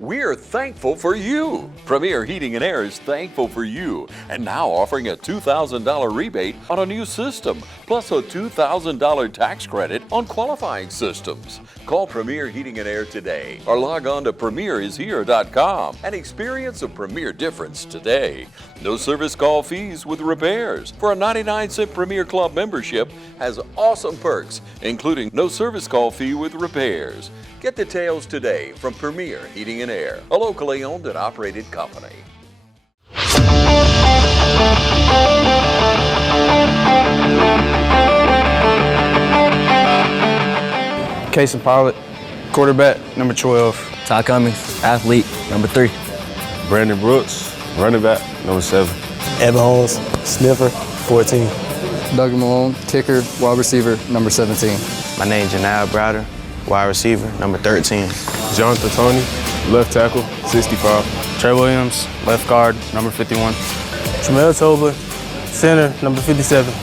We're thankful for you. Premier Heating and Air is thankful for you and now offering a $2,000 rebate on a new system, plus a $2,000 tax credit on qualifying systems. Call Premier Heating and Air today or log on to premierishere.com and experience a Premier difference today. No service call fees with repairs. For a 99-cent Premier Club membership has awesome perks, including no service call fee with repairs. Get details today from Premier Heating and Air, a locally owned and operated company. Casey Pilot, quarterback, number 12. Ty Cummings, athlete, number 3. Brandon Brooks, running back, number 7. Evan Holmes, sniffer, 14. Doug Malone, kicker, wide receiver, number 17. My name is Janelle Browder, wide receiver, number 13. Jonathan Tony, left tackle, 65. Trey Williams, left guard, number 51. Tramel Tobler, center, number 57.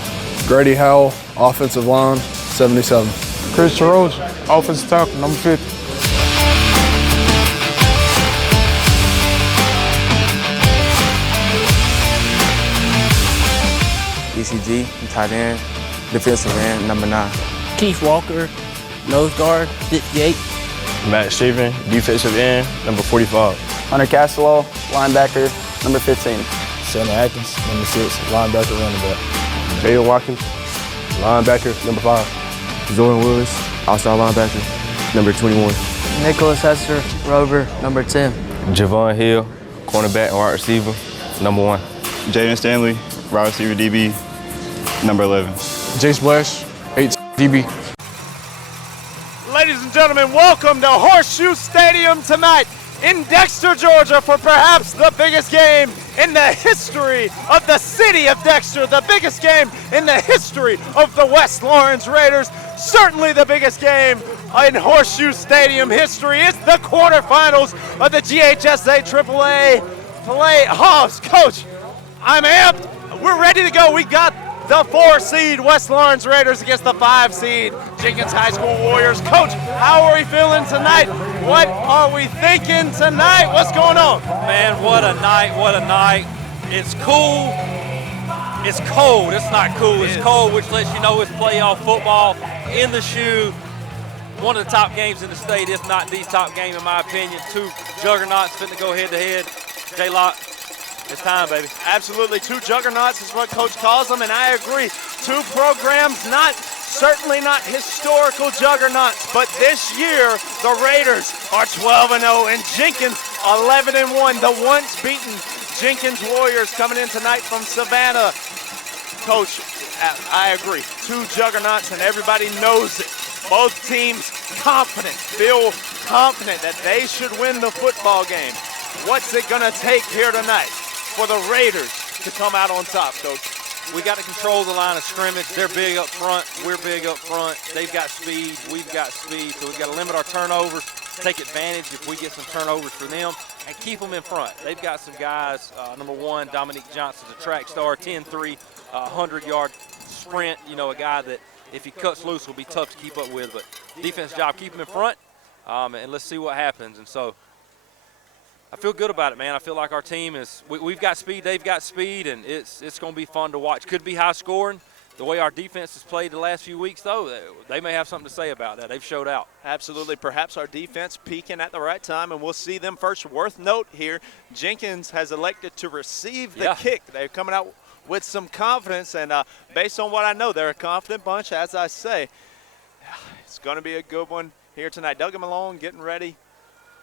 Grady Howell, offensive line, 77. Chris Rhodes, offensive tackle, number 50. ECG, tight end, defensive end, number 9. Keith Walker, nose guard, 58. Matt Shaven, defensive end, number 45. Hunter Castelaw, linebacker, number 15. Sammy Atkins, number 6, linebacker, running back. Jalen Watkins, linebacker, number 5. Zoran Willis, outside linebacker, number 21. Nicholas Hester, rover, number 10. Javon Hill, cornerback and wide receiver, number 1. Jaden Stanley, wide receiver DB, number 11. Jace Blash, 8 DB. Ladies and gentlemen, welcome to Horseshoe Stadium tonight in Dexter, Georgia for perhaps the biggest game in the history of the city of Dexter, the biggest game in the history of the West Lawrence Raiders, certainly the biggest game in Horseshoe Stadium history. It's the quarterfinals of the GHSA AAA playoffs. Coach, I'm amped. We're ready to go. We got the 4-seed West Lawrence Raiders against the 5-seed Jenkins High School Warriors. Coach, how are we feeling tonight? What are we thinking tonight? What's going on? Man, what a night, what a night. It's cool. It's cold. It's not cool. It's cold, which lets you know it's playoff football in the shoe. One of the top games in the state, if not the top game in my opinion. 2 juggernauts fitting to go head-to-head. J-Lock. It's time, baby. Absolutely. 2 juggernauts is what Coach calls them, and I agree. 2 programs, certainly not historical juggernauts, but this year the Raiders are 12-0 and Jenkins 11-1. The once beaten Jenkins Warriors coming in tonight from Savannah. Coach, I agree. 2 juggernauts, and everybody knows it. Both teams confident, feel confident that they should win the football game. What's it going to take here tonight for the Raiders to come out on top, Coach? We got to control the line of scrimmage. They're big up front. We're big up front. They've got speed. We've got speed. So we've got to limit our turnovers, take advantage if we get some turnovers for them, and keep them in front. They've got some guys. Number 1, Dominique Johnson's a track star, 10-3, 100-yard sprint. You know, a guy that if he cuts loose will be tough to keep up with. But defense job, keep him in front, and let's see what happens. And so I feel good about it, man. I feel like our team is we've got speed, they've got speed, and it's going to be fun to watch. Could be high scoring. The way our defense has played the last few weeks, though, they may have something to say about that. They've showed out. Absolutely. Perhaps our defense peaking at the right time, and we'll see them first. Worth note here, Jenkins has elected to receive the kick. They're coming out with some confidence, and based on what I know, they're a confident bunch, as I say. It's going to be a good one here tonight. Doug Malone getting ready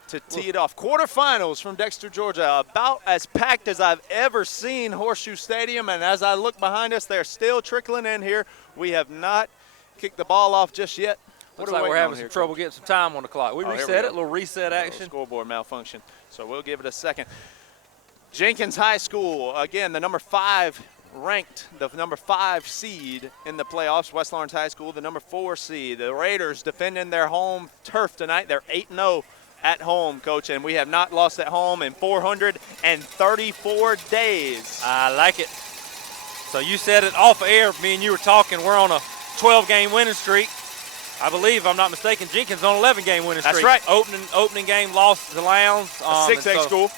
to tee it off. Quarterfinals from Dexter, Georgia, about as packed as I've ever seen Horseshoe Stadium, and as I look behind us, they're still trickling in here. We have not kicked the ball off just yet. Looks like we're having some trouble getting some time on the clock. We reset it, a little reset action. Scoreboard malfunction, so we'll give it a second. Jenkins High School, again, the number 5 ranked, the number 5 seed in the playoffs. West Lawrence High School, the number 4 seed. The Raiders defending their home turf tonight. They're 8-0. At home, Coach, and we have not lost at home in 434 days. I like it. So you said it off air. Me and you were talking. We're on a 12-game winning streak. I believe, if I'm not mistaken, Jenkins on 11-game winning streak. That's right. Opening game lost to Lowndes. A 6A school.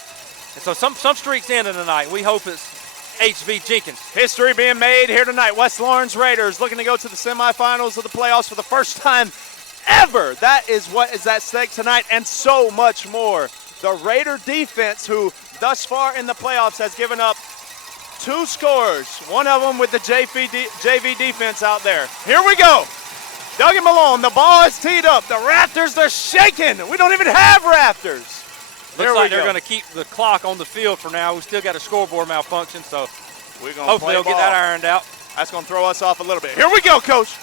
And so some streaks ending tonight. We hope it's HV Jenkins. History being made here tonight. West Lawrence Raiders looking to go to the semifinals of the playoffs for the first time ever. That is what is at stake tonight, and so much more. The Raider defense, who thus far in the playoffs has given up 2 scores, one of them with the JV defense out there. Here we go. Dougie Malone, the ball is teed up. The rafters, they're shaking. We don't even have rafters. Looks like they're going to keep the clock on the field for now. We still got a scoreboard malfunction, so we're gonna hopefully they'll get that ironed out. That's going to throw us off a little bit. Here we go, Coach.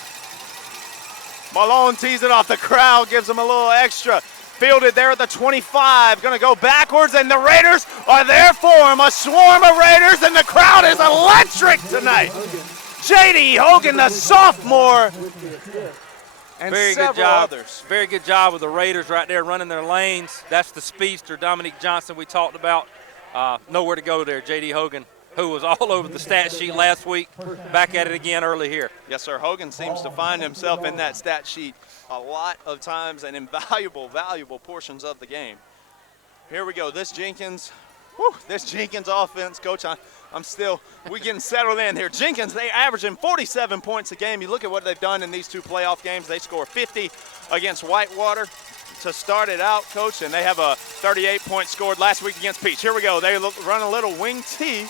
Malone tees it off. The crowd gives him a little extra. Fielded there at the 25. Going to go backwards, and the Raiders are there for him. A swarm of Raiders, and the crowd is electric tonight. J.D. Hogan, the sophomore, and very several good job. others. Very good job with the Raiders right there running their lanes. That's the speedster, Dominique Johnson, we talked about. Nowhere to go there, J.D. Hogan, who was all over the stat sheet last week, back at it again early here. Yes, sir. Hogan seems to find himself in that stat sheet a lot of times and in valuable portions of the game. Here we go. This Jenkins offense, Coach, we're getting settled in here. Jenkins, they averaging 47 points a game. You look at what they've done in these 2 playoff games. They score 50 against Whitewater to start it out, Coach, and they have a 38-point scored last week against Peach. Here we go. They run a little wing T,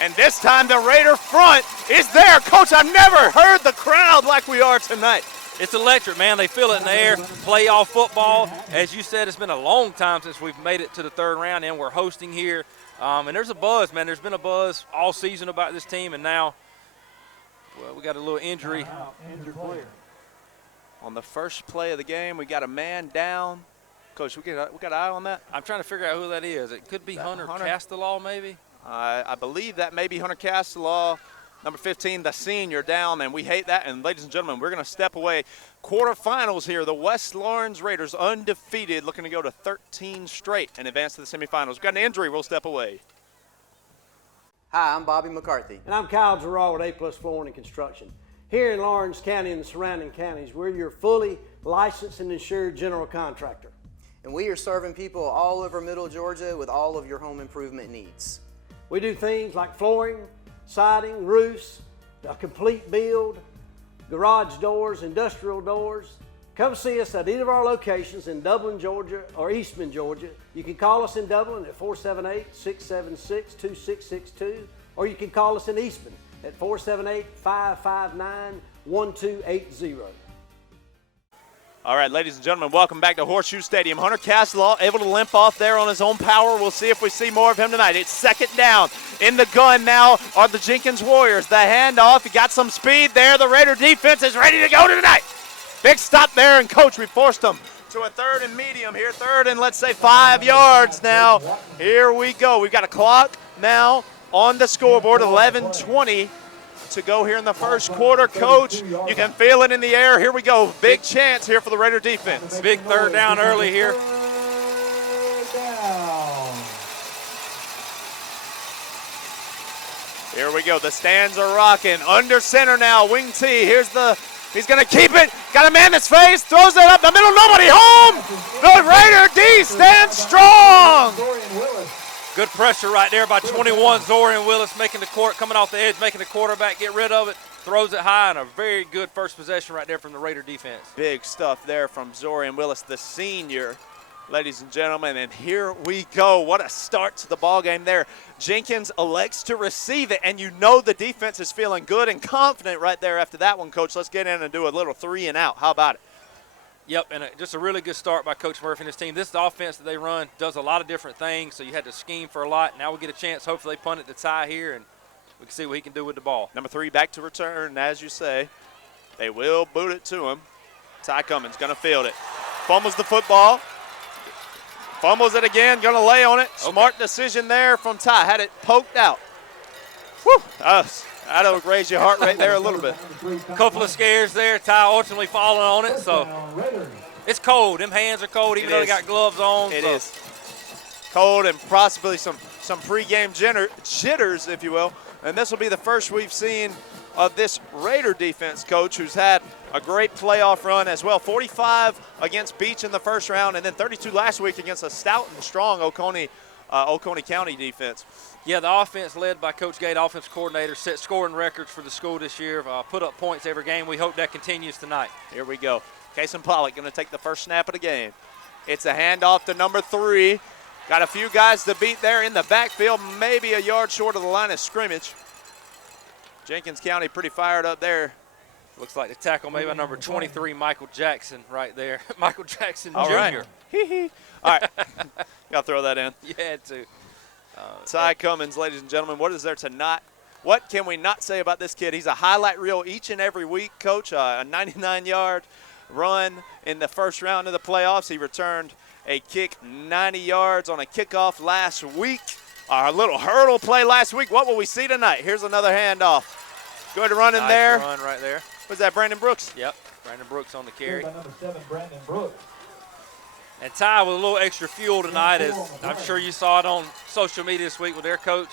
and this time the Raider front is there. Coach, I've never heard the crowd like we are tonight. It's electric, man. They feel it in the air. Playoff football. As you said, it's been a long time since we've made it to the 3rd round, and we're hosting here. And there's a buzz, man. There's been a buzz all season about this team, and now, well, we got a little injury. On the first play of the game, we got a man down. Coach, we got an eye on that? I'm trying to figure out who that is. It could be Hunter Castellaw, maybe? I believe that may be Hunter Castellaw. Number 15, the senior, down, and we hate that. And ladies and gentlemen, we're going to step away. Quarterfinals here. The West Lawrence Raiders undefeated, looking to go to 13 straight and advance to the semifinals. We've got an injury. We'll step away. Hi, I'm Bobby McCarthy. And I'm Kyle Gerard with A+ Flooring and Construction. Here in Lawrence County and the surrounding counties, we're your fully licensed and insured general contractor. And we are serving people all over Middle Georgia with all of your home improvement needs. We do things like flooring, siding, roofs, a complete build, garage doors, industrial doors. Come see us at either of our locations in Dublin, Georgia or Eastman, Georgia. You can call us in Dublin at 478-676-2662, or you can call us in Eastman at 478-559-1280. All right, ladies and gentlemen, welcome back to Horseshoe Stadium. Hunter Castellaw able to limp off there on his own power. We'll see if we see more of him tonight. It's 2nd down. In the gun now are the Jenkins Warriors. The handoff, he got some speed there. The Raider defense is ready to go tonight. Big stop there, and Coach, we forced them to a 3rd and medium here. 3rd and let's say 5 yards now. Here we go. We've got a clock now on the scoreboard, 11:20. to go here in the first quarter. Coach, you can feel it in the air. Here we go. Big chance here for the Raider defense. Big 3rd down early here. Here we go. The stands are rocking. Under center now. Wing T. He's going to keep it. Got a man in his face. Throws it up the middle. Nobody home. The Raider D stands strong. Good pressure right there by 21. Zorian Willis making the court, coming off the edge, making the quarterback get rid of it. Throws it high, and a very good first possession right there from the Raider defense. Big stuff there from Zorian Willis, the senior, ladies and gentlemen. And here we go. What a start to the ball game there. Jenkins elects to receive it, and you know the defense is feeling good and confident right there after that one, Coach. Let's get in and do a little 3 and out. How about it? Yep, and just a really good start by Coach Murphy and his team. This offense that they run does a lot of different things, so you had to scheme for a lot. Now we get a chance. Hopefully they punt it to Ty here, and we can see what he can do with the ball. Number 3 back to return, as you say. They will boot it to him. Ty Cummins going to field it. Fumbles the football. Fumbles it again, going to lay on it. Okay. Smart decision there from Ty. Had it poked out. Whew, that'll raise your heart rate there a little bit. A couple of scares there. Ty ultimately falling on it, so it's cold. Them hands are cold, even though they got gloves on. It is cold, and possibly some pregame jitters, if you will. And this will be the first we've seen of this Raider defense, Coach, who's had a great playoff run as well. 45 against Beach in the first round, and then 32 last week against a stout and strong Oconee County defense. Yeah, the offense led by Coach Gate, offense coordinator, set scoring records for the school this year, put up points every game. We hope that continues tonight. Here we go. Kason Pollock going to take the first snap of the game. It's a handoff to number 3. Got a few guys to beat there in the backfield, maybe a yard short of the line of scrimmage. Jenkins County pretty fired up there. Looks like the tackle made by number 23, Michael Jackson, right there. Michael Jackson Jr. All right. All right. Got to throw that in. You had to. Ty Cummins, ladies and gentlemen, what is there to not? What can we not say about this kid? He's a highlight reel each and every week, Coach. A 99-yard run in the first round of the playoffs. He returned a kick 90 yards on a kickoff last week. A little hurdle play last week. What will we see tonight? Here's another handoff. Good run in there. Nice run right there. Was that Brandon Brooks? Yep, Brandon Brooks on the carry. Number 7, Brandon Brooks. And Ty with a little extra fuel tonight, as I'm sure you saw it on social media this week with their coach.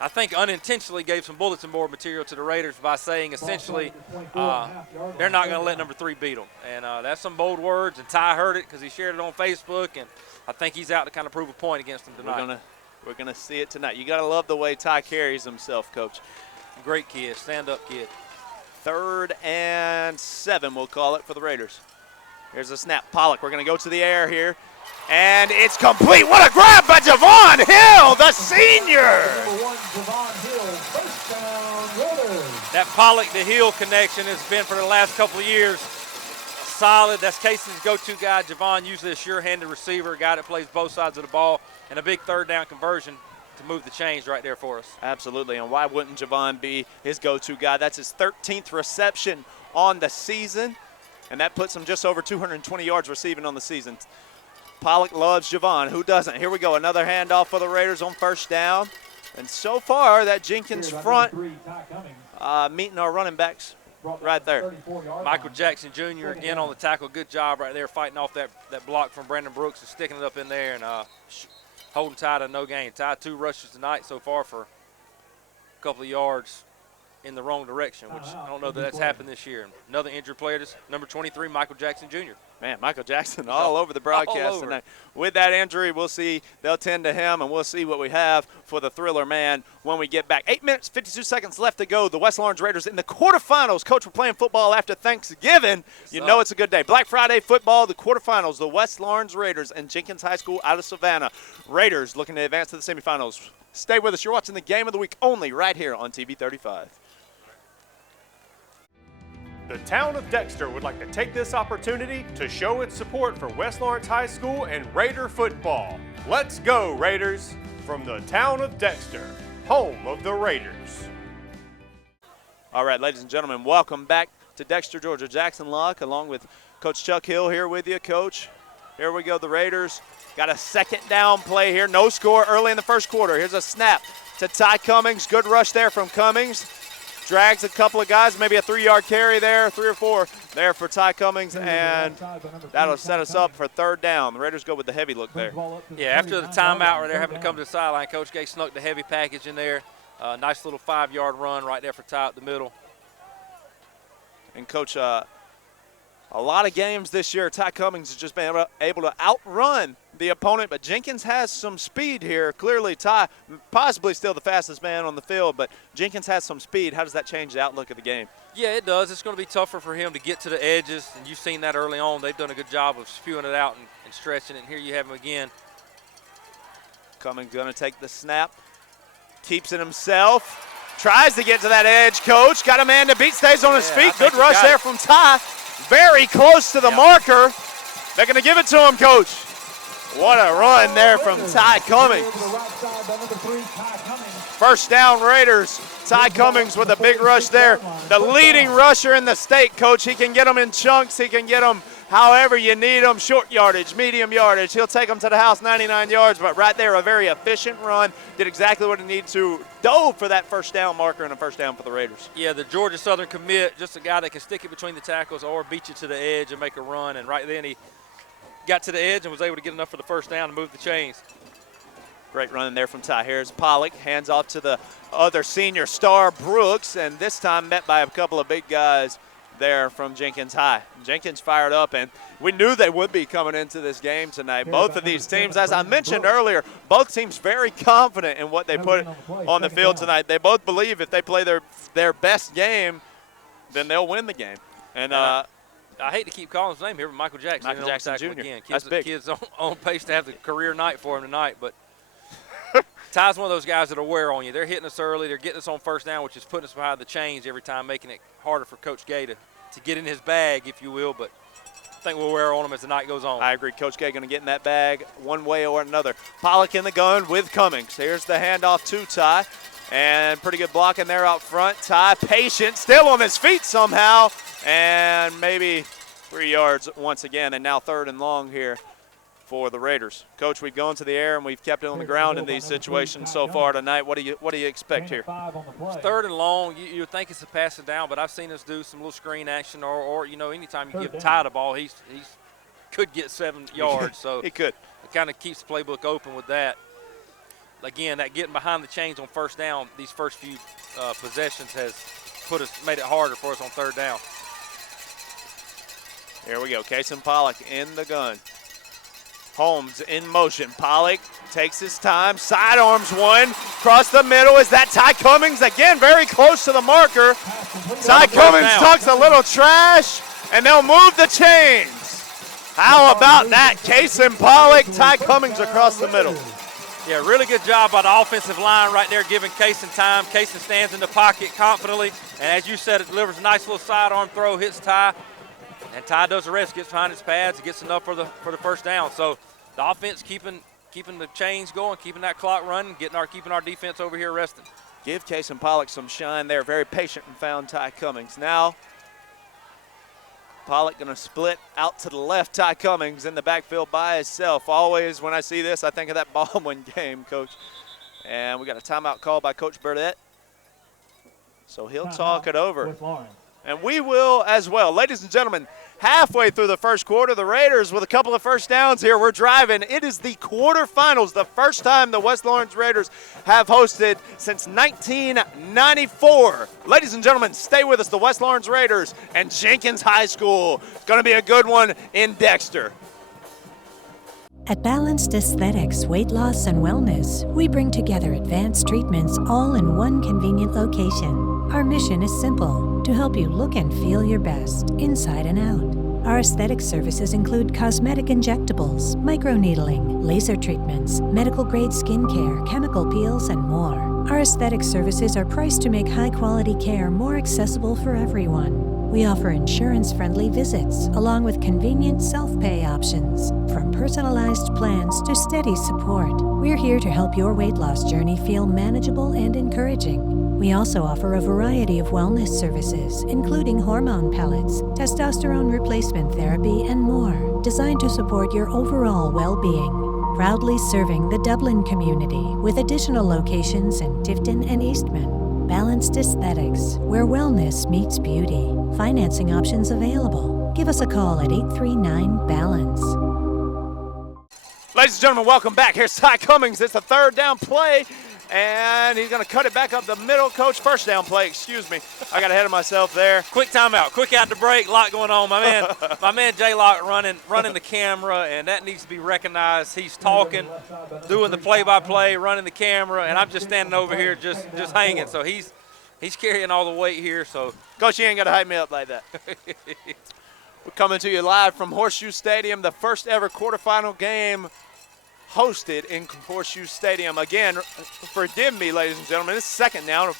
I think unintentionally gave some bulletin board material to the Raiders by saying essentially they're not going to let number 3 beat them. And that's some bold words, and Ty heard it because he shared it on Facebook, and I think he's out to kind of prove a point against them tonight. We're gonna see it tonight. You got to love the way Ty carries himself, Coach. Great kid, stand-up kid. 3rd and 7, we'll call it, for the Raiders. Here's a snap. Pollock, we're going to go to the air here. And it's complete. What a grab by Javon Hill, the senior. Number 1, Javon Hill, first down, Raiders. That Pollock to Hill connection has been for the last couple of years solid. That's Casey's go-to guy. Javon, usually a sure-handed receiver, a guy that plays both sides of the ball, and a big 3rd down conversion to move the chains right there for us. Absolutely, and why wouldn't Javon be his go-to guy? That's his 13th reception on the season, and that puts him just over 220 yards receiving on the season. Pollock loves Javon. Who doesn't? Here we go. Another handoff for the Raiders on first down. And so far, that Jenkins front meeting our running backs right there. Michael Jackson Jr. again on the tackle. Good job right there fighting off that block from Brandon Brooks and sticking it up in there and holding Ty to no gain. Ty 2 rushes tonight so far for a couple of yards in the wrong direction, which I don't know that that's happened this year. Another injured player, number 23, Michael Jackson Jr. Man, Michael Jackson all over the broadcast tonight. With that injury, we'll see. They'll tend to him, and we'll see what we have for the Thriller Man when we get back. 8 minutes, 52 seconds left to go. The West Lawrence Raiders in the quarterfinals. Coach, we're playing football after Thanksgiving. You know it's a good day. Black Friday football, the quarterfinals, the West Lawrence Raiders and Jenkins High School out of Savannah. Raiders looking to advance to the semifinals. Stay with us. You're watching the game of the week only right here on TV 35. The town of Dexter would like to take this opportunity to show its support for West Lawrence High School and Raider football. Let's go, Raiders! From the town of Dexter, home of the Raiders. All right, ladies and gentlemen, welcome back to Dexter, Georgia. Jackson Locke along with Coach Chuck Hill here with you, Coach. Here we go, the Raiders got a 2nd down play here. No score early in the first quarter. Here's a snap to Ty Cummings. Good rush there from Cummings. Drags a couple of guys, maybe a 3-yard carry there, 3 or 4 there for Ty Cummings, and that'll set us up for 3rd down. The Raiders go with the heavy look there. Yeah, after the timeout where they're having to come to the sideline, Coach Gay snuck the heavy package in there. Nice little 5-yard run right there for Ty up the middle. And, Coach, a lot of games this year, Ty Cummings has just been able to outrun the opponent, but Jenkins has some speed here. Clearly, Ty, possibly still the fastest man on the field, but Jenkins has some speed. How does that change the outlook of the game? Yeah, it does. It's going to be tougher for him to get to the edges, and you've seen that early on. They've done a good job of spewing it out and stretching it, and here you have him again. Cummings going to take the snap, keeps it himself, tries to get to that edge, Coach. Got a man to beat, stays on his feet. Good rush there from Ty. Very close to the marker. They're going to give it to him, Coach. What a run there from Ty Cummings. First down, Raiders. Ty Cummings with a big rush there. The leading rusher in the state, Coach. He can get them in chunks. He can get them however you need them. Short yardage, medium yardage. He'll take them to the house 99 yards, but right there, a very efficient run. Did exactly what he needed to. Dove for that first down marker and a first down for the Raiders. Yeah, the Georgia Southern commit, just a guy that can stick it between the tackles or beat you to the edge and make a run, and right then he got to the edge and was able to get enough for the first down to move the chains. Great running there from Ty. Here's Pollock, hands off to the other senior star, Brooks, and this time met by a couple of big guys there from Jenkins High. Jenkins fired up, and we knew they would be coming into this game tonight. Both of these teams, as I mentioned earlier, both teams very confident in what they put on the field tonight. They both believe if they play their best game, then they'll win the game. And I hate to keep calling his name here, but Michael Jackson. Michael Jackson Jr. Again. That's big. Kid's on pace to have the career night for him tonight, but Ty's one of those guys that'll wear on you. They're hitting us early. They're getting us on first down, which is putting us behind the chains every time, making it harder for Coach Gay to get in his bag, if you will. But I think we'll wear on him as the night goes on. I agree. Coach Gay going to get in that bag one way or another. Pollock in the gun with Cummings. Here's the handoff to Ty. And pretty good blocking there out front. Ty patient, still on his feet somehow. And maybe 3 yards once again. And now 3rd and long here for the Raiders. Coach, we've gone to the air and we've kept it on the ground in these situations so far tonight. What do you expect here? It's 3rd and long. You would think it's a passing down, but I've seen us do some little screen action or you know, anytime you give Ty the ball, he's could get 7 yards. So he could. It kind of keeps the playbook open with that. Again, that getting behind the chains on first down, these first few possessions has made it harder for us on 3rd down. Here we go. Kason Pollock in the gun. Holmes in motion. Pollock takes his time, sidearms one, across the middle. Is that Ty Cummings? Again, very close to the marker. Ty Cummings talks a little trash, and they'll move the chains. How about that? Kason Pollock, Ty Cummings across the middle. Yeah, really good job by the offensive line right there, giving Kason time. Kason stands in the pocket confidently, and as you said, it delivers a nice little sidearm throw, hits Ty. And Ty does the rest, gets behind his pads, gets enough for the first down. So the offense keeping the chains going, keeping that clock running, keeping our defense over here resting. Give Kason Pollock some shine there. Very patient and found Ty Cummings. Now Pollock going to split out to the left. Ty Cummings in the backfield by himself. Always when I see this, I think of that Baldwin game, Coach. And we got a timeout call by Coach Burdett. So he'll talk it over. And we will as well. Ladies and gentlemen, halfway through the first quarter, the Raiders with a couple of first downs here. We're driving. It is the quarterfinals, the first time the West Lawrence Raiders have hosted since 1994. Ladies and gentlemen, stay with us. The West Lawrence Raiders and Jenkins High School. It's going to be a good one in Dexter. At Balanced Aesthetics, Weight Loss and Wellness, we bring together advanced treatments all in one convenient location. Our mission is simple, to help you look and feel your best, inside and out. Our aesthetic services include cosmetic injectables, microneedling, laser treatments, medical-grade skincare, chemical peels, and more. Our aesthetic services are priced to make high-quality care more accessible for everyone. We offer insurance-friendly visits, along with convenient self-pay options. From personalized plans to steady support, we're here to help your weight loss journey feel manageable and encouraging. We also offer a variety of wellness services, including hormone pellets, testosterone replacement therapy, and more, designed to support your overall well-being. Proudly serving the Dublin community with additional locations in Tifton and Eastman. Balanced Aesthetics, where wellness meets beauty. Financing options available. Give us a call at 839-BALANCE. Ladies and gentlemen, welcome back. Here's Ty Cummings. It's a 3rd down play, and he's going to cut it back up the middle. Coach, 1st down play, excuse me. I got ahead of myself there. Quick timeout, quick out to break, lot going on. My man J-Lock running the camera, and that needs to be recognized. He's talking, doing the play-by-play, running the camera, and I'm just standing over here just hanging. So he's carrying all the weight here. So Coach, you ain't got to hype me up like that. We're coming to you live from Horseshoe Stadium, the first ever quarterfinal game hosted in Horseshoe Stadium. Again, forgive me, ladies and gentlemen, this is 2nd down,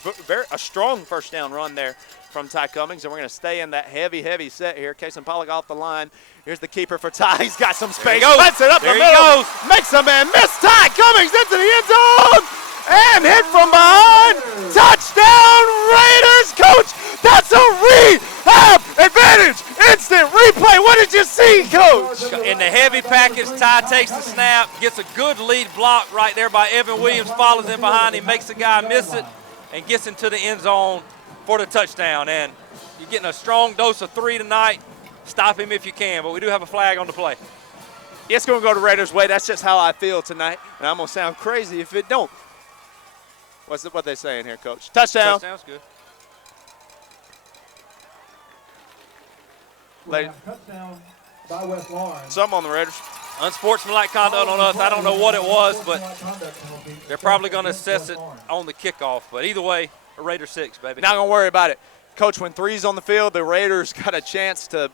a strong 1st down run there from Ty Cummings, and we're going to stay in that heavy set here. Kason Pollock off the line. Here's the keeper for Ty. He's got some space. Cuts it up the middle. Makes a man miss. Ty Cummings into the end zone. And hit from behind. Touchdown, Raiders. Coach, that's a rehab advantage. Instant replay. What did you see, Coach? In the heavy package, Ty takes the snap, gets a good lead block right there by Evan Williams, follows in behind him, makes the guy miss it, and gets into the end zone for the touchdown. And you're getting a strong dose of 3 tonight. Stop him if you can, but we do have a flag on the play. It's going to go the Raiders' way. That's just how I feel tonight, and I'm going to sound crazy if it don't. What they saying here, Coach? Touchdown. Touchdown's good. Touchdown by West Lawrence. Something on the Raiders. Unsportsmanlike conduct on us. I don't know what it was, but they're probably going to assess it on the kickoff. But either way, a Raider 6, baby. Not going to worry about it. Coach, when 3's on the field, the Raiders got a chance to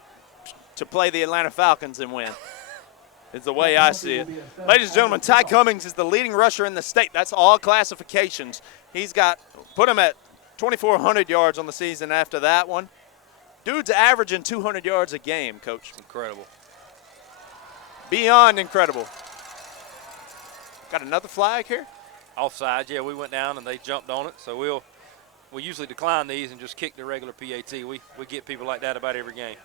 play the Atlanta Falcons and win. It's the way I see it. Ladies and gentlemen, Ty Cummings is the leading rusher in the state. That's all classifications. He's put him at 2,400 yards on the season after that one. Dude's averaging 200 yards a game, Coach. Incredible. Beyond incredible. Got another flag here? Offsides, yeah, we went down and they jumped on it. So we usually decline these and just kick the regular PAT. We get people like that about every game.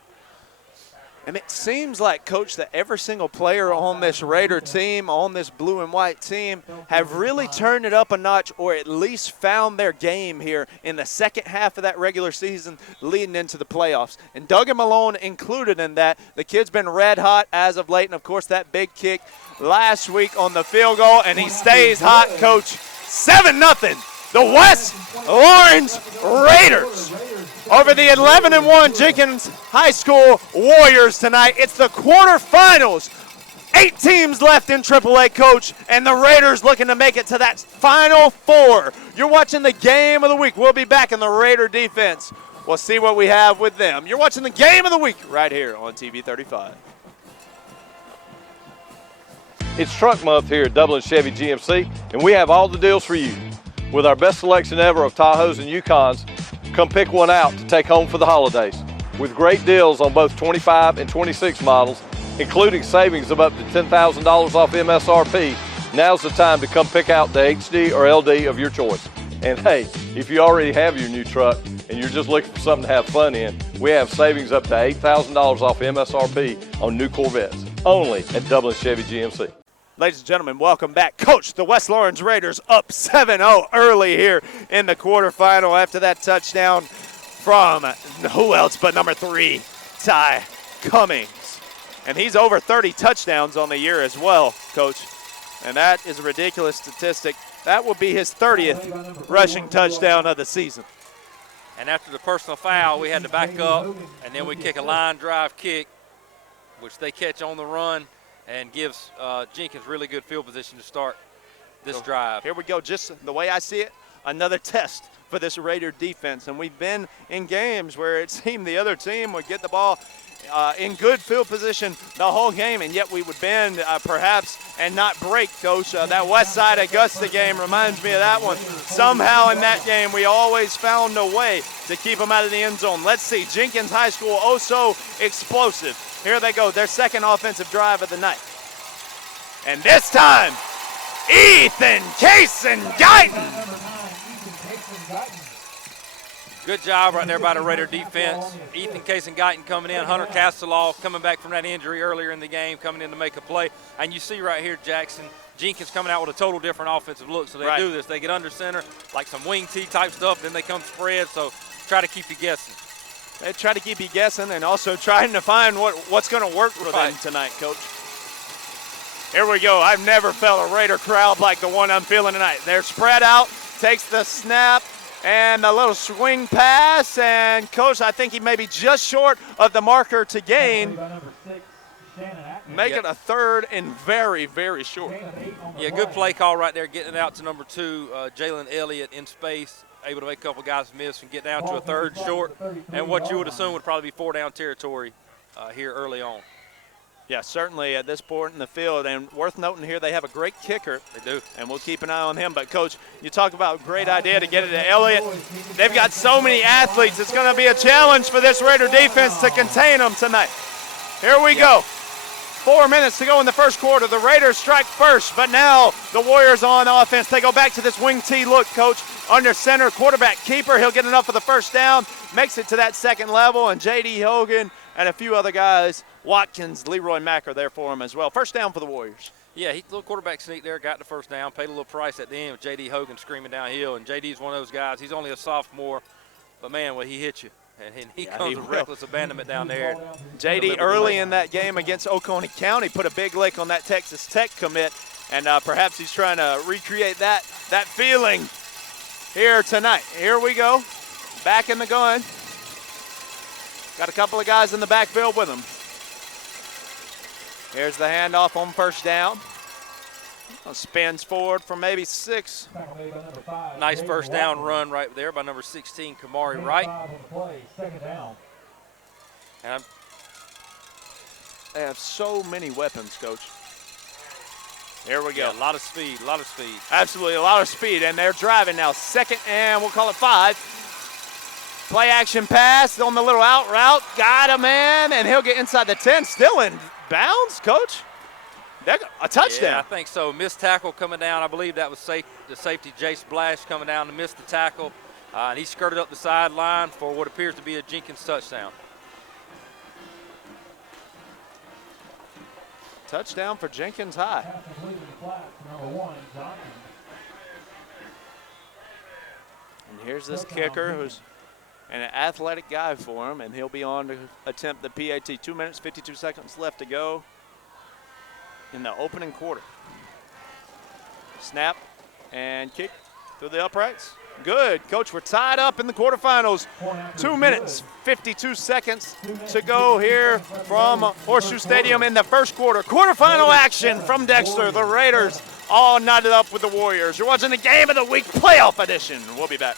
And it seems like, Coach, that every single player on this Raider team, on this blue and white team, have really turned it up a notch or at least found their game here in the second half of that regular season leading into the playoffs. And Duggan Malone included in that. The kid's been red hot as of late, and, of course, that big kick last week on the field goal, and he stays hot, Coach. 7-0. The West Lawrence Raiders over the 11-1 Jenkins High School Warriors tonight. It's the quarterfinals. 8 teams left in AAA, Coach, and the Raiders looking to make it to that Final Four. You're watching the game of the week. We'll be back in the Raider defense. We'll see what we have with them. You're watching the game of the week right here on TV 35. It's Truck Month here at Dublin Chevy GMC, and we have all the deals for you. With our best selection ever of Tahoes and Yukons, come pick one out to take home for the holidays. With great deals on both 25 and 26 models, including savings of up to $10,000 off MSRP, now's the time to come pick out the HD or LD of your choice. And hey, if you already have your new truck and you're just looking for something to have fun in, we have savings up to $8,000 off MSRP on new Corvettes, only at Dublin Chevy GMC. Ladies and gentlemen, welcome back. Coach, the West Lawrence Raiders up 7-0 early here in the quarterfinal after that touchdown from who else but number 3, Ty Cummings. And he's over 30 touchdowns on the year as well, Coach. And that is a ridiculous statistic. That will be his 30th rushing touchdown of the season. And after the personal foul, we had to back up, and then we kick a line drive kick, which they catch on the run, and gives Jenkins really good field position to start this drive. Here we go, just the way I see it, another test for this Raider defense. And we've been in games where it seemed the other team would get the ball in good field position the whole game, and yet we would bend perhaps and not break, Coach. That West Side Augusta game reminds me of that one. Somehow in that game we always found a way to keep them out of the end zone. Let's see, Jenkins High School, oh so explosive. Here they go, their second offensive drive of the night. And this time, Ethan Kaysen-Guyton. Good job right there by the Raider defense. Ethan Kaysen-Guyton coming in, Hunter Castleoff coming back from that injury earlier in the game, coming in to make a play. And you see right here, Jackson, Jenkins coming out with a total different offensive look. So they do this. They get under center, like some wing tee type stuff, then they come spread. So try to keep you guessing. They try to keep you guessing and also trying to find what's going to work for them tonight, Coach. Here we go. I've never felt a Raider crowd like the one I'm feeling tonight. They're spread out, takes the snap, and a little swing pass. And, Coach, I think he may be just short of the marker to gain. Make it a third and very, very short. Yeah, good play call right there, getting it out to number 2, Jalen Elliott in space. Able to make a couple guys miss and get down to a third short, and what you would assume would probably be 4-down territory here early on. Yeah, certainly at this point in the field, and worth noting here, they have a great kicker. They do. And we'll keep an eye on him. But, Coach, you talk about great idea to get it to Elliott. They've got so many athletes. It's going to be a challenge for this Raider defense to contain them tonight. Here we go. 4 minutes to go in the first quarter. The Raiders strike first, but now the Warriors on offense. They go back to this wing tee look, Coach. Under center, quarterback keeper. He'll get enough for the first down. Makes it to that second level, and J.D. Hogan and a few other guys, Watkins, Leroy Mack are there for him as well. First down for the Warriors. Yeah, he little quarterback sneak there, got the first down, paid a little price at the end with J.D. Hogan screaming downhill, and J.D.'s one of those guys. He's only a sophomore, but, man, will he hit you. And he comes with reckless abandonment down there. JD early in that game against Oconee County put a big lick on that Texas Tech commit, and perhaps he's trying to recreate that feeling here tonight. Here we go, back in the gun. Got a couple of guys in the backfield with him. Here's the handoff on first down. Spins forward for maybe 6. Nice first down run right there by number 16, Kamari Wright. And they have so many weapons, Coach. Here we go. Yeah, a lot of speed, a lot of speed. Absolutely, a lot of speed, and they're driving now. 2nd and we'll call it 5. Play action pass on the little out route. Got a man, and he'll get inside the 10. Still in bounds, Coach. A touchdown. Yeah, I think so. Missed tackle coming down. I believe that was the safety, Jace Blash, coming down to miss the tackle. And he skirted up the sideline for what appears to be a Jenkins touchdown. Touchdown for Jenkins High. And here's this kicker who's an athletic guy for him, and he'll be on to attempt the PAT. 2 minutes, 52 seconds left to go in the opening quarter. Snap and kick through the uprights. Good, Coach, we're tied up in the quarterfinals. 2 minutes, 52 seconds to go here from Horseshoe Stadium in the first quarter. Quarterfinal action from Dexter. The Raiders all knotted up with the Warriors. You're watching the Game of the Week playoff edition. We'll be back.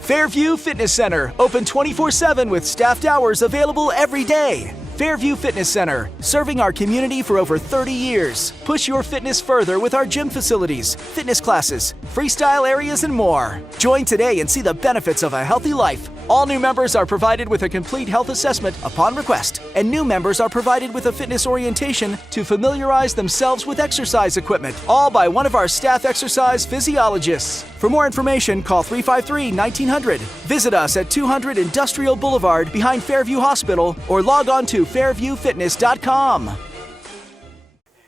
Fairview Fitness Center, open 24/7 with staffed hours available every day. Fairview Fitness Center, serving our community for over 30 years. Push your fitness further with our gym facilities, fitness classes, freestyle areas, and more. Join today and see the benefits of a healthy life. All new members are provided with a complete health assessment upon request, and new members are provided with a fitness orientation to familiarize themselves with exercise equipment, all by one of our staff exercise physiologists. For more information, call 353-1900. Visit us at 200 Industrial Boulevard behind Fairview Hospital, or log on to fairviewfitness.com.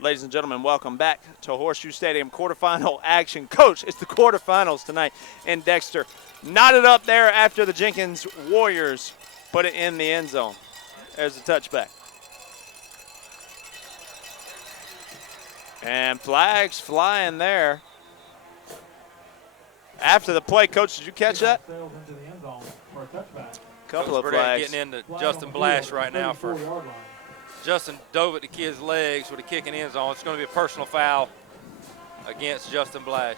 Ladies and gentlemen, welcome back to Horseshoe Stadium quarterfinal action. Coach, it's the quarterfinals tonight in Dexter. Knotted up there after the Jenkins Warriors put it in the end zone. There's the touchback. And flags flying there. After the play, Coach, did you catch that? Couple of flags. Getting into Justin Blash right now for Justin dove at the kid's legs with a kick in the end zone. It's going to be a personal foul against Justin Blash.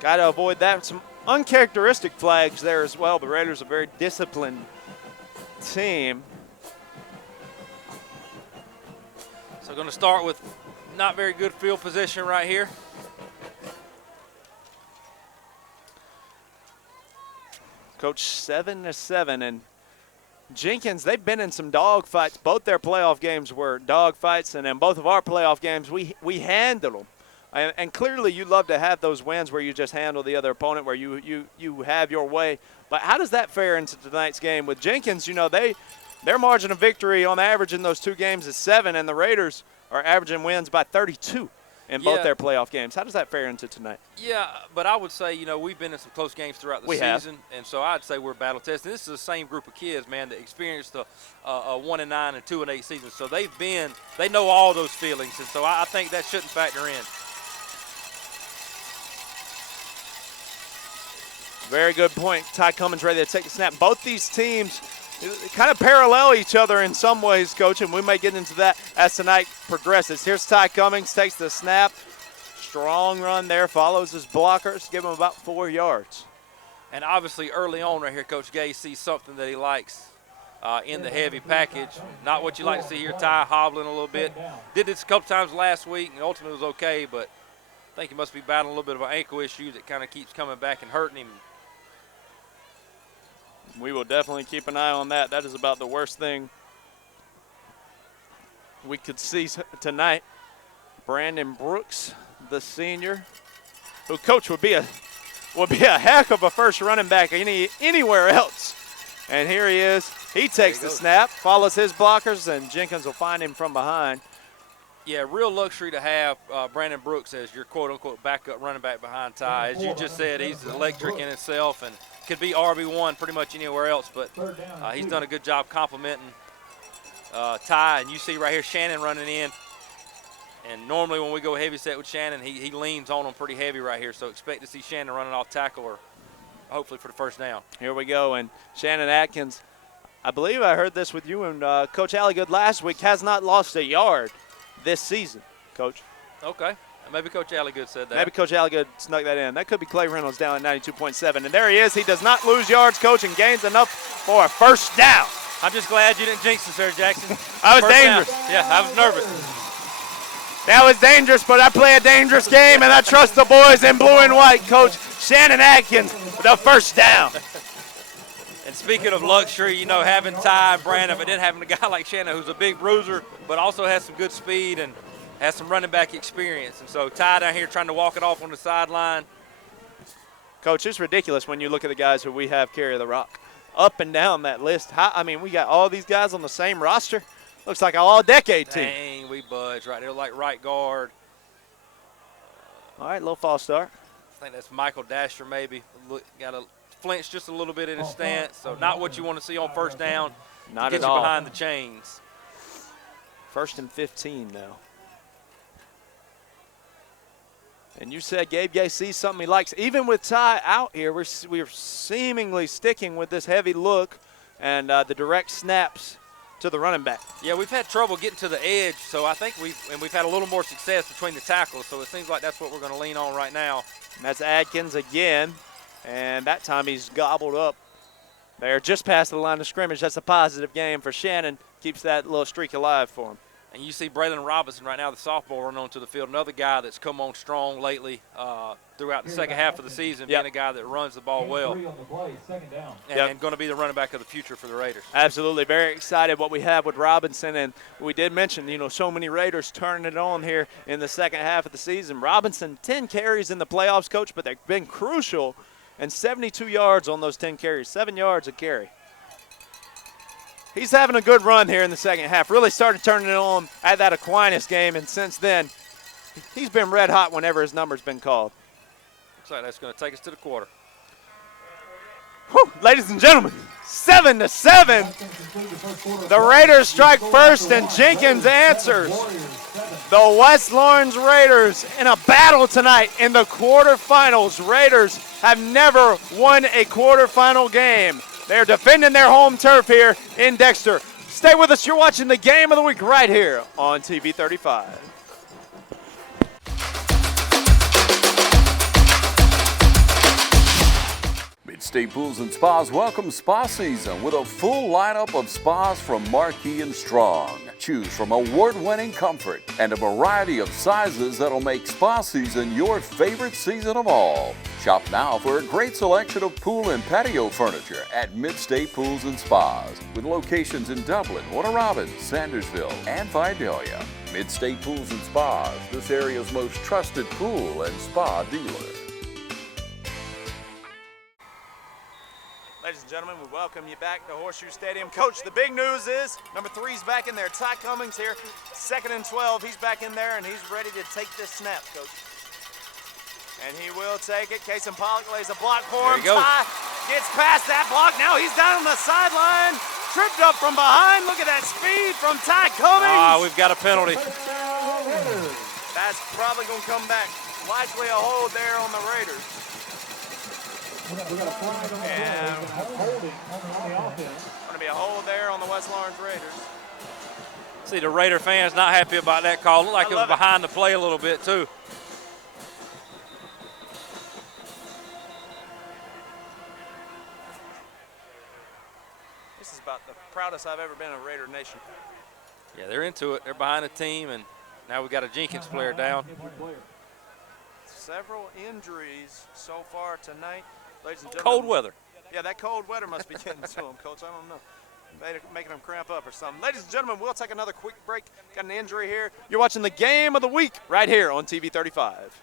Got to avoid that. Some uncharacteristic flags there as well. The Raiders are a very disciplined team. So going to start with not very good field position right here. Coach, 7-7, and Jenkins, they've been in some dog fights. Both their playoff games were dog fights, and in both of our playoff games, we handled them. And clearly you love to have those wins where you just handle the other opponent, where you have your way. But how does that fare into tonight's game? With Jenkins, you know, their margin of victory on average in those 2 games is 7, and the Raiders are averaging wins by 32 in both their playoff games. How does that fare into tonight? Yeah, but I would say, you know, we've been in some close games throughout the season, and so I'd say we're battle tested. This is the same group of kids, man, that experienced a 1-9 and 2-8 season. So they know all those feelings, and so I think that shouldn't factor in. Very good point. Ty Cummins ready to take the snap. Both these teams kind of parallel each other in some ways, Coach, and we may get into that as tonight progresses. Here's Ty Cummins, takes the snap. Strong run there, follows his blockers, give him about 4 yards. And obviously early on right here, Coach Gay sees something that he likes in the heavy package. Not what you like to see here, Ty hobbling a little bit. Did this a couple times last week, and ultimately was okay, but I think he must be battling a little bit of an ankle issue that kind of keeps coming back and hurting him. We will definitely keep an eye on that. That is about the worst thing we could see tonight. Brandon Brooks, the senior, who, Coach, would be a heck of a first running back anywhere else. And here he is. He takes the snap, follows his blockers, and Jenkins will find him from behind. Yeah, real luxury to have Brandon Brooks as your quote-unquote backup running back behind Ty. As you just said, he's electric in himself and could be RB1 pretty much anywhere else, but he's done a good job complimenting Ty. And you see right here Shannon running in. And normally when we go heavy set with Shannon, he leans on him pretty heavy right here, so expect to see Shannon running off tackle or hopefully for the first down. Here we go, and Shannon Atkins, I believe I heard this with you and Coach Alligood last week, has not lost a yard this season, Coach. Okay. Maybe Coach Alligood said that. Maybe Coach Alligood snuck that in. That could be Clay Reynolds down at 92.7. And there he is. He does not lose yards, Coach, and gains enough for a first down. I'm just glad you didn't jinx us there, Jackson. I was dangerous. Yeah, I was nervous. That was dangerous, but I play a dangerous game, and I trust the boys in blue and white, Coach. Shannon Atkins with a first down. And speaking of luxury, you know, having Ty and Brandon, but then having a guy like Shannon who's a big bruiser, but also has some good speed and has some running back experience. And so Ty down here trying to walk it off on the sideline. Coach, it's ridiculous when you look at the guys who we have carry the rock. Up and down that list. I mean, we got all these guys on the same roster. Looks like an all-decade team. Dang, we budge right there like right guard. All right, little false start. I think that's Michael Dasher maybe. Got to flinch just a little bit in his stance, so not what you want to see on first down. Not get at you all. behind the chains. 1st and 15 now. And you said Gabe Gay sees something he likes. Even with Ty out here, we're seemingly sticking with this heavy look and the direct snaps to the running back. Yeah, we've had trouble getting to the edge, so I think we've had a little more success between the tackles, so it seems like that's what we're going to lean on right now. And that's Adkins again, and that time he's gobbled up. They're just past the line of scrimmage. That's a positive game for Shannon. Keeps that little streak alive for him. And you see Braylon Robinson right now, the sophomore, running onto the field. Another guy that's come on strong lately throughout the second half of the season, being a guy that runs the ball well. And going to be the running back of the future for the Raiders. Absolutely. Very excited what we have with Robinson. And we did mention, you know, so many Raiders turning it on here in the second half of the season. Robinson, 10 carries in the playoffs, Coach, but they've been crucial. And 72 yards on those 10 carries, 7 yards a carry. He's having a good run here in the second half. Really started turning it on at that Aquinas game, and since then, he's been red hot whenever his number's been called. Looks like that's going to take us to the quarter. Whew, ladies and gentlemen, 7-7. The Raiders strike first, and Jenkins answers. The West Lawrence Raiders in a battle tonight in the quarterfinals. Raiders have never won a quarterfinal game. They're defending their home turf here in Dexter. Stay with us. You're watching the game of the week right here on TV 35. Mid-State Pools and Spas welcome spa season with a full lineup of spas from Marquee and Strong. Choose from award-winning comfort and a variety of sizes that'll make spa season your favorite season of all. Shop now for a great selection of pool and patio furniture at Mid-State Pools and Spas with locations in Dublin, Warner Robins, Sandersville, and Vidalia. Mid-State Pools and Spas, this area's most trusted pool and spa dealer. Ladies and gentlemen, we welcome you back to Horseshoe Stadium. Coach, the big news is number 3's back in there. Ty Cummings here, 2nd and 12. He's back in there, and he's ready to take this snap, Coach. And he will take it. Kason Pollock lays a block for him. Ty gets past that block. Now he's down on the sideline. Tripped up from behind. Look at that speed from Ty Cummings. We've got a penalty. That's probably going to come back. Likely a hold there on the Raiders. We got a flag on the holding on the offense. Going to be a hold there on the West Lawrence Raiders. See, the Raider fans not happy about that call. Looked like it was behind the play a little bit, too. This is about the proudest I've ever been in Raider Nation. Yeah, they're into it. They're behind the team, and now we've got a Jenkins player down. Several injuries so far tonight. Ladies and gentlemen. Cold weather. Yeah, that cold weather must be getting to them, Coach. I don't know. Making them cramp up or something. Ladies and gentlemen, we'll take another quick break. Got an injury here. You're watching the game of the week right here on TV 35.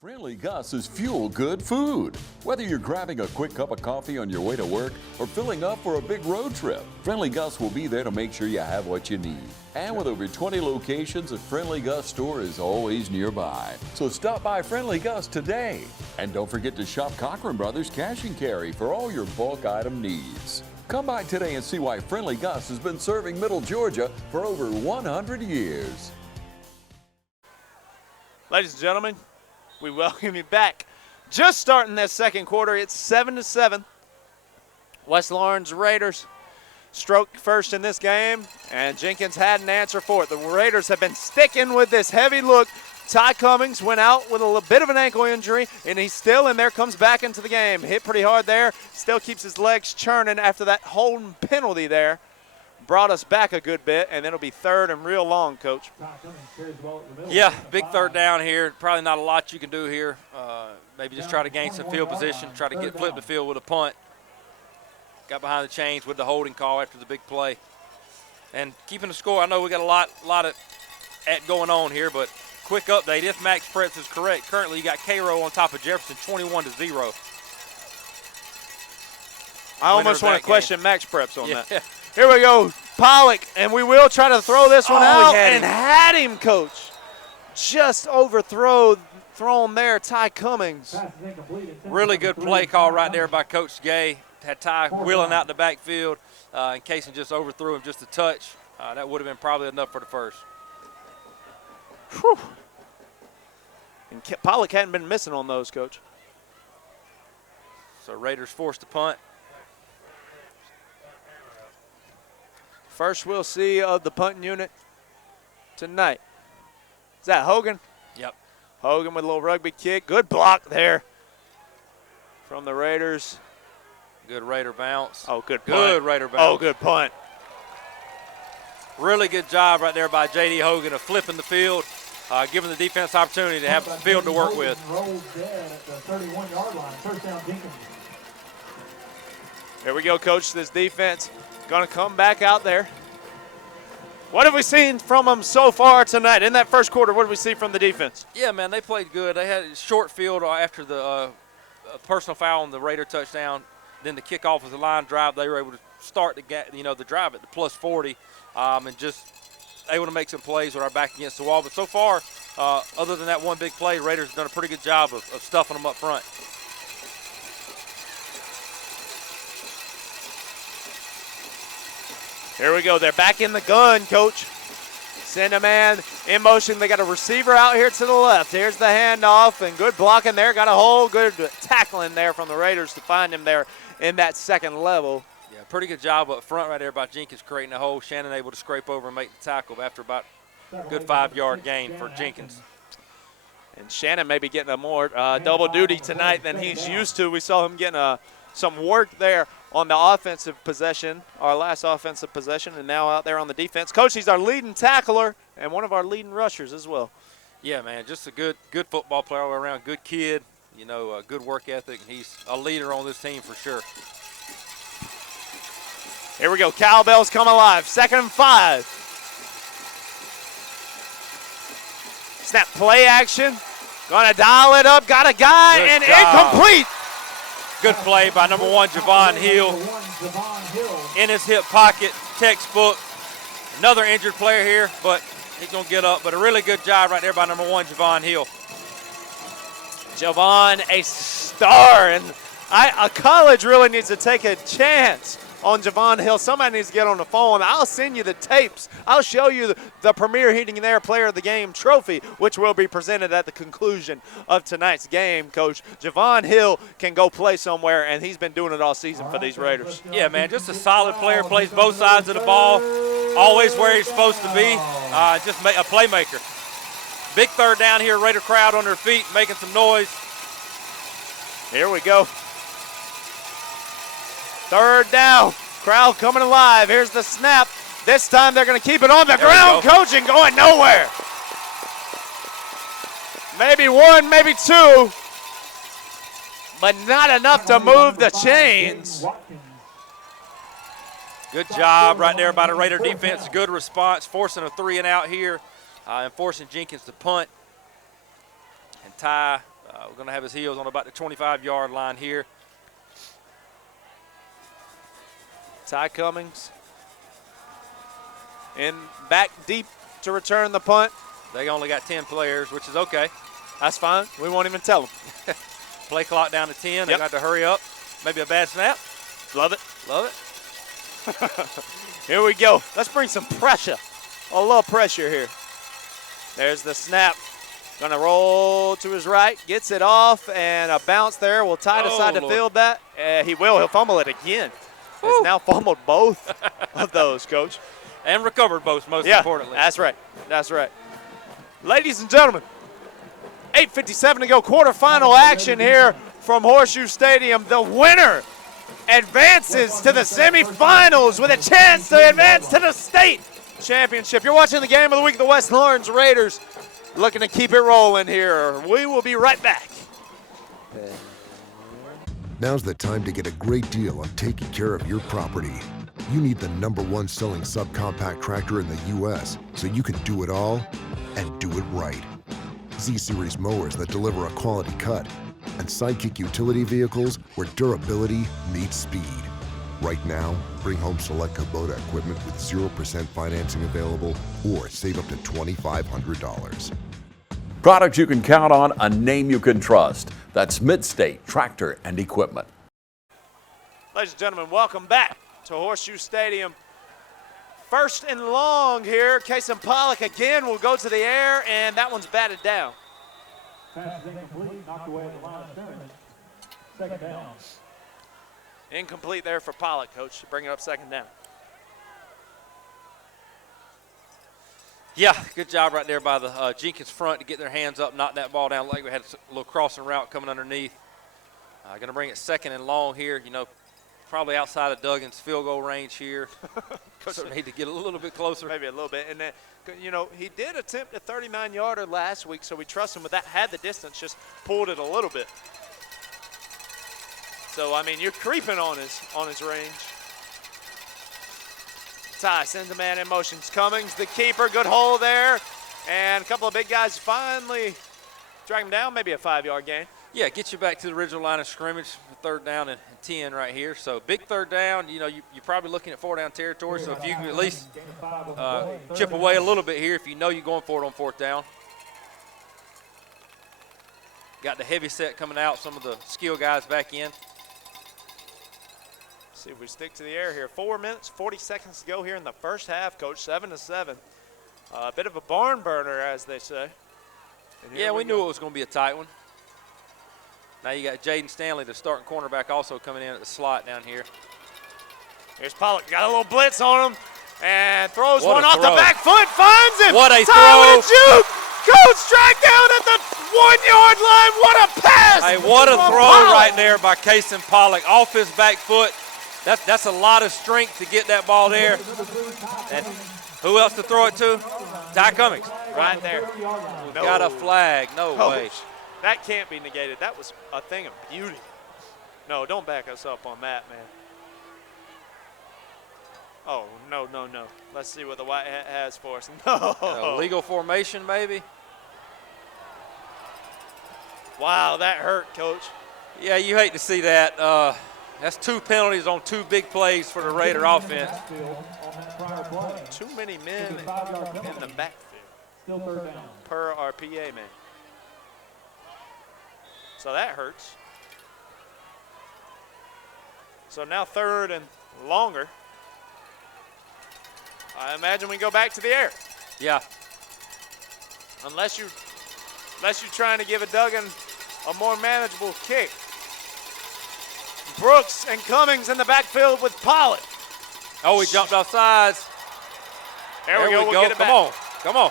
Friendly Gus is fuel-good food. Whether you're grabbing a quick cup of coffee on your way to work or filling up for a big road trip, Friendly Gus will be there to make sure you have what you need. And with over 20 locations, a Friendly Gus store is always nearby. So stop by Friendly Gus today. And don't forget to shop Cochran Brothers Cash and Carry for all your bulk item needs. Come by today and see why Friendly Gus has been serving Middle Georgia for over 100 years. Ladies and gentlemen, we welcome you back. Just starting this second quarter, it's 7-7. West Lawrence Raiders stroke first in this game, and Jenkins had an answer for it. The Raiders have been sticking with this heavy look. Ty Cummings went out with a little bit of an ankle injury, and he's still in there, comes back into the game. Hit pretty hard there, still keeps his legs churning after that holding penalty there. Brought us back a good bit, and it'll be third and real long, Coach. Yeah, big third down here. Probably not a lot you can do here. Maybe just try to gain some field position, try to flip the field with a punt. Got behind the chains with the holding call after the big play. And keeping the score, I know we got a lot of going on here, but quick update, if Max Preps is correct, currently you got Cairo on top of Jefferson 21-0. I almost want to question Max Preps on that. Here we go, Pollock, and we will try to throw this one out, and had him, Coach. Just thrown there, Ty Cummings. Really good play call right there by Coach Gay. Had Ty wheeling out in the backfield, in case he just overthrew him just a touch. That would have been probably enough for the first. Whew. And Pollock hadn't been missing on those, Coach. So Raiders forced to punt. First we'll see of the punting unit tonight. Is that Hogan? Yep. Hogan with a little rugby kick. Good block there from the Raiders. Good Raider bounce. Oh, good punt. Good Raider bounce. Oh, good punt. Really good job right there by J.D. Hogan of flipping the field, giving the defense opportunity to have the field to work with. Rolled dead at the 31-yard line. First down, Jenkins. Here we go, Coach. This defense going to come back out there. What have we seen from them so far tonight? In that first quarter, what did we see from the defense? Yeah, man, they played good. They had a short field after the personal foul on the Raider touchdown. Then the kickoff was a line drive. They were able to start the drive at the plus 40 and just able to make some plays with our back against the wall. But so far, other than that one big play, Raiders have done a pretty good job of stuffing them up front. Here we go. They're back in the gun, Coach. Send a man in motion. They got a receiver out here to the left. Here's the handoff, and good blocking there. Got a hole. Good tackling there from the Raiders to find him there in that second level. Yeah, pretty good job up front right there by Jenkins creating a hole. Shannon able to scrape over and make the tackle after about a good 5-yard gain for Jenkins. And Shannon may be getting a more double duty tonight than he's used to. We saw him getting some work there on the offensive possession, our last offensive possession, and now out there on the defense. Coach, he's our leading tackler and one of our leading rushers as well. Yeah, man, just a good football player all around, good kid, good work ethic. He's a leader on this team for sure. Here we go, cowbells come alive, 2nd and 5. Snap play action, gonna dial it up, got a guy, good and job. Incomplete. Good play by number 1, Javon Hill. In his hip pocket, textbook. Another injured player here, but he's going to get up. But a really good job right there by number 1, Javon Hill. Javon, a star. And a college really needs to take a chance on Javon Hill. Somebody needs to get on the phone. I'll send you the tapes. I'll show you the Premier Heating and Air Player of the Game trophy, which will be presented at the conclusion of tonight's game, Coach. Javon Hill can go play somewhere, and he's been doing it all season for these Raiders. Yeah, man, just a solid player, plays both sides of the ball, always where he's supposed to be, just a playmaker. Big third down here, Raider crowd on their feet, making some noise. Here we go. Third down, crowd coming alive. Here's the snap. This time they're going to keep it on the ground. Coaching going nowhere. Maybe 1, maybe 2, but not enough to move the chains. Good job right there by the Raider defense. Good response, forcing a 3-and-out here and forcing Jenkins to punt. And Ty We're going to have his heels on about the 25-yard line here. Ty Cummings in back deep to return the punt. They only got 10 players, which is okay. That's fine. We won't even tell them. Play clock down to 10. They got to hurry up. Maybe a bad snap. Love it. Love it. Here we go. Let's bring some pressure. A little pressure here. There's the snap. Going to roll to his right. Gets it off, and a bounce there. Will Ty decide to field that? He will. He'll fumble it again. Has now fumbled both of those, Coach. And recovered both, most importantly. That's right. That's right. Ladies and gentlemen, 8:57 to go. Quarterfinal action here from Horseshoe Stadium. The winner advances to the semifinals with a chance to advance to the state championship. You're watching the game of the week. The West Lawrence Raiders looking to keep it rolling here. We will be right back. Now's the time to get a great deal on taking care of your property. You need the #1 selling subcompact tractor in the U.S. so you can do it all and do it right. Z-Series mowers that deliver a quality cut, and Sidekick utility vehicles where durability meets speed. Right now, bring home select Kubota equipment with 0% financing available or save up to $2,500. Products you can count on, a name you can trust. That's Mid-State Tractor and Equipment. Ladies and gentlemen, welcome back to Horseshoe Stadium. First and long here. Kason Pollock again will go to the air, and that one's batted down. Pass is incomplete, knocked away at the line of scrimmage. Second down. Incomplete there for Pollock, Coach. Bring it up second down. Yeah, good job right there by the Jenkins front to get their hands up, knock that ball down. Like we had a little crossing route coming underneath. Going to bring it second and long here. You know, probably outside of Duggan's field goal range here. So need to get a little bit closer. Maybe a little bit. And then, you know, he did attempt a 39-yarder last week, so we trust him with that. Had the distance, just pulled it a little bit. So, I mean, you're creeping on his range. Ty sends a man in motion. Cummings, the keeper, good hole there. And a couple of big guys finally drag him down, maybe a 5-yard gain. Yeah, get you back to the original line of scrimmage, third down and 10 right here. So big third down, you know, you're probably looking at 4-down territory. So if you can at least chip away a little bit here if you know you're going for it on fourth down. Got the heavy set coming out, some of the skill guys back in. See if we stick to the air here. 4 minutes, 40 seconds to go here in the first half, Coach. 7-7. A bit of a barn burner, as they say. Yeah, we knew it was going to be a tight one. Now you got Jaden Stanley, the starting cornerback, also coming in at the slot down here. Here's Pollock. Got a little blitz on him and throws one off the back foot. Finds him. What a throw! throw. With a juke. Coach tracked down at the 1-yard line. What a pass. Hey, what a throw Pollock right there by Kason Pollock. Off his back foot. That's a lot of strength to get that ball there. And who else to throw it to? Ty Cummings. Right there. No. Got a flag. No way. That can't be negated. That was a thing of beauty. No, don't back us up on that, man. Oh, no. Let's see what the white hat has for us. No. Legal formation, maybe. Wow, that hurt, Coach. Yeah, you hate to see that. That's 2 penalties on 2 big plays for the Raider offense. Too many men in the backfield per our PA man. So that hurts. So now third and longer. I imagine we go back to the air. Yeah. Unless you're trying to give a Duggan a more manageable kick. Brooks and Cummings in the backfield with Pollock. Oh, he jumped off sides. There we go. We'll get it back. Come on.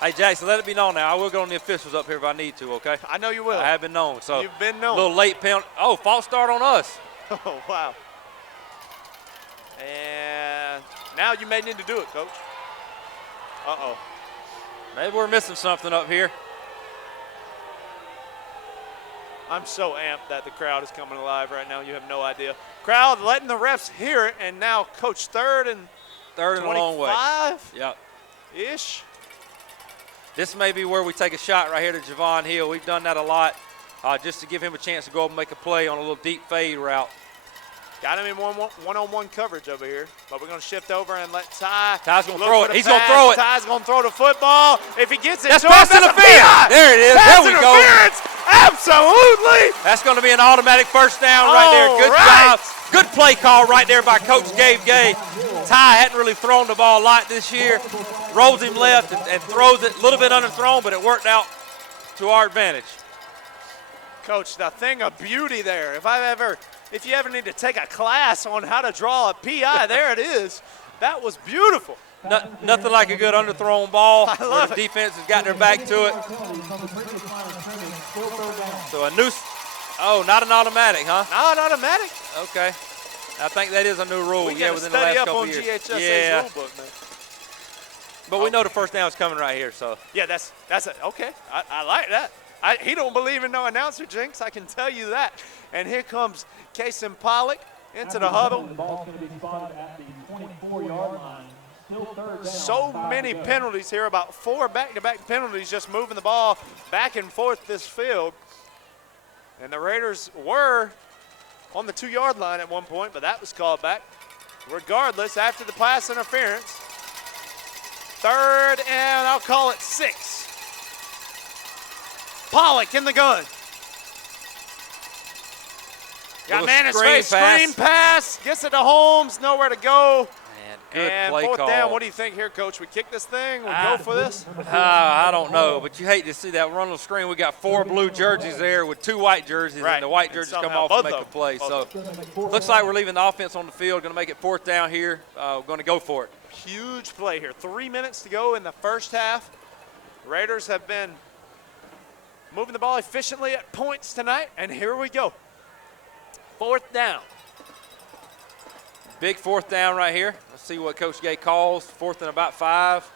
Hey, Jackson, let it be known now. I will get on the officials up here if I need to, okay? I know you will. I have been known. So you've been known. A little late penalty. Oh, false start on us. Oh, wow. And now you may need to do it, Coach. Uh-oh. Maybe we're missing something up here. I'm so amped that the crowd is coming alive right now. You have no idea. Crowd letting the refs hear it, and now, Coach, third and a long way. 25? Yep. Ish. This may be where we take a shot right here to Javon Hill. We've done that a lot. just to give him a chance to go up and make a play on a little deep fade route. Got him in one-on-one coverage over here, but we're going to shift over and let Ty's going to throw it. He's going to throw it. Ty's going to throw the football. If he gets it, that's pass interference. There it is. Pass there we go. Absolutely. That's going to be an automatic first down right there. Good job. Good play call right there by Coach Gabe Gay. Ty hadn't really thrown the ball a lot this year. Rolls him left and throws it a little bit underthrown, but it worked out to our advantage. Coach, the thing of beauty there. If you ever need to take a class on how to draw a PI, there it is. That was beautiful. Nothing like a good underthrown ball. I love the defense has gotten their back to it. So not an automatic, huh? Not automatic. Okay. I think that is a new rule. Within the last couple of years. GHSA's rule book, man. But we know the first down is coming right here, so. Yeah, that's it. Okay. I like that. He don't believe in no announcer jinx, I can tell you that. And here comes Kason Pollock into the huddle. The ball's going to be spotted at the 24-yard line. So many penalties here, about 4 back-to-back penalties, just moving the ball back and forth this field. And the Raiders were on the 2-yard line at one point, but that was called back. Regardless, after the pass interference, 3rd and I'll call it 6. Pollock in the gun. Got man in space, screen pass, gets it to Holmes, nowhere to go. Good and play 4th call. down, what do you think here, Coach? We kick this thing? We go for this? I don't know, but you hate to see that run on the screen. We got 4 blue jerseys there with 2 white jerseys, and the white jerseys come off and make a play. So looks like we're leaving the offense on the field. Going to make it 4th down here. We're going to go for it. Huge play here. 3 minutes to go in the first half. Raiders have been moving the ball efficiently at points tonight, and here we go. 4th down. Big 4th down right here. Let's see what Coach Gay calls. 4th and about 5.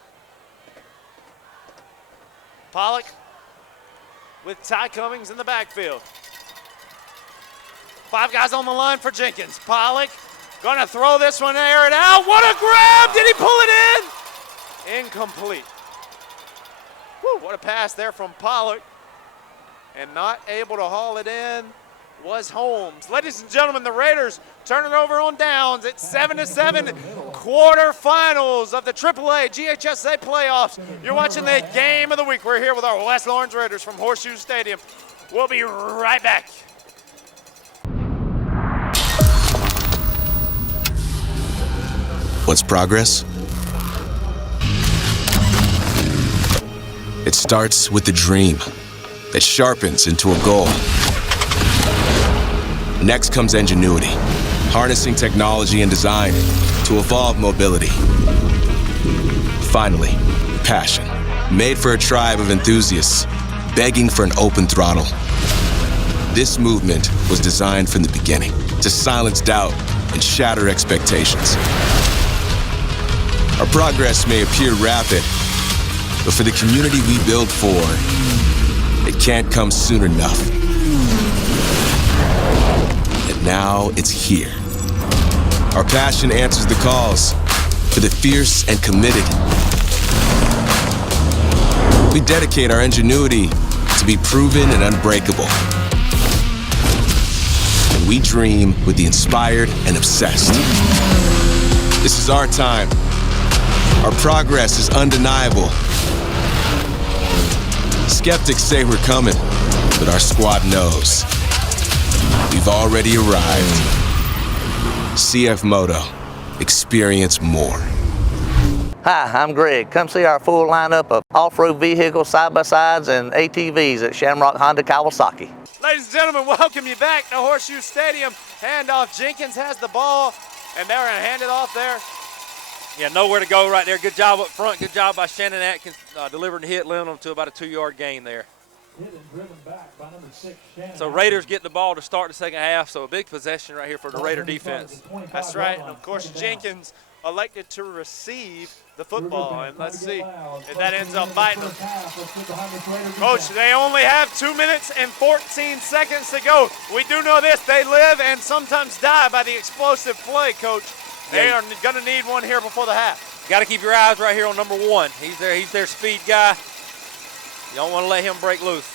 Pollock with Ty Cummings in the backfield. 5 guys on the line for Jenkins. Pollock gonna throw this one, air it out. What a grab! Did he pull it in? Incomplete. Woo, what a pass there from Pollock. And not able to haul it in was Holmes. Ladies and gentlemen, the Raiders turn it over on downs. It's 7-7 quarterfinals of the AAA GHSA playoffs. You're watching the game of the week. We're here with our West Lawrence Raiders from Horseshoe Stadium. We'll be right back. What's progress? It starts with the dream that sharpens into a goal. Next comes ingenuity, harnessing technology and design to evolve mobility. Finally, passion, made for a tribe of enthusiasts, begging for an open throttle. This movement was designed from the beginning to silence doubt and shatter expectations. Our progress may appear rapid, but for the community we build for, it can't come soon enough. And now it's here. Our passion answers the calls for the fierce and committed. We dedicate our ingenuity to be proven and unbreakable. And we dream with the inspired and obsessed. This is our time. Our progress is undeniable. Skeptics say we're coming, but our squad knows. We've already arrived. CF Moto. Experience more. Hi, I'm Greg. Come see our full lineup of off-road vehicles, side-by-sides, and ATVs at Shamrock Honda Kawasaki. Ladies and gentlemen, welcome you back to Horseshoe Stadium. Handoff. Jenkins has the ball, and they're going to hand it off there. Yeah, nowhere to go right there. Good job up front. Good job by Shannon Atkins delivering the hit, limiting them to about a 2-yard gain there. So Raiders get the ball to start the second half, so a big possession right here for the Raider defense. That's right, and of course Jenkins elected to receive the football, and let's see if that ends up biting them. Coach, they only have 2 minutes and 14 seconds to go. We do know this, they live and sometimes die by the explosive play, Coach. They are going to need one here before the half. Got to keep your eyes right here on number 1. He's their speed guy. You don't want to let him break loose.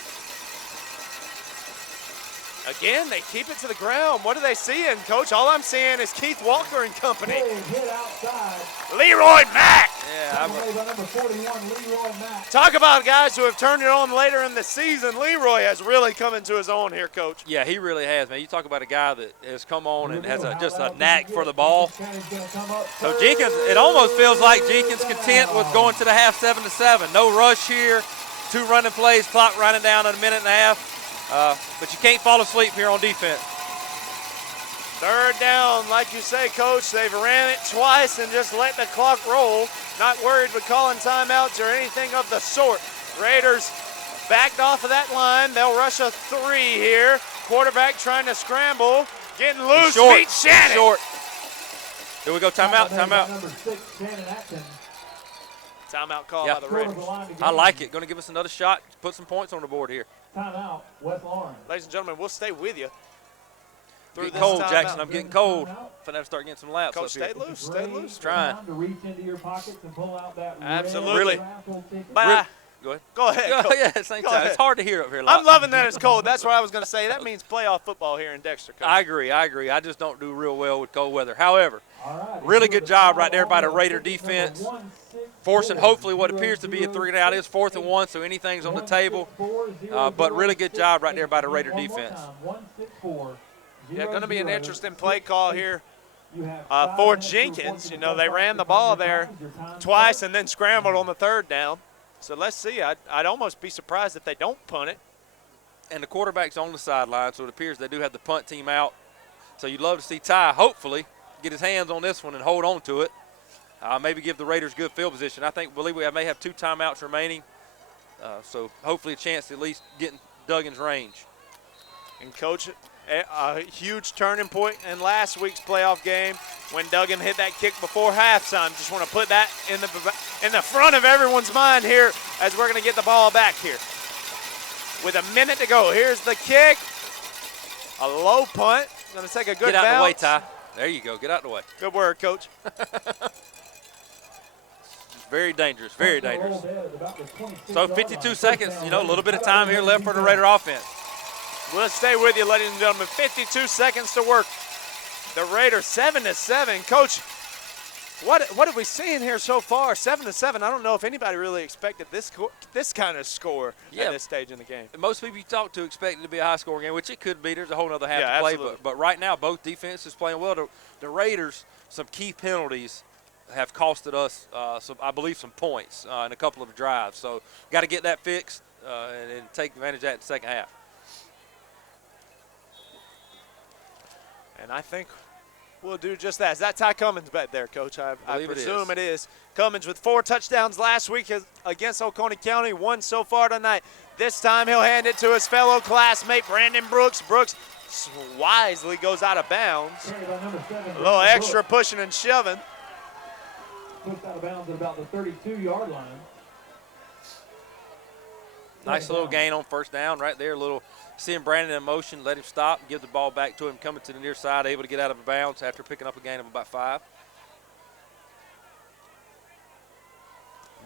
Again, they keep it to the ground. What are they seeing, Coach? All I'm seeing is Keith Walker and company. Hit outside. Leroy Mack. Yeah, number 41, Leroy Mack. Talk about guys who have turned it on later in the season. Leroy has really come into his own here, Coach. Yeah, he really has, man. You talk about a guy that has come on and has just a knack for the ball. So Jenkins, it almost feels like Jenkins content with going to the half 7-7. No rush here. 2 running plays, clock running down in a minute and a half. But you can't fall asleep here on defense. Third down, like you say, Coach. They've ran it twice and just let the clock roll. Not worried with calling timeouts or anything of the sort. Raiders backed off of that line. They'll rush a 3 here. Quarterback trying to scramble. Getting loose. Beat Shannon. Short. Here we go. Timeout. Timeout. Number 6, Shannon Atkins. Timeout call by the Raiders. I like it. Going to give us another shot. Put some points on the board here. Timeout, West Lawrence. Ladies and gentlemen, we'll stay with you. Getting cold, Jackson. I'm getting cold. If I have to start getting some laps Coach, up here. stay loose. Stay loose. Trying. To reach into your pockets and pull out that Absolutely. But Go ahead. Go ahead. Coach. Yeah, same time. It's hard to hear up here. I'm loving that it's cold. That's what I was going to say. That means playoff football here in Dexter, Coach. I agree. I just don't do real well with cold weather. However, really good job right there by the Raider defense. Forcing hopefully what appears to be a 3-and-out. It's 4th and 1, so anything's on the table. But really good job right there by the Raider defense. Yeah, going to be an interesting play call here for Jenkins. You know, they ran the ball there twice and then scrambled on the 3rd down. So let's see. I'd almost be surprised if they don't punt it. And the quarterback's on the sideline, so it appears they do have the punt team out. So you'd love to see Ty, hopefully, get his hands on this one and hold on to it. Maybe give the Raiders good field position. I believe we may have 2 timeouts remaining. So hopefully a chance to at least get in Duggan's range. And, Coach, a huge turning point in last week's playoff game when Duggan hit that kick before halftime. Just want to put that in the front of everyone's mind here as we're going to get the ball back here. With a minute to go, here's the kick. A low punt. Going to take a good bounce. Get out the way, Ty. There you go. Get out the way. Good work, Coach. Very dangerous, very dangerous. So 52 seconds, a little bit of time here left for the Raider offense. We'll stay with you, ladies and gentlemen. 52 seconds to work. The Raiders 7-7. Coach, what have we seen here so far? 7-7. I don't know if anybody really expected this kind of score at this stage in the game. Most people you talk to expect it to be a high-scoring game, which it could be. There's a whole other half to play. But right now, both defenses playing well. The Raiders, some key penalties have costed us, I believe, some points in a couple of drives. So got to get that fixed and take advantage of that in the second half. And I think we'll do just that. Is that Ty Cummins back there, Coach? I presume it is. Cummins with 4 touchdowns last week against Oconee County, 1 so far tonight. This time he'll hand it to his fellow classmate, Brandon Brooks. Brooks wisely goes out of bounds. A little extra pushing and shoving. Pushed out of bounds at about the 32-yard line. Nice little gain on first down right there. Seeing Brandon in motion, let him stop, give the ball back to him, coming to the near side, able to get out of bounds after picking up a gain of about 5.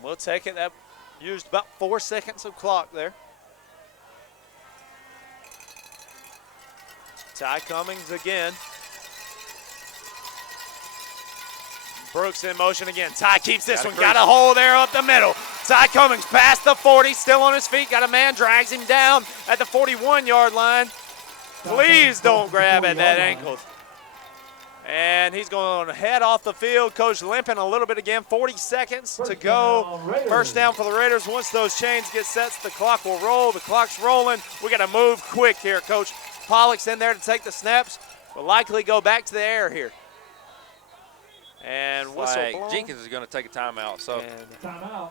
We'll take it. That used about 4 seconds of clock there. Ty Cummings again. Brooks in motion again. Ty keeps this one. Got a hole there up the middle. Ty Cummings past the 40, still on his feet. Got a man, drags him down at the 41-yard line. Please don't grab at that ankle. And he's going to head off the field. Coach limping a little bit again. 40 seconds to go. First down for the Raiders. Once those chains get set, the clock will roll. The clock's rolling. We got to move quick here, Coach. Pollock's in there to take the snaps. Will likely go back to the air here. And whistle blown. Jenkins is going to take a timeout. Timeout.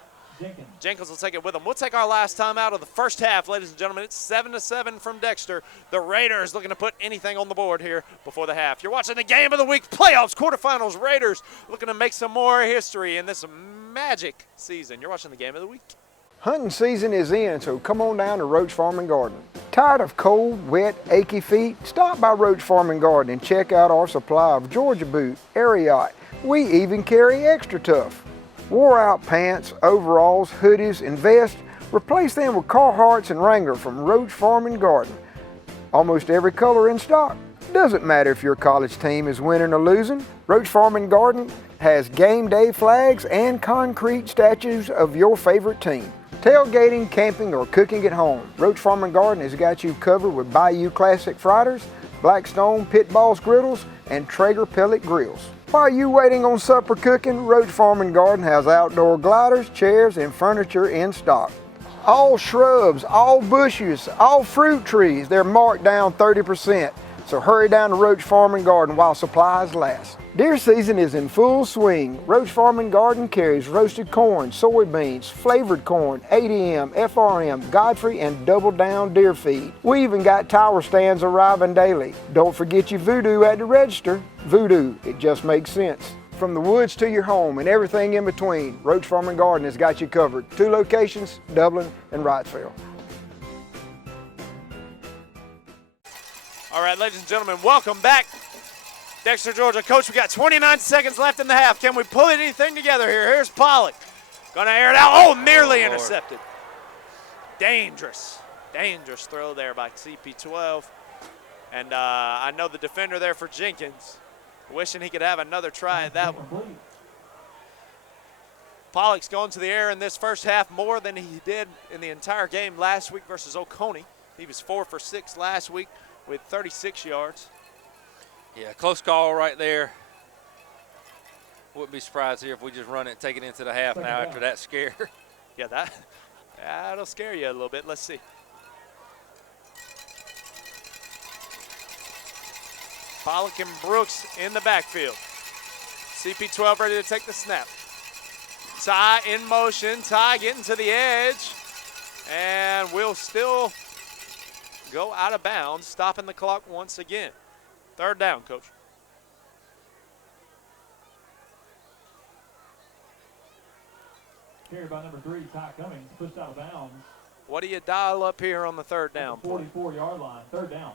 Jenkins will take it with him. We'll take our last timeout of the first half, ladies and gentlemen. It's 7-7 from Dexter. The Raiders looking to put anything on the board here before the half. You're watching the game of the week, playoffs, quarterfinals. Raiders looking to make some more history in this magic season. You're watching the game of the week. Hunting season is in, so come on down to Roach Farm and Garden. Tired of cold, wet, achy feet? Stop by Roach Farm and Garden and check out our supply of Georgia Boot, Ariat. We even carry Extra Tough. Wore out pants, overalls, hoodies, and vests, replace them with Carhartts and Wrangler from Roach Farm and Garden. Almost every color in stock. Doesn't matter if your college team is winning or losing, Roach Farm and Garden has game day flags and concrete statues of your favorite team. Tailgating, camping, or cooking at home, Roach Farm and Garden has got you covered with Bayou Classic Fridays, Blackstone Pit Balls griddles, and Traeger pellet grills. While you waiting on supper cooking, Roach Farm and Garden has outdoor gliders, chairs, and furniture in stock. All shrubs, all bushes, all fruit trees, they're marked down 30%. So hurry down to Roach Farm and Garden while supplies last. Deer season is in full swing. Roach Farm and Garden carries roasted corn, soybeans, flavored corn, ADM, FRM, Godfrey, and Double Down deer feed. We even got tower stands arriving daily. Don't forget your Voodoo at the register. Voodoo, it just makes sense. From the woods to your home and everything in between, Roach Farm and Garden has got you covered. 2 locations, Dublin and Wrightsville. All right, ladies and gentlemen, welcome back. Dexter, Georgia. Coach, we got 29 seconds left in the half. Can we pull anything together here? Here's Pollock. Gonna air it out. Oh, nearly intercepted. Dangerous throw there by CP12. And I know the defender there for Jenkins, wishing he could have another try at that one. Pollock's going to the air in this first half more than he did in the entire game last week versus Oconee. He was 4 for 6 last week with 36 yards. Yeah, close call right there. Wouldn't be surprised here if we just run it and take it into the half now after that scare. Yeah, that'll scare you a little bit. Let's see. Pollock and Brooks in the backfield. CP12 ready to take the snap. Ty in motion. Ty getting to the edge. And we'll still go out of bounds, stopping the clock once again. 3rd down, Coach. Carried by number 3, Ty Cummings, pushed out of bounds. What do you dial up here on the 3rd down? 44-yard line, 3rd down.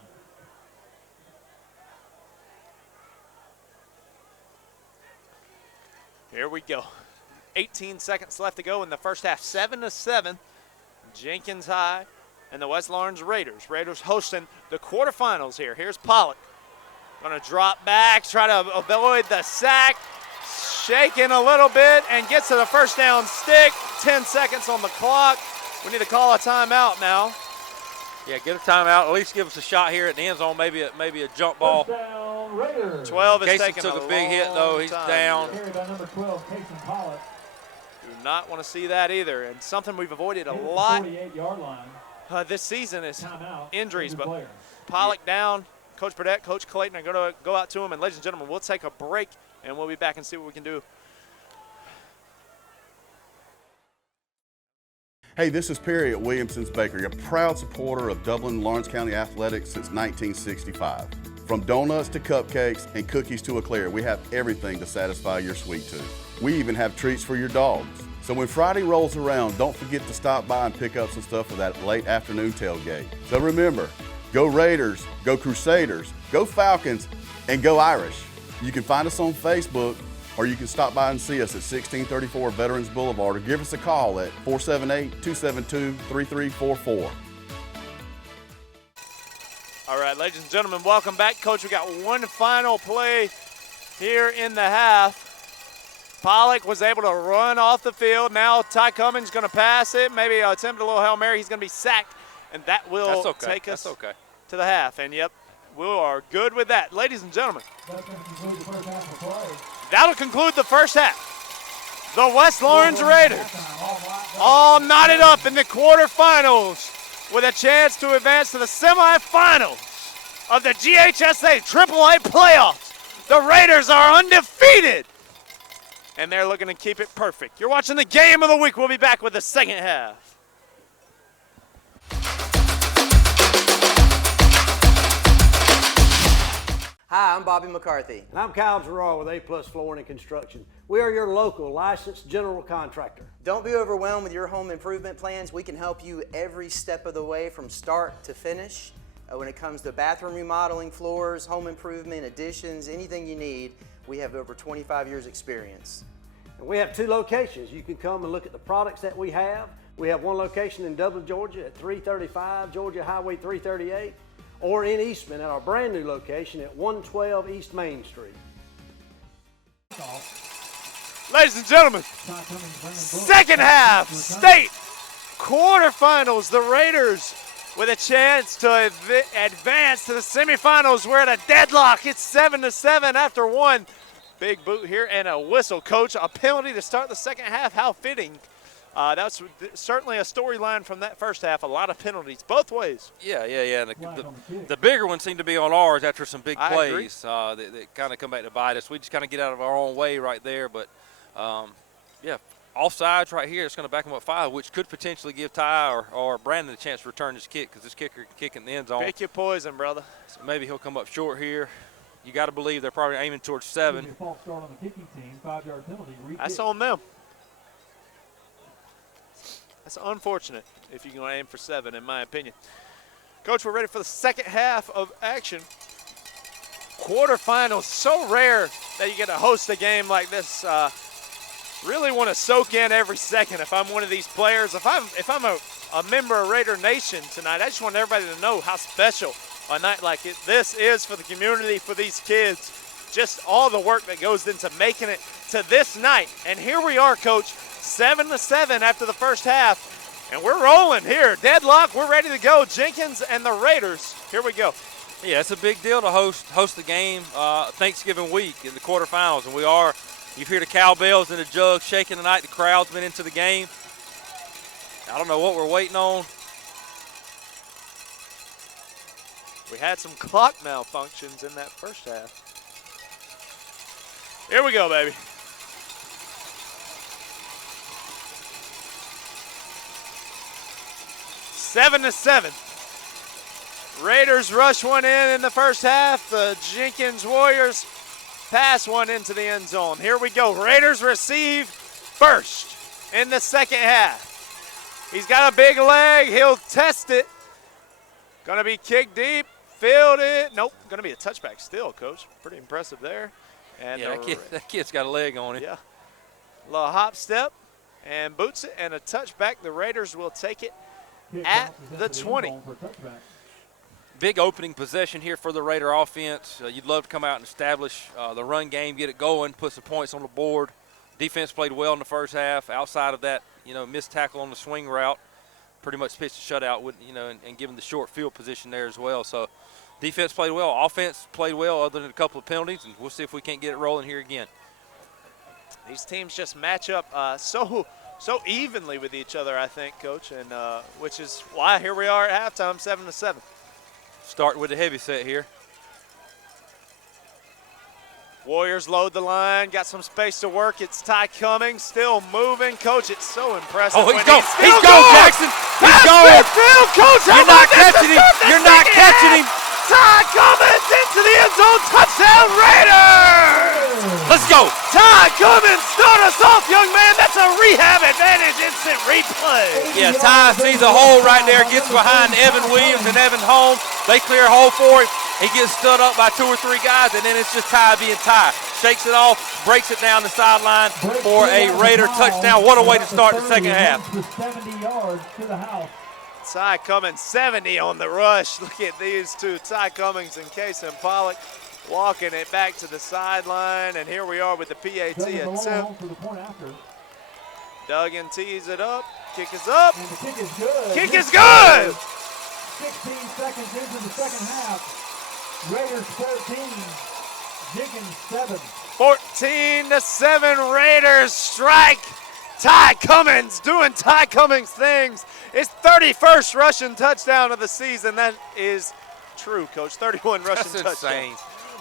Here we go. 18 seconds left to go in the first half. 7-7. Jenkins High and the West Lawrence Raiders. Raiders hosting the quarterfinals here. Here's Pollock. Gonna drop back, try to avoid the sack. Shaking a little bit and gets to the first down stick. 10 seconds on the clock. We need to call a timeout now. Yeah, get a timeout. At least give us a shot here at the end zone. Maybe a jump ball. 12 is taking took a big hit though. He's down. Carried by number 12, Casey Pollock. Do not want to see that either. And something we've avoided a lot 48-yard line. this season is Timeout. injuries. But Player. Pollock down. Coach Burdett, Coach Clayton are going to go out to him. And ladies and gentlemen, we'll take a break and we'll be back and see what we can do. Hey, this is Perry at Williamson's Bakery, a proud supporter of Dublin and Lawrence County athletics since 1965. From donuts to cupcakes and cookies to eclair, we have everything to satisfy your sweet tooth. We even have treats for your dogs. So when Friday rolls around, don't forget to stop by and pick up some stuff for that late afternoon tailgate. So remember, go Raiders, go Crusaders, go Falcons, and go Irish. You can find us on Facebook, or you can stop by and see us at 1634 Veterans Boulevard, or give us a call at 478-272-3344. All right, ladies and gentlemen, welcome back. Coach, we got one final play here in the half. Pollock was able to run off the field. Now Ty Cummings going to pass it, maybe attempt a little Hail Mary. He's going to be sacked, and that will take us to the half. And, yep, we are good with that. Ladies and gentlemen, that'll conclude the first half. The West Lawrence Raiders all knotted up in the quarterfinals with a chance to advance to the semifinals of the GHSA AAA playoffs. The Raiders are undefeated, and they're looking to keep it perfect. You're watching the game of the week. We'll be back with the second half. Hi, I'm Bobby McCarthy. And I'm Kyle Gerard with A+ Flooring and Construction. We are your local licensed general contractor. Don't be overwhelmed with your home improvement plans. We can help you every step of the way from start to finish. When it comes to bathroom remodeling, floors, home improvement, additions, anything you need, we have over 25 years experience. And we have 2 locations. You can come and look at the products that we have. We have one location in Dublin, Georgia at 335 Georgia Highway 338. or in Eastman at our brand new location at 112 East Main Street. Ladies and gentlemen, second half, state quarterfinals. The Raiders with a chance to advance to the semifinals. We're at a deadlock. It's 7-7 after one. Big boot here and a whistle. Coach, a penalty to start the second half. How fitting. That's certainly a storyline from that first half. A lot of penalties both ways. Yeah. The bigger ones seem to be on ours after some big plays that kind of come back to bite us. We just kind of get out of our own way right there. But, offsides right here. It's going to back them up 5, which could potentially give Ty or Brandon a chance to return this kick because this kicker can kick in the end zone. Pick your poison, brother. So maybe he'll come up short here. You got to believe they're probably aiming towards 7. False start on the kicking team, 5-yard penalty. That's on them. That's unfortunate if you're going to aim for 7, in my opinion. Coach, we're ready for the second half of action. Quarterfinals, so rare that you get to host a game like this. Really want to soak in every second. If I'm one of these players, if I'm a member of Raider Nation tonight, I just want everybody to know how special a night like this is for the community, for these kids. Just all the work that goes into making it to this night. And here we are, Coach, 7-7 after the first half. And we're rolling here. Deadlock, we're ready to go. Jenkins and the Raiders, here we go. Yeah, it's a big deal to host the game Thanksgiving week in the quarterfinals. And we are, you hear the cowbells and the jugs shaking tonight. The crowd's been into the game. I don't know what we're waiting on. We had some clock malfunctions in that first half. Here we go, baby. Seven to 7. Raiders rush one in the first half. The Jenkins Warriors pass one into the end zone. Here we go. Raiders receive first in the second half. He's got a big leg. He'll test it. Gonna be kicked deep. Fielded. Nope. Gonna be a touchback still, Coach. Pretty impressive there. And yeah, that kid's got a leg on him. Yeah. A little hop step and boots it and a touchback. The Raiders will take it at the 20. Big opening possession here for the Raider offense. You'd love to come out and establish the run game, get it going, put some points on the board. Defense played well in the first half. Outside of that, missed tackle on the swing route. Pretty much pitched a shutout with, and given the short field position there as well. So defense played well. Offense played well other than a couple of penalties, and we'll see if we can't get it rolling here again. These teams just match up so evenly with each other, I think, Coach, and which is why here we are at halftime, 7-7. Starting with the heavy set here. Warriors load the line, got some space to work. It's Ty Cummings still moving. Coach, it's so impressive. Oh, he's going. He's going, Jackson. He's going. Coach, you're not catching him. You're not catching him. Ty Cummings into the end zone. Touchdown, Raiders! Let's go. Ty Cummings, start us off, young man. That's a rehab advantage instant replay. Yeah, Ty sees a hole right there, gets behind Evan Williams and Evan Holmes. They clear a hole for him. He gets stood up by 2 or 3 guys, and then it's just Ty being Ty. Shakes it off, breaks it down the sideline for a Raider touchdown. What a way to start the second half. 70 yards to the house. Ty Cummings, 70 on the rush. Look at these two, Ty Cummings and Kason Pollock, walking it back to the sideline. And here we are with the PAT attempt. Duggan tees it up. Kick is up. And the kick is good. Kick is good. 16 seconds into the second half. Raiders 14, Jenkins 7. 14-7, Raiders strike. Ty Cummings doing Ty Cummings things. His 31st rushing touchdown of the season. That is true, Coach. 31 rushing touchdowns. That's insane.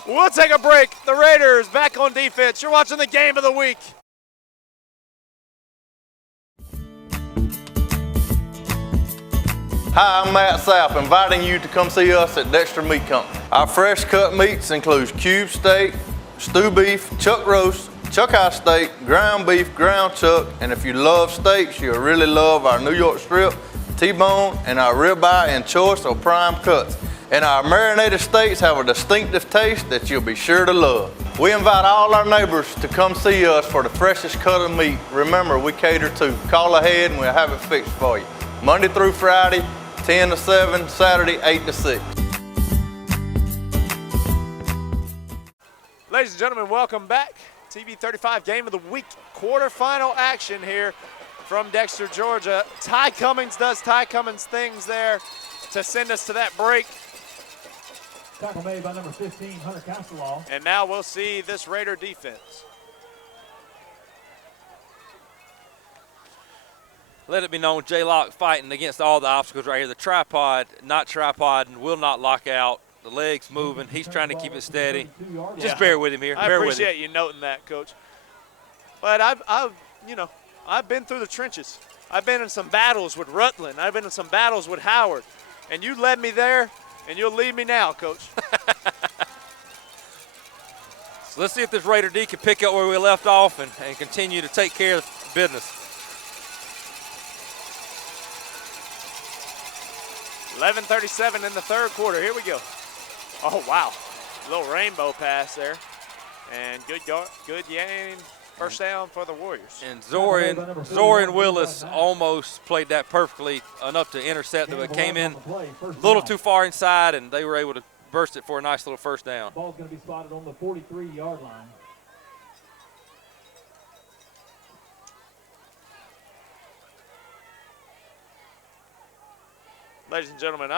We'll take a break. The Raiders back on defense. You're watching the game of the week. Hi, I'm Matt Sapp, inviting you to come see us at Dexter Meat Company. Our fresh cut meats include cube steak, stew beef, chuck roast, chuck eye steak, ground beef, ground chuck, and if you love steaks, you'll really love our New York strip, T-bone, and our ribeye and choice or prime cuts. And our marinated steaks have a distinctive taste that you'll be sure to love. We invite all our neighbors to come see us for the freshest cut of meat. Remember, we cater to. Call ahead and we'll have it fixed for you. Monday through Friday, 10 to 7, Saturday, 8 to 6. Ladies and gentlemen, welcome back. TV 35 Game of the Week quarterfinal action here from Dexter, Georgia. Ty Cummings does Ty Cummings things there to send us to that break. Tackle made by number 15, Hunter Castelaw. And now we'll see this Raider defense. Let it be known, J-Lock fighting against all the obstacles right here. The tripod, not tripod, and will not lock out. The legs moving. He's trying to keep it steady. Just bear with him here. I appreciate you noting that, Coach. But I've been through the trenches. I've been in some battles with Rutland. I've been in some battles with Howard. And you led me there, and you'll lead me now, Coach. So let's see if this Raider D can pick up where we left off and continue to take care of business. 11:37 in the third quarter. Here we go. Oh, wow. Little rainbow pass there. And good gain. First down for the Warriors. And Zorian Willis almost played that perfectly enough to intercept it, but came in a little too far inside, and they were able to burst it for a nice little first down. Ball's going to be spotted on the 43-yard line. Ladies and gentlemen,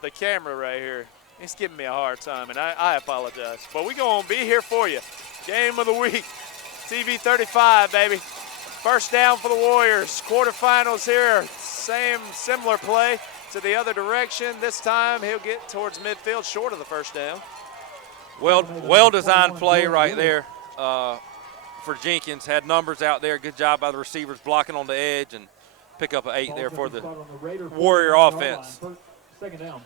the camera right here, it's giving me a hard time, and I apologize. But we're going to be here for you. Game of the week, TV 35, baby. First down for the Warriors. Quarterfinals here, similar play to the other direction. This time he'll get towards midfield, short of the first down. Well-designed play right there for Jenkins. Had numbers out there. Good job by the receivers blocking on the edge and pick up an 8 there for the Warrior offense. Second down.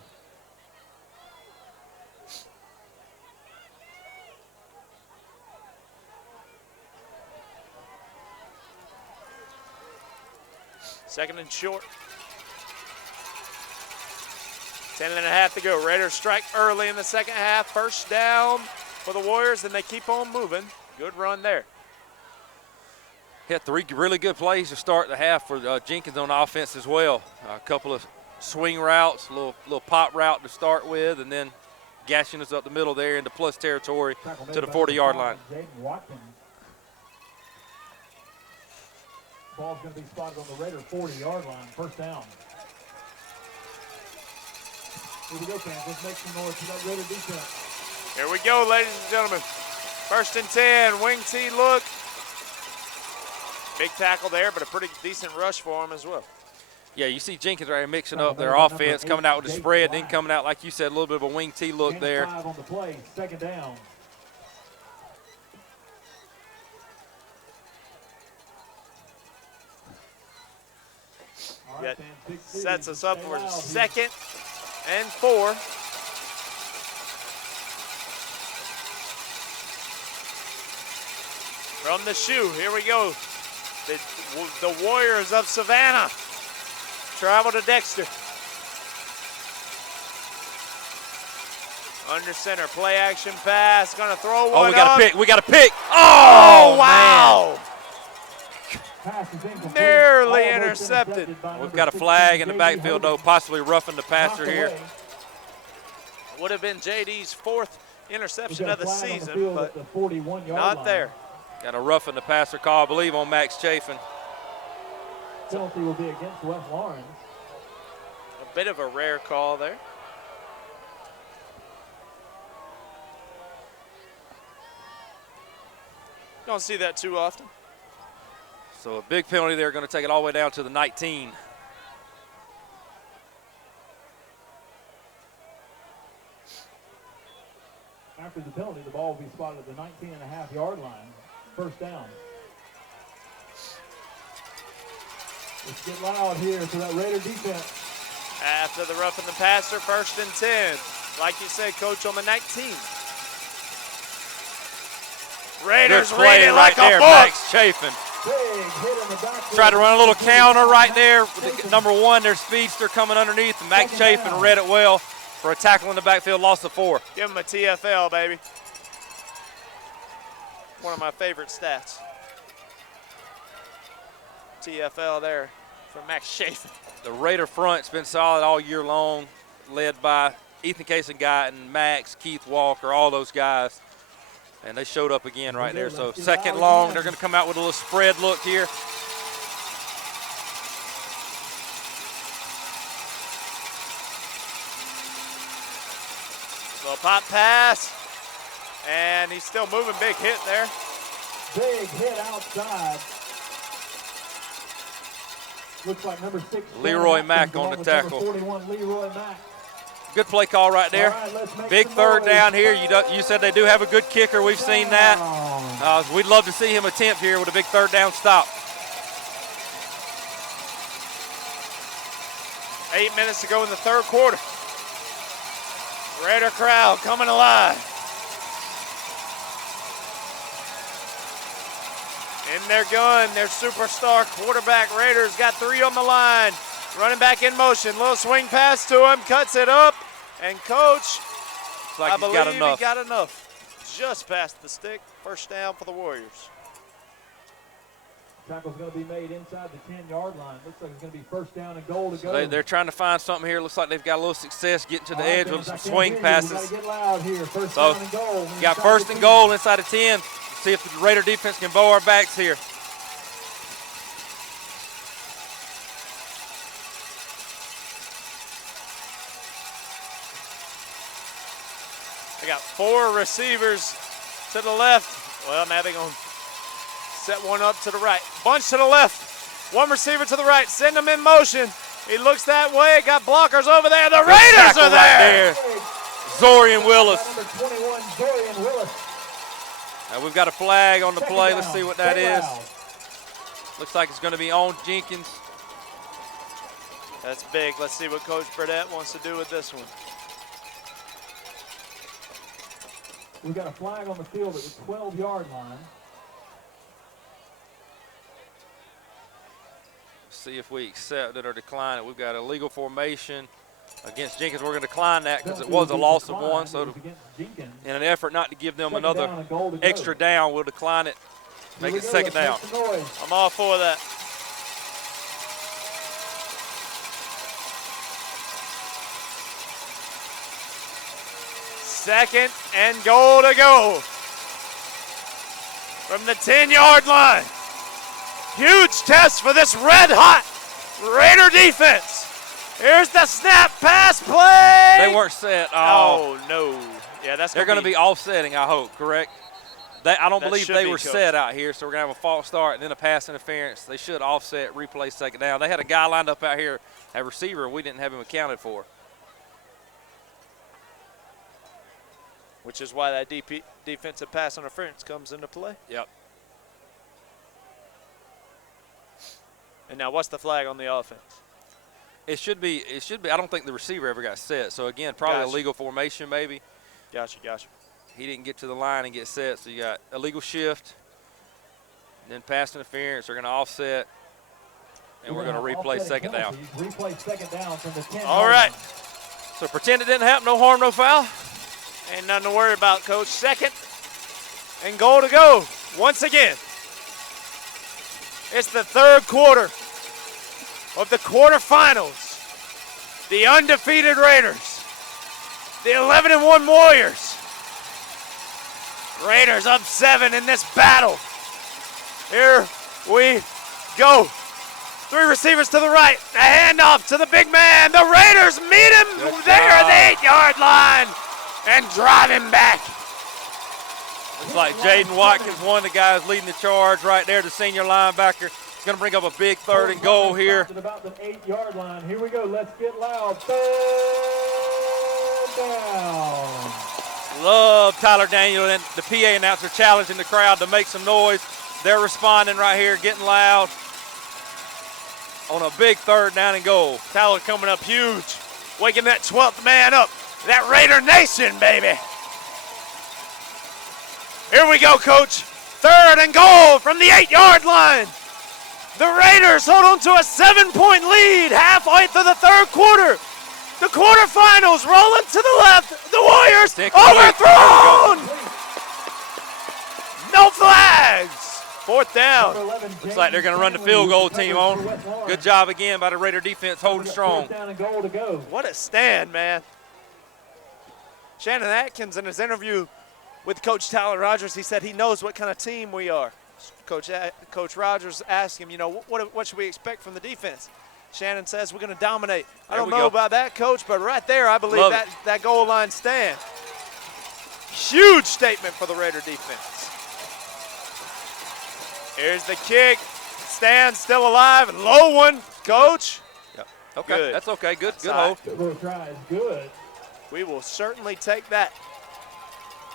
Second and short. 10.5 to go. Raiders strike early in the second half. First down for the Warriors, and they keep on moving. Good run there. Had 3 really good plays to start the half for Jenkins on offense as well. A couple of swing routes, a little pop route to start with, and then gashing us up the middle there into plus territory to the 40-yard line. Ball's going to be spotted on the Raider 40-yard line. First down. Here we go, fans. Let's make some noise for that Raider defense. Here we go, ladies and gentlemen. First and 10, wing T look. Big tackle there, but a pretty decent rush for him as well. Yeah, you see Jenkins right here mixing up their offense, coming out with the spread, then coming out, like you said, a little bit of a wing T look there. 5 on the play, second down. Yet sets us up for second and 4. From the shoe, here we go. The Warriors of Savannah travel to Dexter. Under center, play action pass, gonna throw one. Oh, we got a pick. Oh, wow. Nearly intercepted. We've got a flag in the backfield, though, possibly roughing the passer here. Would have been JD's 4th interception of the season, but not there. Got a roughing the passer call, I believe, on Max Chafin. Penalty will be against West Lawrence. A bit of a rare call there. Don't see that too often. So a big penalty there, going to take it all the way down to the 19. After the penalty, the ball will be spotted at the 19.5-yard line. First down. Let's get loud here for that Raider defense. After the roughing the passer, first and 10. Like you said, Coach, on the 19. Raiders read it like a book. Max Chafin. Tried to run a little counter right there. With the number 1, their speedster coming underneath. And Max Chafin read it well for a tackle in the backfield, loss of 4. Give him a TFL, baby. One of my favorite stats. TFL there for Max Chafin. The Raider front's been solid all year long, led by Ethan Case-Guyton, Max, Keith Walker, all those guys. And they showed up again right there. So second long, they're going to come out with a little spread look here. Little pop pass. And he's still moving. Big hit there. Big hit outside. Looks like number 6. Leroy Mack on the tackle. 41, Leroy Mack. Good play call right there. Right, big third down here. You said they do have a good kicker. We've seen that. We'd love to see him attempt here with a big third down stop. 8 minutes to go in the third quarter. Raider crowd coming alive. In their gun, their superstar quarterback Raiders got 3 on the line. Running back in motion, little swing pass to him, cuts it up, and coach, like I believe got enough. he got enough. Just past the stick, first down for the Warriors. Tackle's going to be made inside the 10-yard line. Looks like it's going to be first down and goal to go. So they're trying to find something here. Looks like they've got a little success getting to the edge with some swing passes. Get loud here. First so down and goal. Got first and goal inside the 10. See if the Raider defense can bow our backs here. They got 4 receivers to the left. Well, now they're going to set one up to the right. Bunch to the left. 1 receiver to the right. Send him in motion. He looks that way. Got blockers over there. The Raiders are there. Right there. Zorian Willis. Number 21, Zorian Willis. Now we've got a flag on the play. Let's see what that is. Looks like it's going to be on Jenkins. That's big. Let's see what Coach Burdett wants to do with this one. We've got a flag on the field at the 12-yard line. See if we accept it or decline it. We've got a legal formation against Jenkins. We're going to decline that because it was a loss of 1. So in an effort not to give them another extra down, we'll decline it. Make it second down. I'm all for that. Second and goal to go from the 10-yard line. Huge test for this red-hot Raider defense. Here's the snap, pass, play. They weren't set. Oh, no. Yeah, they're going to be offsetting, I hope, correct? I don't believe they were set out here, so we're going to have a false start and then a pass interference. They should offset, replay second down. They had a guy lined up out here, a receiver. We didn't have him accounted for. Which is why that defensive pass interference comes into play. Yep. And now what's the flag on the offense? It should be. I don't think the receiver ever got set. So again, probably a legal formation maybe. Gotcha. He didn't get to the line and get set, so you got a legal shift, then pass interference. They're going to offset, and we're going to replay second down. Replay second down from the 10. All right. So pretend it didn't happen. No harm, no foul. Ain't nothing to worry about, Coach. Second and goal to go once again. It's the third quarter of the quarterfinals. The undefeated Raiders, the 11-1 Warriors. Raiders up 7 in this battle. Here we go. 3 receivers to the right. A handoff to the big man. The Raiders meet him there at the 8-yard line and drive him back. It's like Jaden Watkins, one of the guys leading the charge right there, the senior linebacker. He's going to bring up a big third and goal here. About the 8-yard line. Here we go. Let's get loud. Third down. Love Tyler Daniel and the PA announcer challenging the crowd to make some noise. They're responding right here, getting loud on a big third down and goal. Tyler coming up huge, waking that 12th man up. That Raider Nation, baby. Here we go, Coach. Third and goal from the 8-yard line. The Raiders hold on to a 7-point lead halfway through the third quarter. The quarterfinals rolling to the left. The Warriors overthrown. No flags. Fourth down. Looks like they're going to run the field goal team on. Good job again by the Raider defense holding strong. What a stand, man. Shannon Atkins in his interview with Coach Tyler Rogers. He said he knows what kind of team we are. Coach Rogers asked him, you know, what should we expect from the defense? Shannon says we're going to dominate. I don't know about that, Coach, but right there I believe that goal line stand. Huge statement for the Raider defense. Here's the kick. Stand still alive. Low one, Coach. Yep. Okay, good. That's okay. Good hold. Good. We will certainly take that.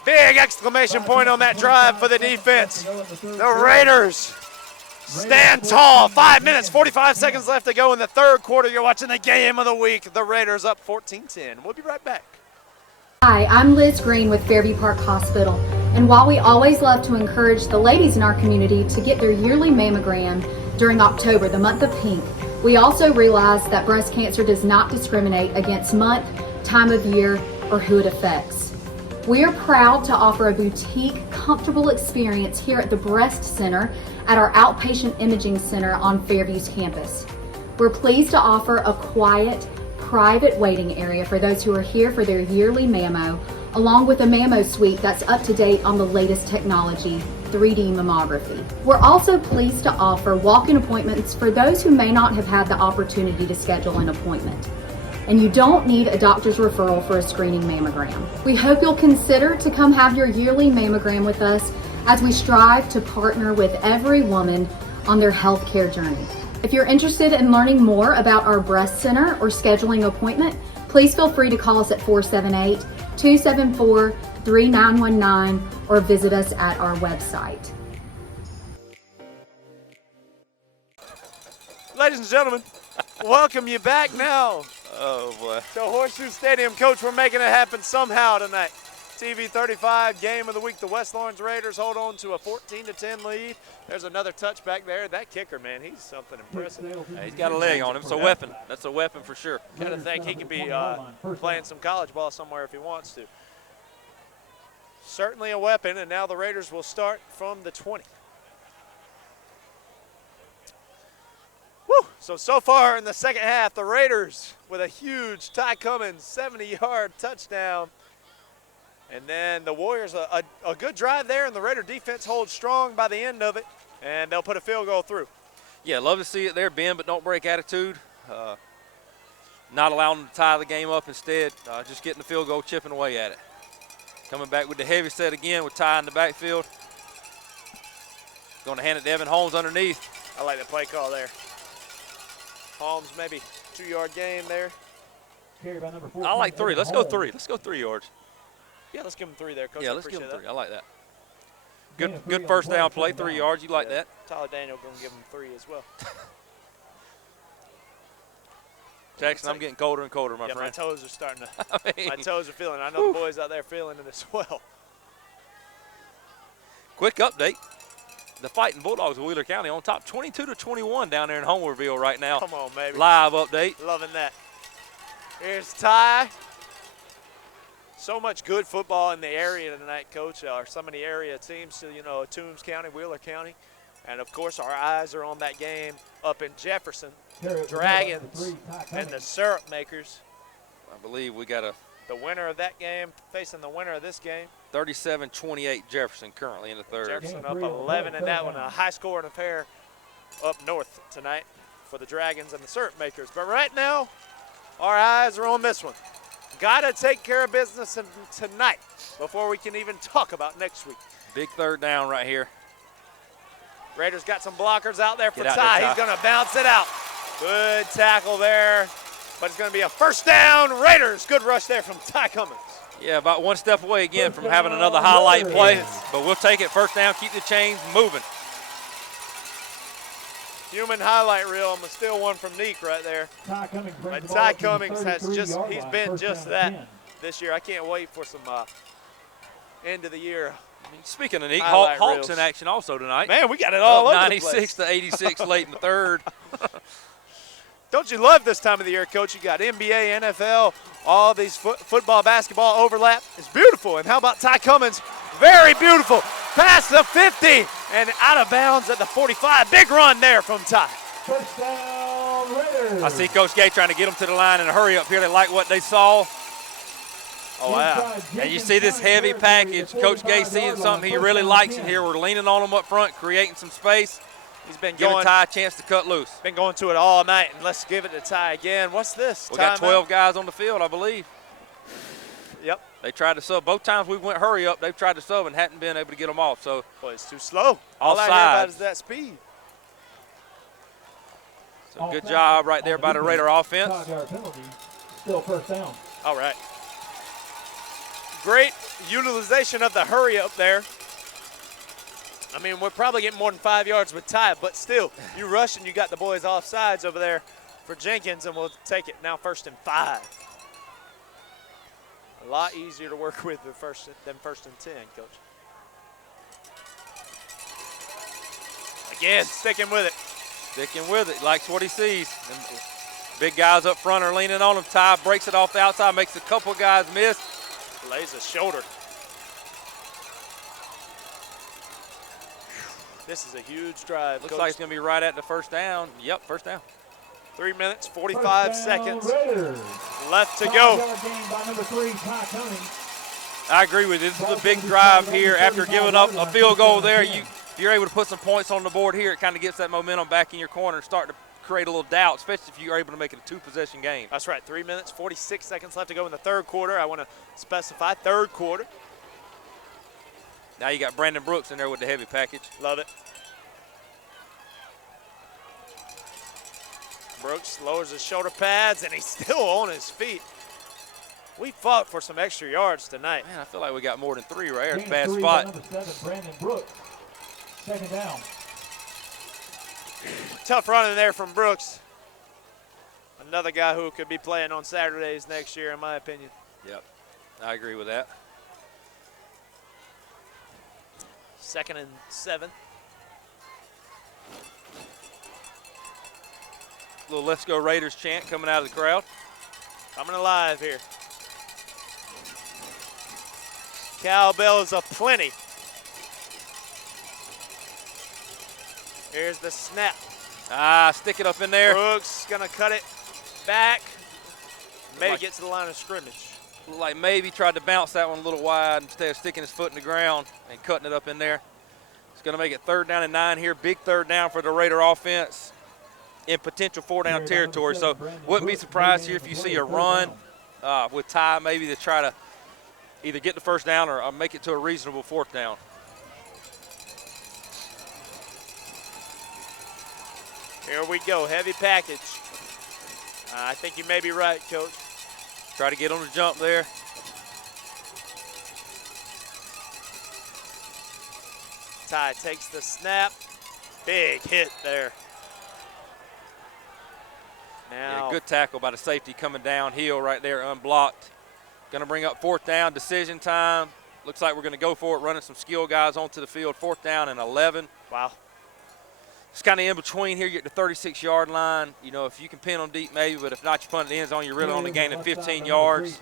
Big exclamation point on that drive for the defense. The Raiders stand tall. 5 minutes, 45 seconds left to go in the third quarter. You're watching the game of the week. The Raiders up 14-10. We'll be right back. Hi, I'm Liz Green with Fairview Park Hospital. And while we always love to encourage the ladies in our community to get their yearly mammogram during October, the month of pink, we also realize that breast cancer does not discriminate against month, time of year, or who it affects. We are proud to offer a boutique, comfortable experience here at the Breast Center at our outpatient imaging center on Fairview's campus. We're pleased to offer a quiet, private waiting area for those who are here for their yearly mammo, along with a mammo suite that's up to date on the latest technology, 3D mammography. We're also pleased to offer walk-in appointments for those who may not have had the opportunity to schedule an appointment. And you don't need a doctor's referral for a screening mammogram. We hope you'll consider to come have your yearly mammogram with us as we strive to partner with every woman on their healthcare journey. If you're interested in learning more about our breast center or scheduling an appointment, please feel free to call us at 478-274-3919 or visit us at our website. Ladies and gentlemen, welcome you back now. Oh, boy. To Horseshoe Stadium. Coach, we're making it happen somehow tonight. TV 35, game of the week. The West Lawrence Raiders hold on to a 14-10 lead. There's another touchback there. That kicker, man, he's something impressive. Yeah, he's got a leg on him. It's a weapon. That's a weapon for sure. Kind of think he could be playing some college ball somewhere if he wants to. Certainly a weapon, and now the Raiders will start from the 20. Woo! So far in the second half, the Raiders with a huge Ty Cummins 70-yard touchdown. And then the Warriors, a good drive there, and the Raider defense holds strong by the end of it, and they'll put a field goal through. Yeah, love to see it there, bend but don't break attitude. Not allowing them to tie the game up instead, just getting the field goal, chipping away at it. Coming back with the heavy set again with Ty in the backfield. Going to hand it to Evan Holmes underneath. I like the play call there. Holmes maybe 2-yard gain there. I like 3. Let's go 3. Let's go 3 yards. Yeah, let's give him 3 there, Coach. Yeah, let's give him 3. I like that. Good first down play, 3 yards. You like that? Tyler Daniel going to give him 3 as well. Jackson, I'm getting colder and colder, my friend. My toes are starting to. My toes are feeling. I know the boys out there feeling it as well. Quick update. The Fighting Bulldogs of Wheeler County on top 22-21 down there in Homerville right now. Come on, baby. Live update. Loving that. Here's Ty. So much good football in the area tonight, Coach. Some of the area teams, Toombs County, Wheeler County. And, of course, our eyes are on that game up in Jefferson. Dragons and the Syrup Makers. I believe we got the winner of that game facing the winner of this game. 37-28 Jefferson currently in the third. Jefferson up 11 in that one. A high-scoring affair up north tonight for the Dragons and the Syrup Makers. But right now, our eyes are on this one. Got to take care of business tonight before we can even talk about next week. Big third down right here. Raiders got some blockers out there for Ty. He's going to bounce it out. Good tackle there, but it's going to be a first down. Raiders, good rush there from Ty Cummins. Yeah, about one step away again from having another highlight play, but we'll take it. First down, keep the chains moving. Human highlight reel. I'm going to steal one from Neek right there. But Ty Cummings he's been just that this year. I can't wait for some end of the year. Speaking of Neek, Hawks in action also tonight. Man, we got it all over the place. 96-86 late in the third. Don't you love this time of the year, Coach? You got NBA, NFL, all these football, basketball overlap. It's beautiful. And how about Ty Cummins? Very beautiful. Past the 50 and out of bounds at the 45. Big run there from Ty. I see Coach Gay trying to get them to the line in a hurry up here. They like what they saw. Oh, wow. And you see this heavy package. Coach Gay seeing something he really likes in here. We're leaning on him up front, creating some space. He's been giving going, Ty a chance to cut loose. Been going to it all night, and let's give it to Ty again. What's this? We got 12 guys on the field, I believe. Yep. They tried to sub. Both times we went hurry up, they've tried to sub and hadn't been able to get them off. So, well, it's too slow. All I hear about is that speed. So good job right there by the Raider offense. Still first down. All right. Great utilization of the hurry up there. I mean, we're probably getting more than 5 yards with Ty, but still, you rush and you got the boys off sides over there for Jenkins, and we'll take it now 1st and 5. A lot easier to work with than 1st and 10, Coach. Again, sticking with it. Sticking with it, likes what he sees. And big guys up front are leaning on him. Ty breaks it off the outside, makes a couple guys miss. Lays a shoulder. This is a huge drive. Looks like it's going to be right at the first down. Yep, first down. 3 minutes, 45 seconds left to go. I agree with you. This is a big drive here. After giving up a field goal there, you're able to put some points on the board here. It kind of gets that momentum back in your corner and start to create a little doubt, especially if you're able to make it a 2-possession game. That's right. 3 minutes, 46 seconds left to go in the third quarter. I want to specify third quarter. Now you got Brandon Brooks in there with the heavy package. Love it. Brooks lowers his shoulder pads, and he's still on his feet. We fought for some extra yards tonight. Man, I feel like we got more than 3 right here. It's a bad spot. Number 7, Brandon Brooks. Second down. Tough running there from Brooks. Another guy who could be playing on Saturdays next year, in my opinion. Yep, I agree with that. 2nd and 7. Little Let's Go Raiders chant coming out of the crowd. Coming alive here. Cowbells aplenty. Here's the snap. Stick it up in there. Brooks gonna cut it back. Maybe get to the line of scrimmage. Looked like maybe tried to bounce that one a little wide instead of sticking his foot in the ground and cutting it up in there. It's gonna make it 3rd down and 9 here. Big 3rd down for the Raider offense in potential 4-down territory. So wouldn't be surprised here if you see a run with Ty maybe to try to either get the 1st down or make it to a reasonable 4th down. Here we go, heavy package. I think you may be right, Coach. Try to get on the jump there. Ty takes the snap. Big hit there. Now, yeah, good tackle by the safety coming downhill right there, unblocked. Going to bring up 4th down, decision time. Looks like we're going to go for it, running some skill guys onto the field. 4th down and 11. Wow. It's kind of in between here. You get the 36-yard line. You know, if you can pin them deep, maybe, but if not, you punt it in the end zone, you're really only gaining 15 yards.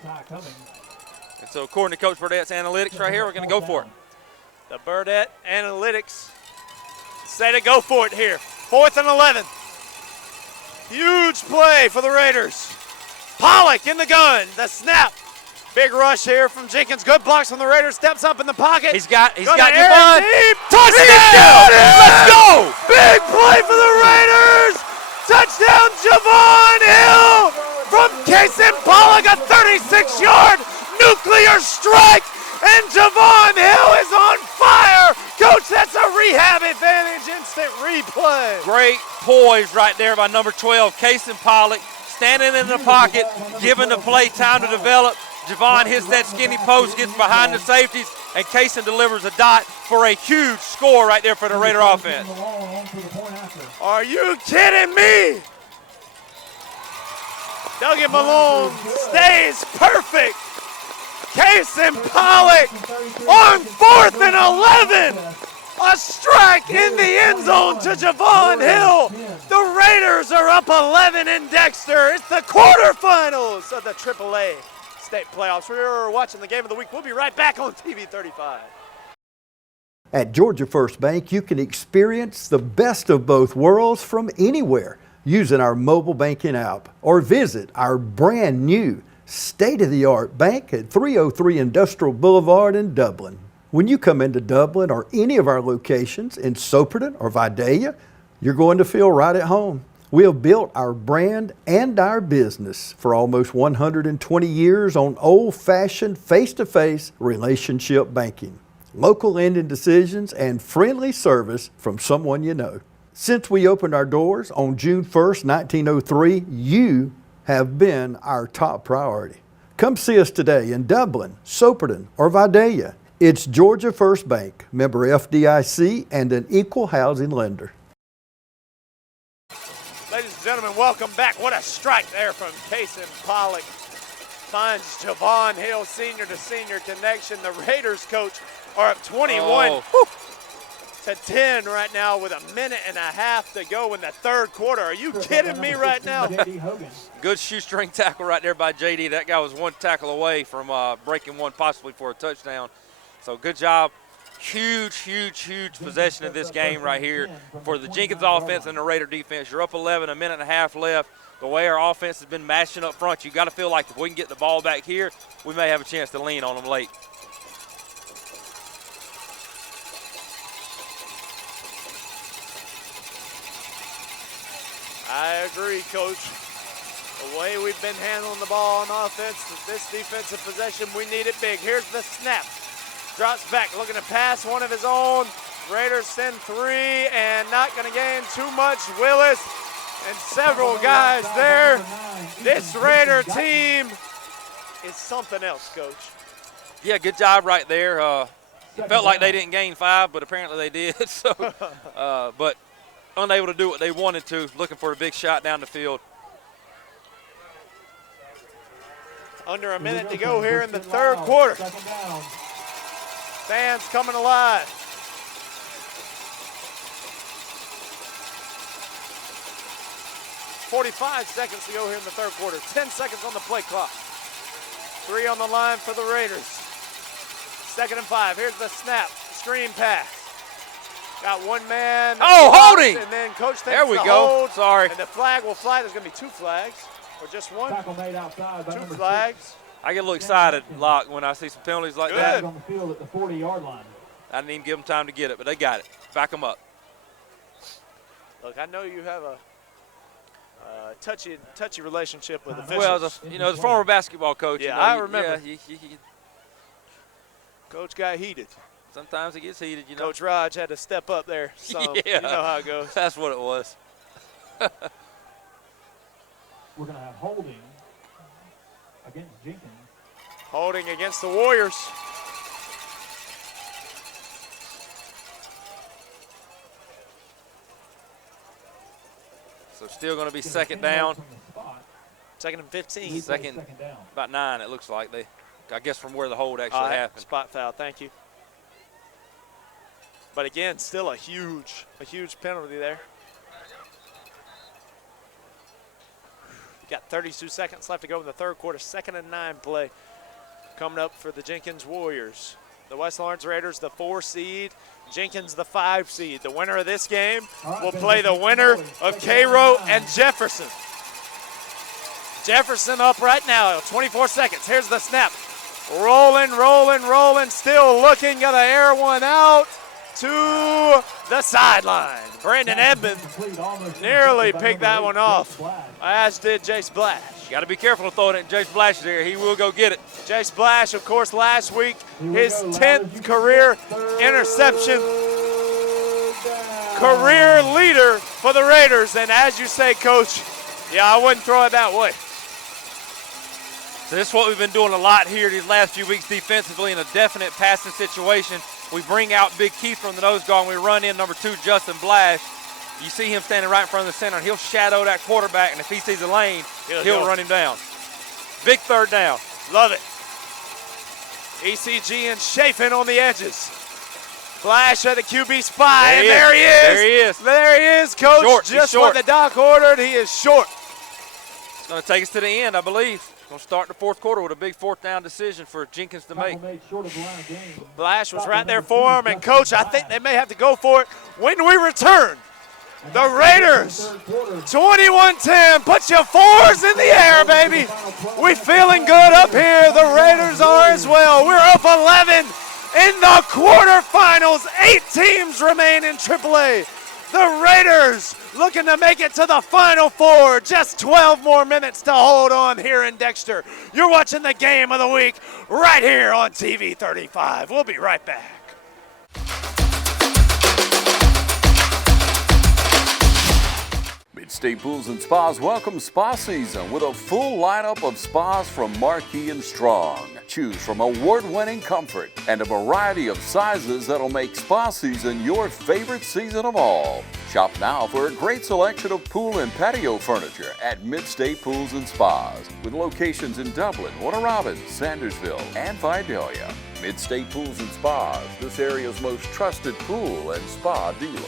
And so according to Coach Burdett's analytics right here, we're going to go for it. The Burdett analytics say to go for it here. 4th and 11. Huge play for the Raiders. Pollock in the gun. The snap. Big rush here from Jenkins. Good blocks from the Raiders. Steps up in the pocket. He's got Javon. Touchdown! Let's go! Big play for the Raiders. Touchdown, Javon Hill from Kason Pollock. A 36-yard nuclear strike. And Javon Hill is on fire. Coach, that's a rehab advantage. Instant replay. Great poise right there by number 12, Kason Pollock, standing in the pocket, giving the play time to develop. Javon hits that skinny post, gets behind the safeties, and Kason delivers a dot for a huge score right there for the Raider offense. Are you kidding me? Dougie Malone stays perfect. Kason Pollock on 4th and 11. A strike in the end zone to Javon Hill. The Raiders are up 11 in Dexter. It's the quarterfinals of the AAA state playoffs. We're watching the game of the week. We'll be right back on TV 35. At Georgia First Bank, you can experience the best of both worlds from anywhere using our mobile banking app or visit our brand new state-of-the-art bank at 303 Industrial Boulevard in Dublin. When you come into Dublin or any of our locations in Soperton or Vidalia, you're going to feel right at home. We have built our brand and our business for almost 120 years on old-fashioned face-to-face relationship banking, local lending decisions, and friendly service from someone you know. Since we opened our doors on June 1st, 1903, you have been our top priority. Come see us today in Dublin, Soperton, or Vidalia. It's Georgia First Bank, member FDIC, and an equal housing lender. Ladies and gentlemen, welcome back. What a strike there from Kason Pollock. Finds Javon Hill, senior to senior connection. The Raiders coach are up 21 to 10 right now with a minute and a half to go in the third quarter. Are you kidding me right now? Good shoestring tackle right there by JD. That guy was one tackle away from breaking one possibly for a touchdown. So good job. Huge possession of this game right here for the Jenkins offense and the Raider defense. You're up 11, a minute and a half left. The way our offense has been mashing up front, you got to feel like if we can get the ball back here, we may have a chance to lean on them late. I agree, Coach. The way we've been handling the ball on offense, this defensive possession, we need it big. Here's the snap. Drops back, looking to pass one of his own. Raiders send three and not going to gain too much. Willis and several guys there. This Raider team is something else, Coach. Yeah, good job right there. It felt like they didn't gain 5, but apparently they did. So, but unable to do what they wanted to, looking for a big shot down the field. Under a minute to go here in the third quarter. Fans coming alive. .45 seconds to go here in the third quarter. 10 seconds on the play clock. 3 on the line for the Raiders. 2nd and 5. Here's the snap. Screen pass. Got one man. Oh, holding! And then Coach thinks there we the go. Hold, sorry. And the flag will fly. There's going to be 2 flags. Or just one? Tackle made outside by 2 number flags. 6. I get a little excited, Locke, when I see some penalties like that. On the field at the 40-yard line. I didn't even give them time to get it, but they got it. Back them up. Look, I know you have a touchy relationship with officials. Well, as a former basketball coach. Yeah, you know, I remember. Yeah, Coach got heated. Sometimes it gets heated, you know. Coach Raj had to step up there. So yeah. You know how it goes. That's what it was. We're going to have holding against Jenkins. Holding against the Warriors. So still going to be second down. 2nd and 15. Second down. About 9, it looks like. I guess from where the hold actually happened. Spot foul, thank you. But again, still a huge penalty there. Got 32 seconds left to go in the third quarter. 2nd and 9 play coming up for the Jenkins Warriors. The West Lawrence Raiders, the 4 seed. Jenkins, the 5 seed. The winner of this game will play the winner of Cairo and Jefferson. Jefferson up right now, 24 seconds. Here's the snap. Rolling. Still looking, gonna air one out to the sideline. Brandon Edmond nearly picked that one off, as did Jay Splash. You got to be careful of throwing it in Jay Splash's there. He will go get it. Jay Splash, of course, last week, his 10th career interception. Career leader for the Raiders. And as you say, Coach, yeah, I wouldn't throw it that way. So this is what we've been doing a lot here these last few weeks defensively in a definite passing situation. We bring out Big Keith from the nose guard and we run in number 2, Justin Blash. You see him standing right in front of the center, and he'll shadow that quarterback, and if he sees a lane, he'll run him down. Big third down. Love it. ECG and Chafin on the edges. Flash at the QB spot, and there he is. There he is. There he is, Coach. Short. Just what the doc ordered. He is short. It's going to take us to the end, I believe. Going to start the fourth quarter with a big 4th down decision for Jenkins to make. Flash was right there for him, and Coach, I think they may have to go for it when we return The Raiders, 21-10. Put your fours in the air, baby. We feeling good up here. The Raiders are as well. We're up 11 in the quarterfinals. 8 teams remain in AAA. The Raiders looking to make it to the Final Four. Just 12 more minutes to hold on here in Dexter. You're watching the game of the week right here on TV 35. We'll be right back. Mid-State Pools and Spas welcome spa season with a full lineup of spas from Marquee and Strong. Choose from award-winning comfort and a variety of sizes that'll make spa season your favorite season of all. Shop now for a great selection of pool and patio furniture at Mid-State Pools and Spas with locations in Dublin, Warner Robins, Sandersville, and Vidalia. Mid-State Pools and Spas, this area's most trusted pool and spa dealer.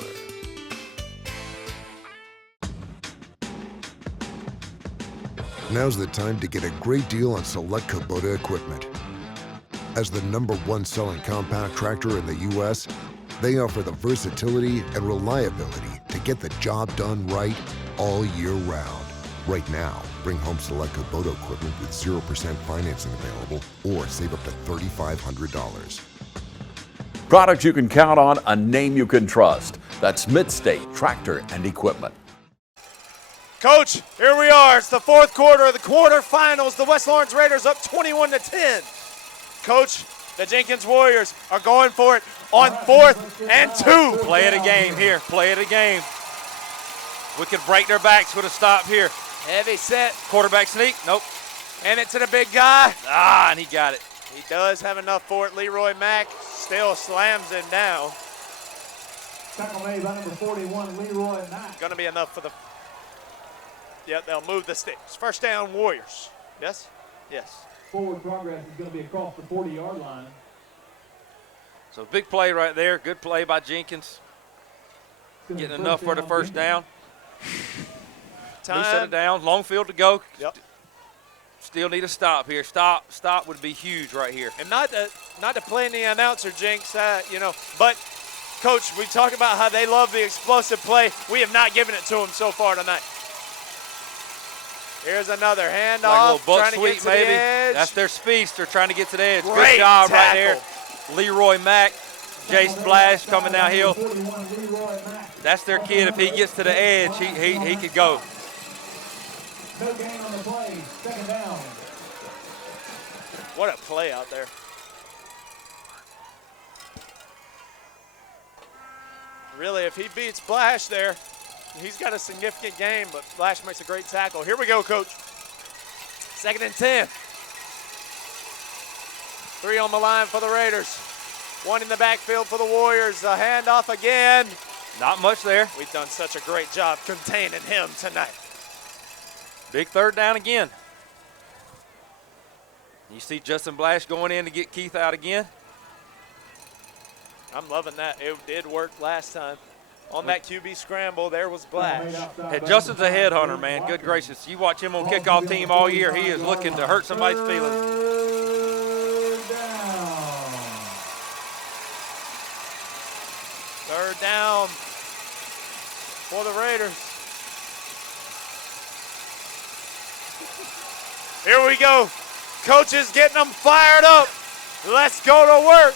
Now's the time to get a great deal on select Kubota equipment. As the #1 selling compact tractor in the U.S., they offer the versatility and reliability to get the job done right all year round. Right now, bring home select Kubota equipment with 0% financing available or save up to $3,500. Products you can count on, a name you can trust. That's Mid-State Tractor and Equipment. Coach, here we are. It's the fourth quarter of the quarterfinals. The West Lawrence Raiders up 21-10. Coach, the Jenkins Warriors are going for it on 4th and 2. Play it a game here. Play it a game. We could break their backs with a stop here. Heavy set. Quarterback sneak. Nope. Hand it to the big guy. And he got it. He does have enough for it. Leroy Mack still slams him down. Tackle made by number 41, Leroy Mack. Going to be enough for the... Yep, they'll move the sticks. First down, Warriors. Yes? Yes. Forward progress is going to be across the 40-yard line. So big play right there. Good play by Jenkins. Getting enough for the first down. Loosen it down. Long field to go. Yep. Still need a stop here. Stop would be huge right here. And not to play in the announcer jinx, but Coach, we talk about how they love the explosive play. We have not given it to them so far tonight. Here's another handoff. Like a little buck trying sweep, to get to maybe. the edge. That's their speed. They're trying to get to the edge. Great Good job tackle. right there. Leroy Mack, Jay Splash coming downhill. That's their kid. If he gets to the edge, he could go. No gain on the play. Second down. What a play out there. Really, if he beats Splash there, he's got a significant game, but Splash makes a great tackle. Here we go, Coach. 2nd and 10. 3 on the line for the Raiders. 1 in the backfield for the Warriors. A handoff again. Not much there. We've done such a great job containing him tonight. Big third down again. You see Justin Blash going in to get Keith out again. I'm loving that. It did work last time. On that QB scramble, there was Blash. Hey, Justin's a headhunter, man. Good gracious. You watch him on kickoff team all year. He is looking to hurt somebody's feelings. Third down for the Raiders. Here we go. Coach is getting them fired up. Let's go to work.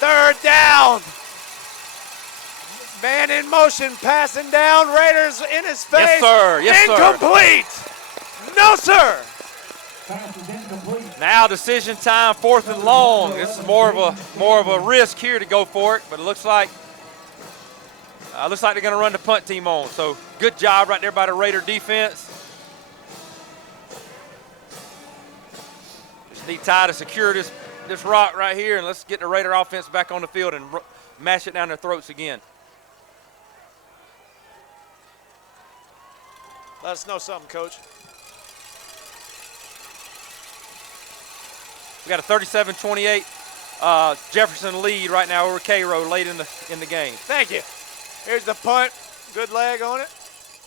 3rd down. Man in motion, passing down. Raiders in his face. Yes, sir. Yes, Incomplete. sir. No, sir. Now decision time, 4th and long. This is more of a risk here to go for it, but it looks like they're going to run the punt team on. So good job right there by the Raider defense. Just need Ty to secure this rock right here, and let's get the Raider offense back on the field and mash it down their throats again. Let us know something, Coach. We got a 37-28 Jefferson lead right now over Cairo late in the game. Thank you. Here's the punt. Good leg on it.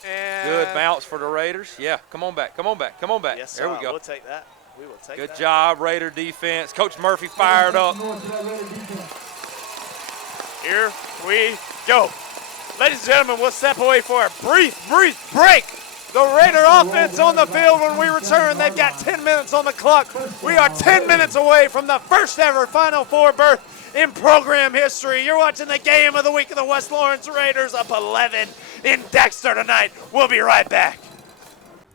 And good bounce for the Raiders. Yeah, come on back. Yes, there we go. We'll take that. We will take that. Good job, Raider defense. Coach Murphy fired up. Here we go. Ladies and gentlemen, we'll step away for a brief break. The Raider offense on the field when we return. They've got 10 minutes on the clock. We are 10 minutes away from the first ever Final Four berth in program history. You're watching the game of the week of the West Lawrence Raiders, up 11 in Dexter tonight. We'll be right back.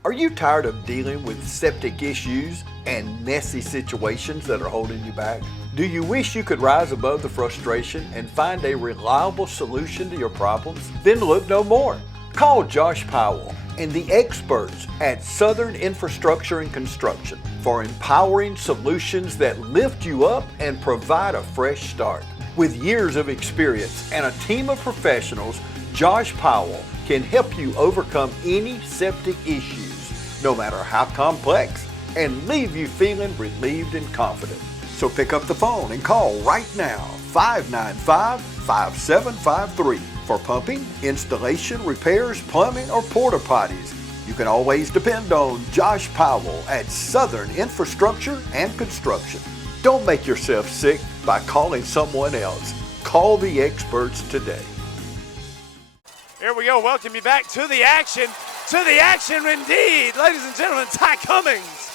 Are you tired of dealing with septic issues and messy situations that are holding you back? Do you wish you could rise above the frustration and find a reliable solution to your problems? Then look no more. Call Josh Powell and the experts at Southern Infrastructure and Construction for empowering solutions that lift you up and provide a fresh start. With years of experience and a team of professionals, Josh Powell can help you overcome any septic issues, no matter how complex, and leave you feeling relieved and confident. So pick up the phone and call right now, 595-5753. For pumping, installation, repairs, plumbing, or porta potties, you can always depend on Josh Powell at Southern Infrastructure and Construction. Don't make yourself sick by calling someone else. Call the experts today. Here we go. Welcome you back to the action. To the action indeed. Ladies and gentlemen, Ty Cummings.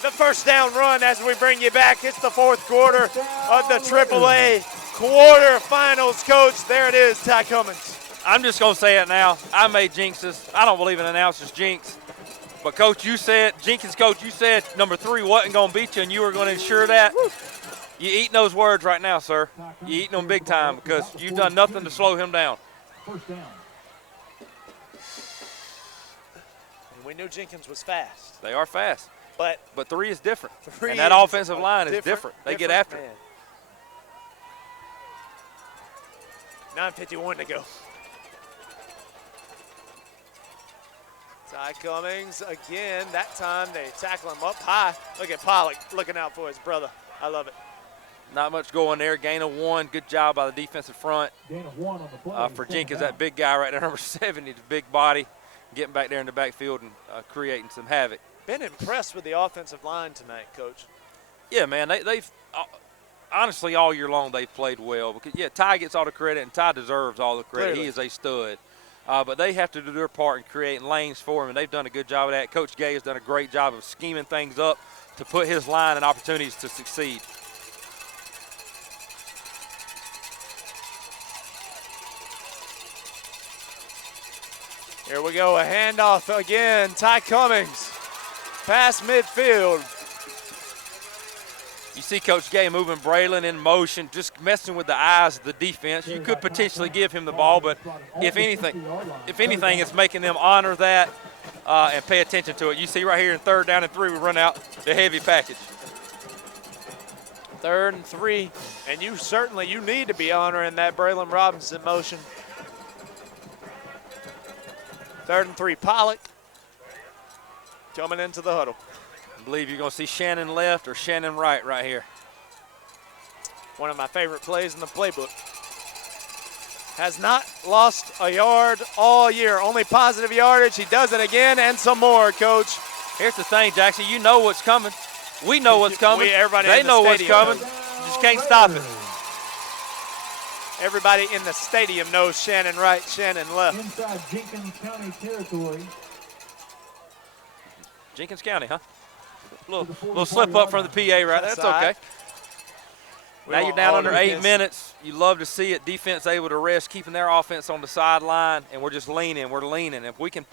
The first down run as we bring you back. It's the fourth quarter of the AAA quarterfinals, Coach. There it is, Ty Cummings. I'm just going to say it now. I made jinxes. I don't believe in announcers jinx. But, Coach, you said, Jenkins, Coach, you said number 3 wasn't going to beat you, and you were going to ensure that. You're eating those words right now, sir. You're eating them big time because you've done nothing to slow him down. First down. And we knew Jenkins was fast. They are fast. But 3 is different. And that is offensive line is different. They get after it. 9:51 to go. Ty Cummings again. That time they tackle him up high. Look at Pollock looking out for his brother. I love it. Not much going there. Gain of 1. Good job by the defensive front. Gain of 1 on the play. For Jenkins, that big guy right there, number 70, the big body, getting back there in the backfield and creating some havoc. Been impressed with the offensive line tonight, Coach. Yeah, man, they've honestly all year long they've played well. Because Ty gets all the credit, and Ty deserves all the credit. Clearly. He is a stud. But they have to do their part in creating lanes for him, and they've done a good job of that. Coach Gay has done a great job of scheming things up to put his line in opportunities to succeed. Here we go, a handoff again. Ty Cummings, past midfield. You see Coach Gay moving Braylon in motion, just messing with the eyes of the defense. You could potentially give him the ball, but if anything, it's making them honor that and pay attention to it. You see right here in 3rd down and 3, we run out the heavy package. 3rd and 3, and you need to be honoring that Braylon Robinson motion. 3rd and 3, Pollock coming into the huddle. I believe you're going to see Shannon left or Shannon right here. One of my favorite plays in the playbook. Has not lost a yard all year. Only positive yardage. He does it again and some more, Coach. Here's the thing, Jackson. You know what's coming. We know what's coming. They know what's coming. You just can't stop it. Everybody in the stadium knows Shannon right, Shannon left. Inside Jenkins County territory. Jenkins County, huh? Little slip up from the PA right there. That's okay. Now you're down under 8 minutes. You love to see it. Defense able to rest, keeping their offense on the sideline, and we're just leaning. We're leaning. If we can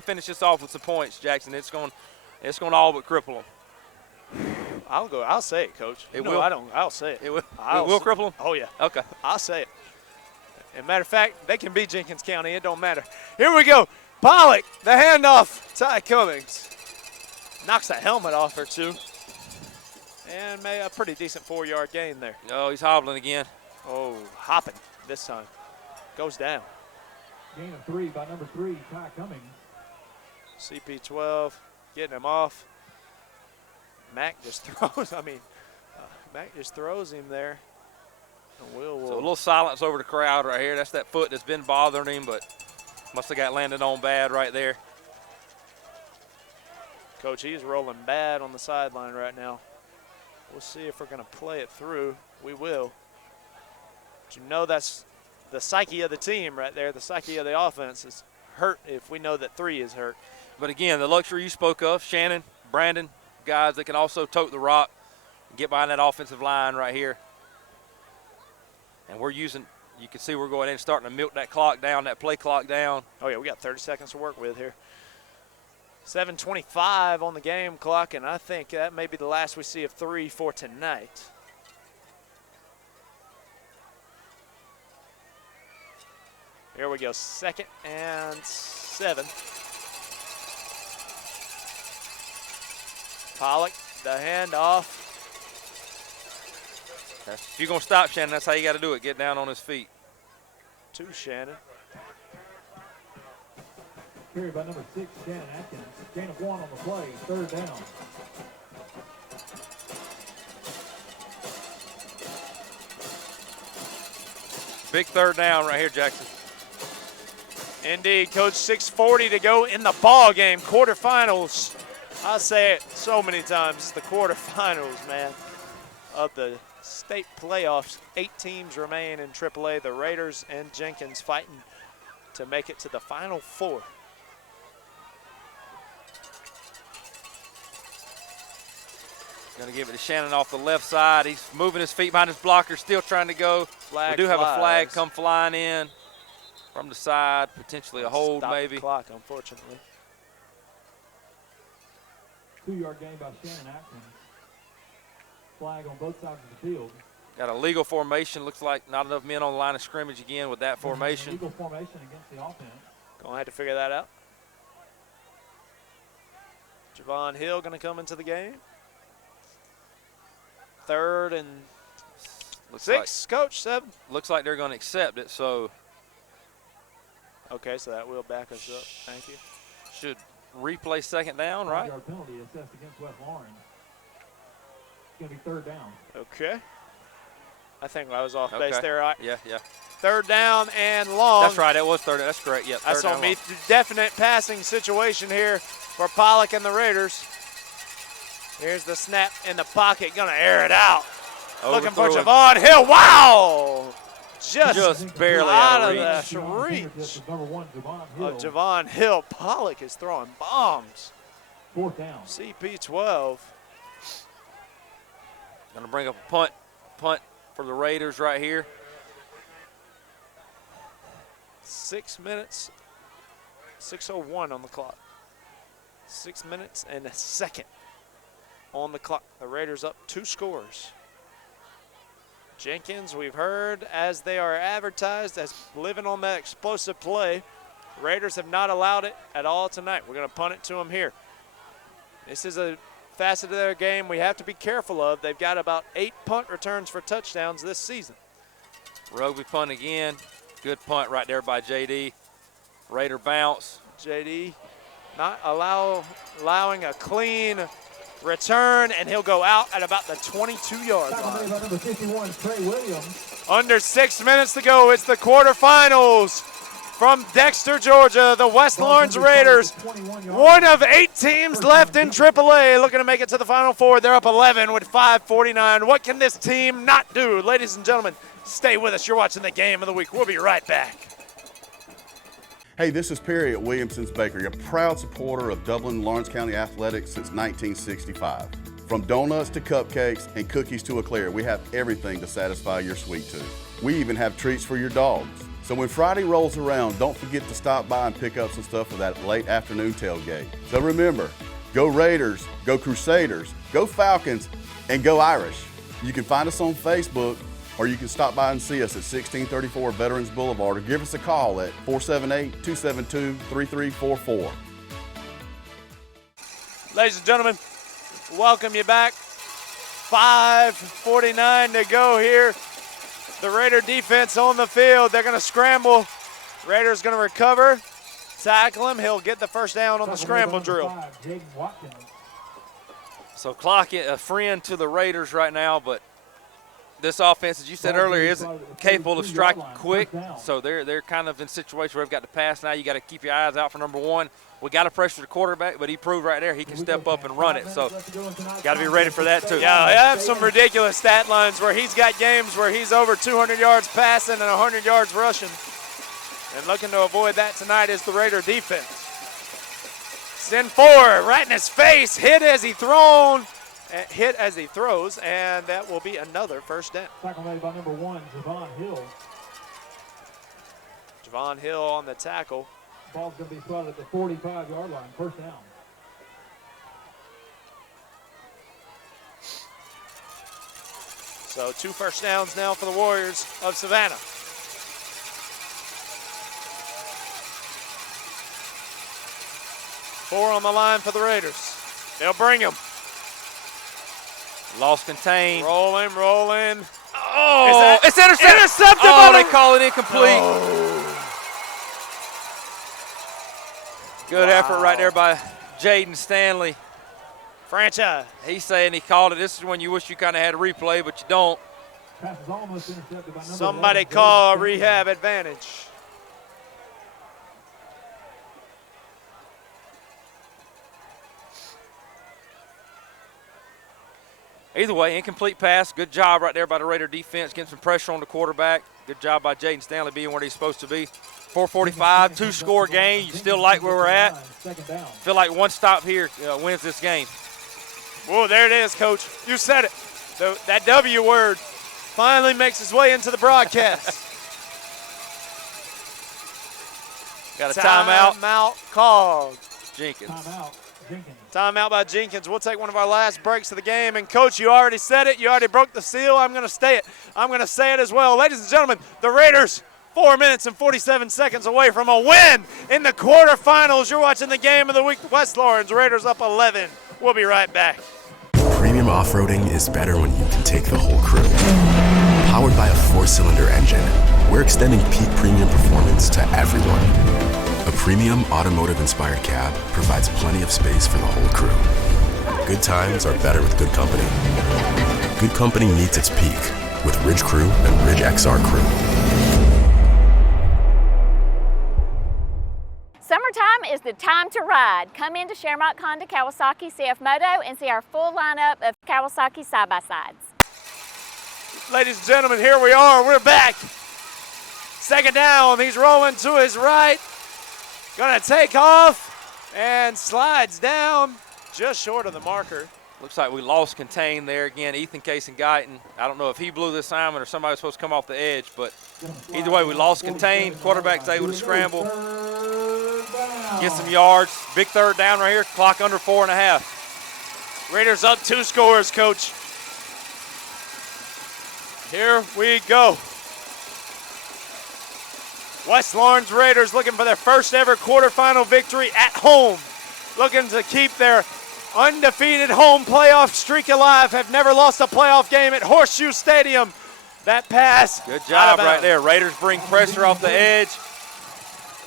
finish this off with some points, Jackson, it's going to all but cripple them. I'll say it, Coach. It will. I'll say it. It will. It will cripple them. Oh yeah. Okay. I'll say it. As a matter of fact, they can beat Jenkins County. It don't matter. Here we go. Pollock, the handoff. Ty Cummings knocks the helmet off her too, and made a pretty decent 4-yard gain there. Oh, he's hobbling again. Oh, hopping this time. Goes down. Gain of 3 by number 3, Ty Cummings. CP12 getting him off. Mac just throws. Mac just throws him there. And So a little silence over the crowd right here. That's that foot that's been bothering him, but must have got landed on bad right there. Coach, he's rolling bad on the sideline right now. We'll see if we're going to play it through. We will. But you know that's the psyche of the team right there, the psyche of the offense is hurt if we know that 3 is hurt. But again, the luxury you spoke of, Shannon, Brandon, guys that can also tote the rock and get behind that offensive line right here. And we're using, you can see we're going in and starting to milk that clock down, that play clock down. Oh, yeah, we got 30 seconds to work with here. 7:25 on the game clock, and I think that may be the last we see of 3 for tonight. Here we go, 2nd and 7. Pollock, the handoff. If you're going to stop Shannon, that's how you got to do it. Get down on his feet. To Shannon. Carried by number 6, Shannon Atkins. Gain of 1 on the play, 3rd down. Big 3rd down right here, Jackson. Indeed, Coach. 6:40 to go in the ball game. Quarterfinals. I say it so many times. The quarterfinals, man, of the state playoffs. 8 teams remain in AAA. The Raiders and Jenkins fighting to make it to the Final 4. Going to give it to Shannon off the left side. He's moving his feet behind his blocker, still trying to go. Flag we do have a flag flies. come flying in from the side, potentially a hold Stop maybe. The clock, unfortunately. 2-yard gain by Shannon Atkins. Flag on both sides of the field. Got a legal formation. Looks like not enough men on the line of scrimmage again with that formation. Legal formation against the offense. Gonna have to figure that out. Javon Hill gonna come into the game. 3rd and 6, Coach, 7. Looks like they're going to accept it, so. Okay, so that will back us up. Thank you. Should replay 2nd down, right? 5-yard penalty assessed against West Lawrence. It's going to be 3rd down. Okay. I think I was off base there. Right? Yeah. 3rd down and long. That's right. It was 3rd. That's correct. Yeah. That's on me. Definite passing situation here for Pollock and the Raiders. Here's the snap in the pocket. Going to air it out. Looking for Javon Hill. Wow! Just barely out out of the reach of Javon Hill. Pollock is throwing bombs. 4th down. CP12. Going to bring up a punt for the Raiders right here. 6 minutes, 6:01 on the clock. 6 minutes and a second on the clock. The Raiders up 2 scores. Jenkins, we've heard, as they are advertised as living on that explosive play. Raiders have not allowed it at all tonight. We're going to punt it to them here. This is a facet of their game we have to be careful of. They've got about 8 punt returns for touchdowns this season. Rugby punt again. Good punt right there by JD. Raider bounce. JD not allowing a clean return, and he'll go out at about the 22-yard line. Number 51, Trey Williams. Under 6 minutes to go. It's the quarterfinals from Dexter, Georgia. The West Lawrence Raiders, one of 8 teams left in AAA, looking to make it to the Final 4. They're up 11 with 5:49. What can this team not do? Ladies and gentlemen, stay with us. You're watching the Game of the Week. We'll be right back. Hey, this is Perry at Williamson's Bakery, a proud supporter of Dublin and Lawrence County athletics since 1965. From donuts to cupcakes and cookies to eclair, we have everything to satisfy your sweet tooth. We even have treats for your dogs. So when Friday rolls around, don't forget to stop by and pick up some stuff for that late afternoon tailgate. So remember, go Raiders, go Crusaders, go Falcons, and go Irish. You can find us on Facebook, or you can stop by and see us at 1634 Veterans Boulevard, or give us a call at 478-272-3344. Ladies and gentlemen, welcome you back. 5:49 to go here. The Raider defense on the field. They're going to scramble. Raiders going to recover, tackle him. He'll get the first down on the scramble drill. So clock it, a friend to the Raiders right now, but this offense, as you said earlier, is capable of striking quick. So they're kind of in a situation where they've got to pass now. You got to keep your eyes out for number one. We got to pressure the quarterback, but he proved right there he can step up and run it. So got to be ready for that too. Yeah, I have some ridiculous stat lines where he's got games where he's over 200 yards passing and 100 yards rushing. And looking to avoid that tonight is the Raider defense. Send forward, right in his face, hit as he throws, and that will be another first down. Tackle made by number 1, Javon Hill. Javon Hill on the tackle. Ball's going to be spotted at the 45-yard line, first down. So 2 first downs now for the Warriors of Savannah. Four on the line for the Raiders. They'll bring him. Lost contained. Rolling. Oh, it's intercepted. Intercepted. Oh, they call it incomplete. Oh. Good effort right there by Jaden Stanley. Franchise. He's saying he called it. This is when you wish you kind of had a replay, but you don't. Pass is almost intercepted by number Somebody 11, call a rehab advantage. Either way, incomplete pass. Good job right there by the Raider defense, getting some pressure on the quarterback. Good job by Jaden Stanley being where he's supposed to be. 4:45, 2-score game. You still like where we're at? Feel like one stop here wins this game. Whoa, there it is, Coach. You said it. That W word finally makes its way into the broadcast. Got a timeout. Timeout called. Jenkins. Timeout by Jenkins. We'll take one of our last breaks of the game. And, Coach, you already said it. You already broke the seal. I'm going to say it. I'm going to say it as well. Ladies and gentlemen, the Raiders, 4 minutes and 47 seconds away from a win in the quarterfinals. You're watching the game of the week. West Lawrence Raiders up 11. We'll be right back. Premium off-roading is better when you can take the whole crew. Powered by a 4-cylinder engine, we're extending peak premium performance to everyone. A premium automotive-inspired cab provides plenty of space for the whole crew. Good times are better with good company. Good company meets its peak with Ridge Crew and Ridge XR Crew. Summertime is the time to ride. Come into Shamrock Honda Kawasaki CF Moto and see our full lineup of Kawasaki side-by-sides. Ladies and gentlemen, here we are. We're back. Second down. He's rolling to his right. Gonna take off and slides down just short of the marker. Looks like we lost contain there again. Ethan Case and Guyton. I don't know if he blew the assignment or somebody was supposed to come off the edge, but either way, we lost contain. Quarterback's able to scramble, get some yards. Big third down right here. Clock under 4.5. Raiders up 2 scores, Coach. Here we go. West Lawrence Raiders looking for their first ever quarterfinal victory at home. Looking to keep their undefeated home playoff streak alive. Have never lost a playoff game at Horseshoe Stadium. That pass. Good job right there. Raiders bring pressure off the edge.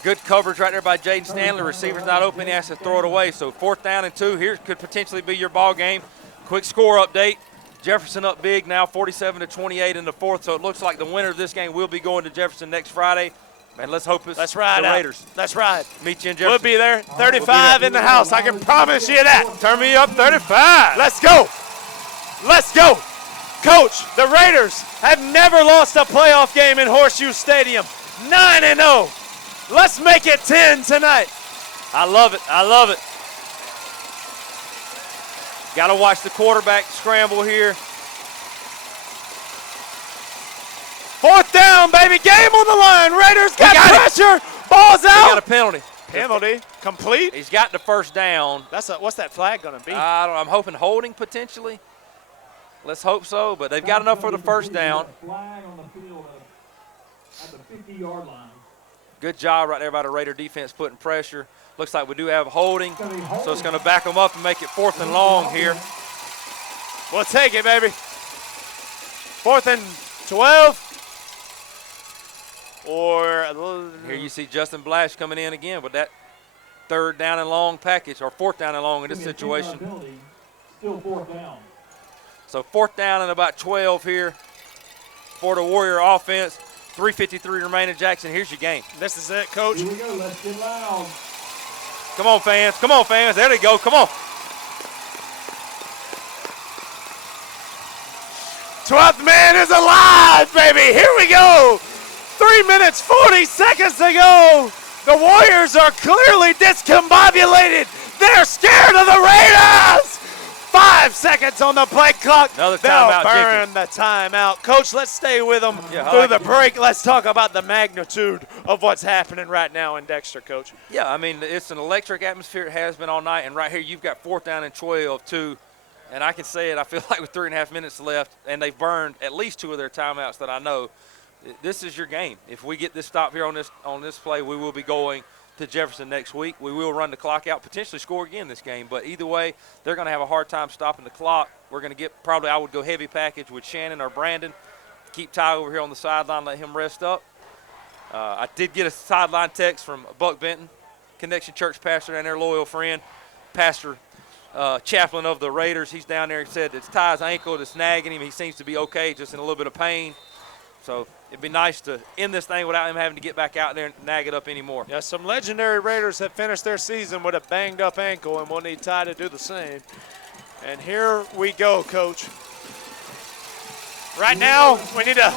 Good coverage right there by Jaden Stanley. Receiver's not open. He has to throw it away. So 4th down and 2. Here could potentially be your ball game. Quick score update. Jefferson up big now, 47-28 in the 4th. So it looks like the winner of this game will be going to Jefferson next Friday. Man, let's hope it's the Raiders. That's right. Meet you in Jefferson. We'll be there. 35 in the house. I can promise you that. Turn me up 35. Let's go. Let's go. Coach, the Raiders have never lost a playoff game in Horseshoe Stadium. 9-0. Let's make it 10 tonight. I love it. I love it. Got to watch the quarterback scramble here. 4th down, baby. Game on the line. Raiders got pressure. Ball's out. He got a penalty. Penalty. Complete. He's got the first down. What's that flag going to be? I'm hoping holding potentially. Let's hope so, but they've got enough for the first down. Flag on the field at the 50-yard line. Good job right there by the Raider defense putting pressure. Looks like we do have holding, so it's going to back them up and make it 4th and long here. We'll take it, baby. 4th and 12. Or here you see Justin Blash coming in again with that 3rd down and long package, or 4th down and long in this situation. Still 4th down. So 4th down and about 12 here. for the Warrior offense. 3:53 remaining, Jackson. Here's your game. This is it, Coach. Here we go. Let's get loud. Come on, fans. Come on, fans. There they go. Come on. 12th man is alive, baby. Here we go. 3 minutes, 40 seconds to go. The Warriors are clearly discombobulated. They're scared of the Raiders. 5 seconds on the play clock. Another They'll timeout, burn the timeout. Coach, let's stay with them through the break. Let's talk about the magnitude of what's happening right now in Dexter, Coach. Yeah, I mean, it's an electric atmosphere. It has been all night. And right here, you've got 4th down and 12, too. And I can say it, I feel like with 3.5 minutes left, and they've burned at least 2 of their timeouts that I know. This is your game. If we get this stop here on this play, we will be going to Jefferson next week. We will run the clock out, potentially score again this game. But either way, they're going to have a hard time stopping the clock. We're going to get probably I would go heavy package with Shannon or Brandon. Keep Ty over here on the sideline, let him rest up. I did get a sideline text from Buck Benton, Connection Church pastor and their loyal friend, pastor chaplain of the Raiders. He's down there. He said it's Ty's ankle that's nagging him. He seems to be okay, just in a little bit of pain. So it'd be nice to end this thing without him having to get back out there and nag it up anymore. Yeah, some legendary Raiders have finished their season with a banged-up ankle, and we'll need Ty to do the same. And here we go, Coach. Right now, we need to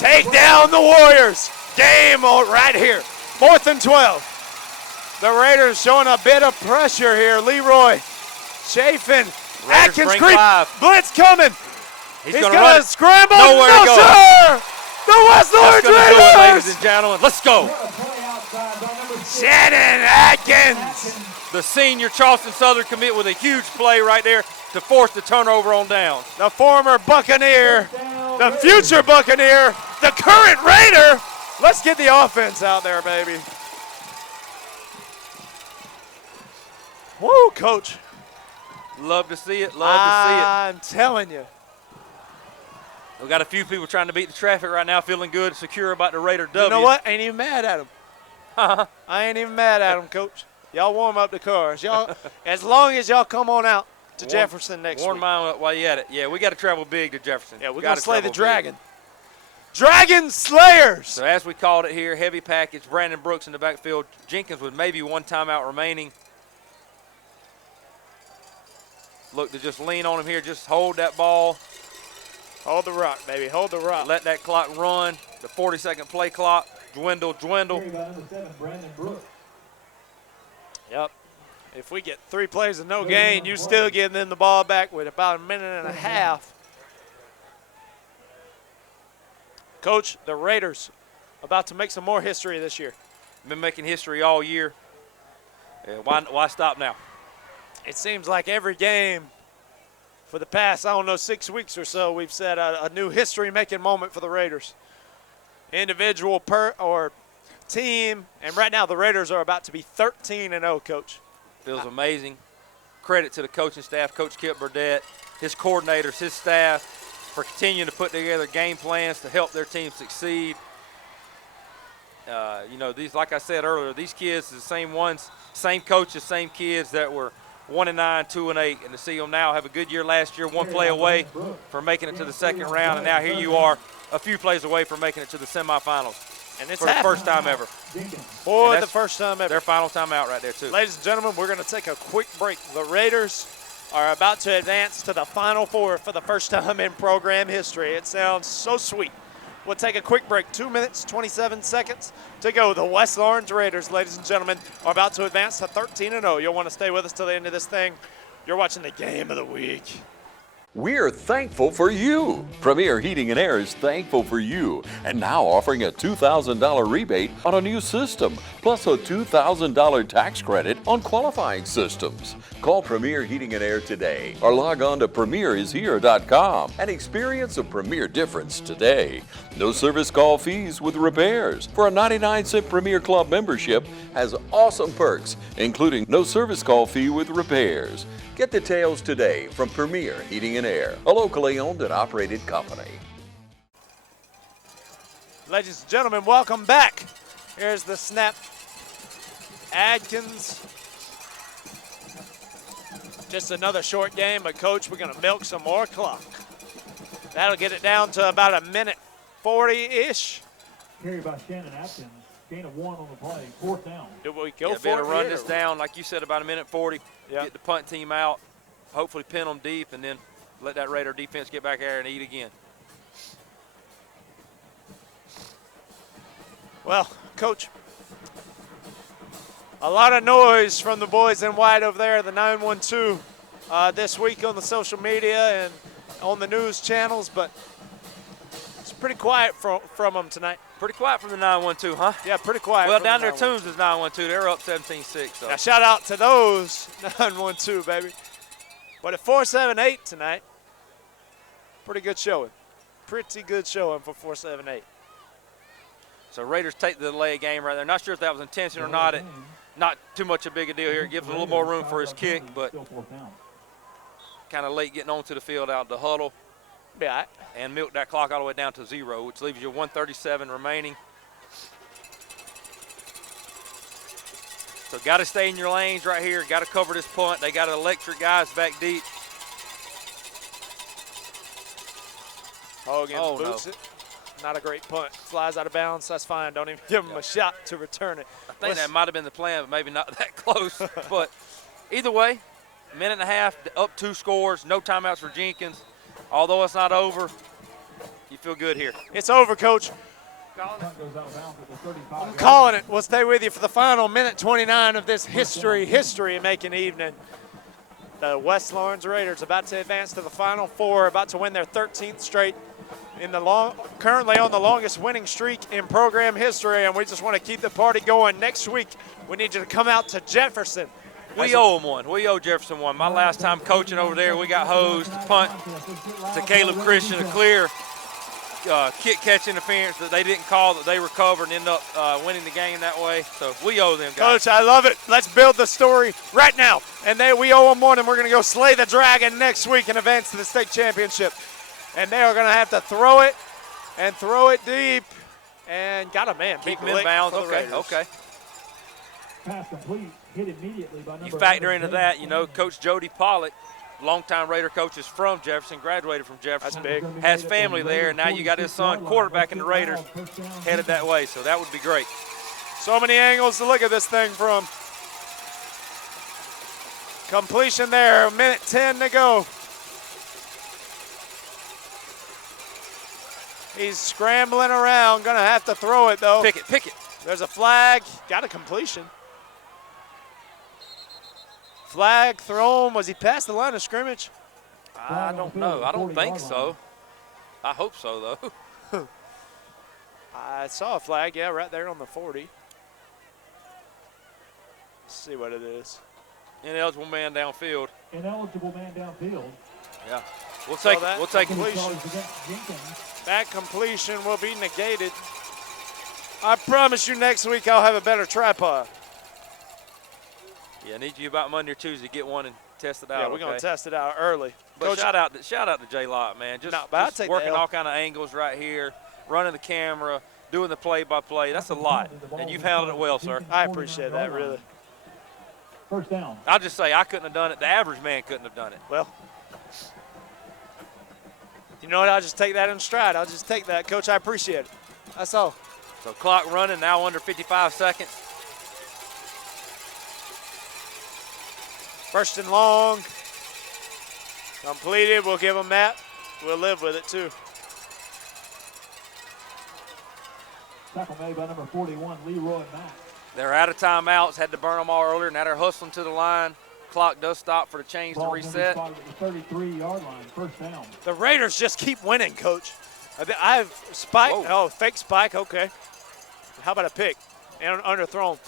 take down the Warriors. Game right here. 4th and 12. The Raiders showing a bit of pressure here. Leroy Chafin. Atkins creep. Blitz coming. He's going to scramble. Nowhere no, to go. Sir. The West Orange Raiders. Ladies and gentlemen, let's go. Shannon Atkins. The senior Charleston Southern commit with a huge play right there to force the turnover on down. The former Buccaneer, the future Buccaneer, the current Raider. Let's get the offense out there, baby. Woo, Coach. Love to see it. Love to see it. I'm telling you. We got a few people trying to beat the traffic right now, feeling good, secure about the Raider W. You know what? I ain't even mad at them. I ain't even mad at them, Coach. Y'all warm up the cars. Y'all, as long as y'all come on out to Jefferson next week. Warm mine up while you at it. Yeah, we got to travel big to Jefferson. Yeah, we're going to slay the dragon. Dragon Slayers. So as we called it here, heavy package, Brandon Brooks in the backfield, Jenkins with maybe 1 timeout remaining. Look to just lean on him here, just hold that ball. Hold the rock, baby, hold the rock. Let that clock run, the 40-second play clock, dwindle. Yep. If we get 3 plays and no gain, you still give them the ball back with about 1.5 minutes. Coach, the Raiders about to make some more history this year. Been making history all year. Why stop now? It seems like every game for the past, 6 weeks or so, we've set a new history-making moment for the Raiders. Individual or team, and right now the Raiders are about to be 13-0, Coach. Feels amazing. Credit to the coaching staff, Coach Kip Burdett, his coordinators, his staff, for continuing to put together game plans to help their team succeed. These, like I said earlier, these kids are the same ones, same coaches, same kids that were 1-9, 2-8, and to see them now have a good year last year, 1 play away from making it to the second round, and now here you are, a few plays away from making it to the semifinals. And it's for the first time ever. For the first time ever. Their final time out right there, too. Ladies and gentlemen, we're going to take a quick break. The Raiders are about to advance to the Final Four for the first time in program history. It sounds so sweet. We'll take a quick break. 2 minutes, 27 seconds to go. The West Orange Raiders, ladies and gentlemen, are about to advance to 13-0. You'll want to stay with us till the end of this thing. You're watching the Game of the Week. We're thankful for you. Premier Heating and Air is thankful for you and now offering a $2,000 rebate on a new system, plus a $2,000 tax credit on qualifying systems. Call Premier Heating and Air today or log on to premierishere.com and experience a Premier difference today. No service call fees with repairs. For a 99-cent Premier Club membership has awesome perks, including no service call fee with repairs. Get details today from Premier Heating and Air, a locally owned and operated company. Ladies and gentlemen, welcome back. Here's the snap. Adkins. Just another short game, but Coach, we're going to milk some more clock. That'll get it down to about 1 minute 40-ish. Carried by Shannon Atkins. Gain of 1 on the play. 4th down. Do we go for better it? run this down, like you said, about a minute 40. Yeah. Get the punt team out, hopefully pin them deep, and then let that Raider defense get back there and eat again. Well, Coach, a lot of noise from the boys in white over there, the 912, this week on the social media and on the news channels, but it's pretty quiet from them tonight. Pretty quiet from the 912, huh? Yeah, pretty quiet. Well, down there, Toombs is 912. They're up 17-6. So. Now, shout out to those 912, baby. But at 478 tonight, pretty good showing. Pretty good showing for 478. So Raiders take the delay game right there. Not sure if that was intentional or not. Not too much a big a deal here. It gives a little more room for his kick, but kind of late getting onto the field out of the huddle. Yeah. And milk that clock all the way down to 0, which leaves you 1:37 remaining. So got to stay in your lanes right here. Got to cover this punt. They got electric guys back deep. Hogan boots it. Not a great punt. Flies out of bounds. That's fine. Don't even give him a shot to return it. I think that might have been the plan, but maybe not that close. But either way, a minute and a half, up 2 scores, no timeouts for Jenkins. Although it's not over, you feel good here. It's over, Coach. I'm calling it. We'll stay with you for the final minute 29 of this history-making evening. The West Lawrence Raiders about to advance to the Final Four, about to win their 13th straight in the currently on the longest winning streak in program history, and we just want to keep the party going. Next week, we need you to come out to Jefferson. We owe them one. We owe Jefferson one. My last time coaching over there, we got hosed. Punt to Caleb Christian, a clear kick catch interference that they didn't call, that they recovered and ended up winning the game that way. So we owe them, guys. Coach, I love it. Let's build the story right now. And we owe them one, and we're going to go slay the dragon next week and advance to the state championship. And they are going to have to throw it and throw it deep. And got a man. Keep them in bounds. Okay. Pass complete. Hit immediately by you factor into that, Coach Jody Pollock, longtime Raider coach, is from Jefferson, graduated from Jefferson. That's big. Has family there, and now you got his son quarterback in the Raiders headed that way, so that would be great. So many angles to look at this thing from. Completion there, a minute 10 to go. He's scrambling around, gonna have to throw it though. Pick it. There's a flag, got a completion. Flag thrown. Was he past the line of scrimmage? I don't know. I don't think so. I hope so, though. I saw a flag, yeah, right there on the 40. Let's see what it is. Ineligible man downfield. Ineligible man downfield. Yeah. We'll take completion. That completion will be negated. I promise you next week I'll have a better tripod. Yeah, I need you about Monday or Tuesday to get one and test it out. Yeah, we're going to test it out early. But Coach, shout out to J Lott, man. Just working all kind of angles right here, running the camera, doing the play-by-play. That's a lot, and you've handled it well, sir. I appreciate that, really. First down. I'll just say I couldn't have done it. The average man couldn't have done it. Well, you know what? I'll just take that in stride. I'll just take that. Coach, I appreciate it. That's all. So clock running, now under 55 seconds. First and long. Completed. We'll give them that. We'll live with it, too. Tackle made by number 41, Leroy Mack. They're out of timeouts. Had to burn them all earlier. Now they're hustling to the line. Clock does stop for the change to reset. At the 33-yard line, first down. The Raiders just keep winning, Coach. I've spike. Whoa. Oh, fake spike. Okay. How about a pick? And underthrown.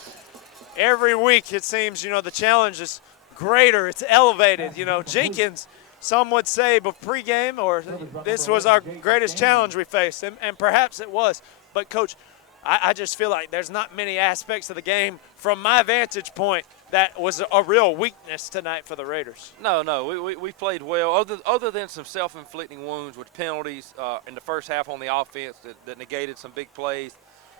Every week it seems, the challenge is greater. It's elevated. Jenkins, some would say, but pregame, or this was our greatest challenge we faced, and perhaps it was. But, Coach, I just feel like there's not many aspects of the game from my vantage point that was a real weakness tonight for the Raiders. No, we played well, other than some self-inflicting wounds with penalties in the first half on the offense that negated some big plays.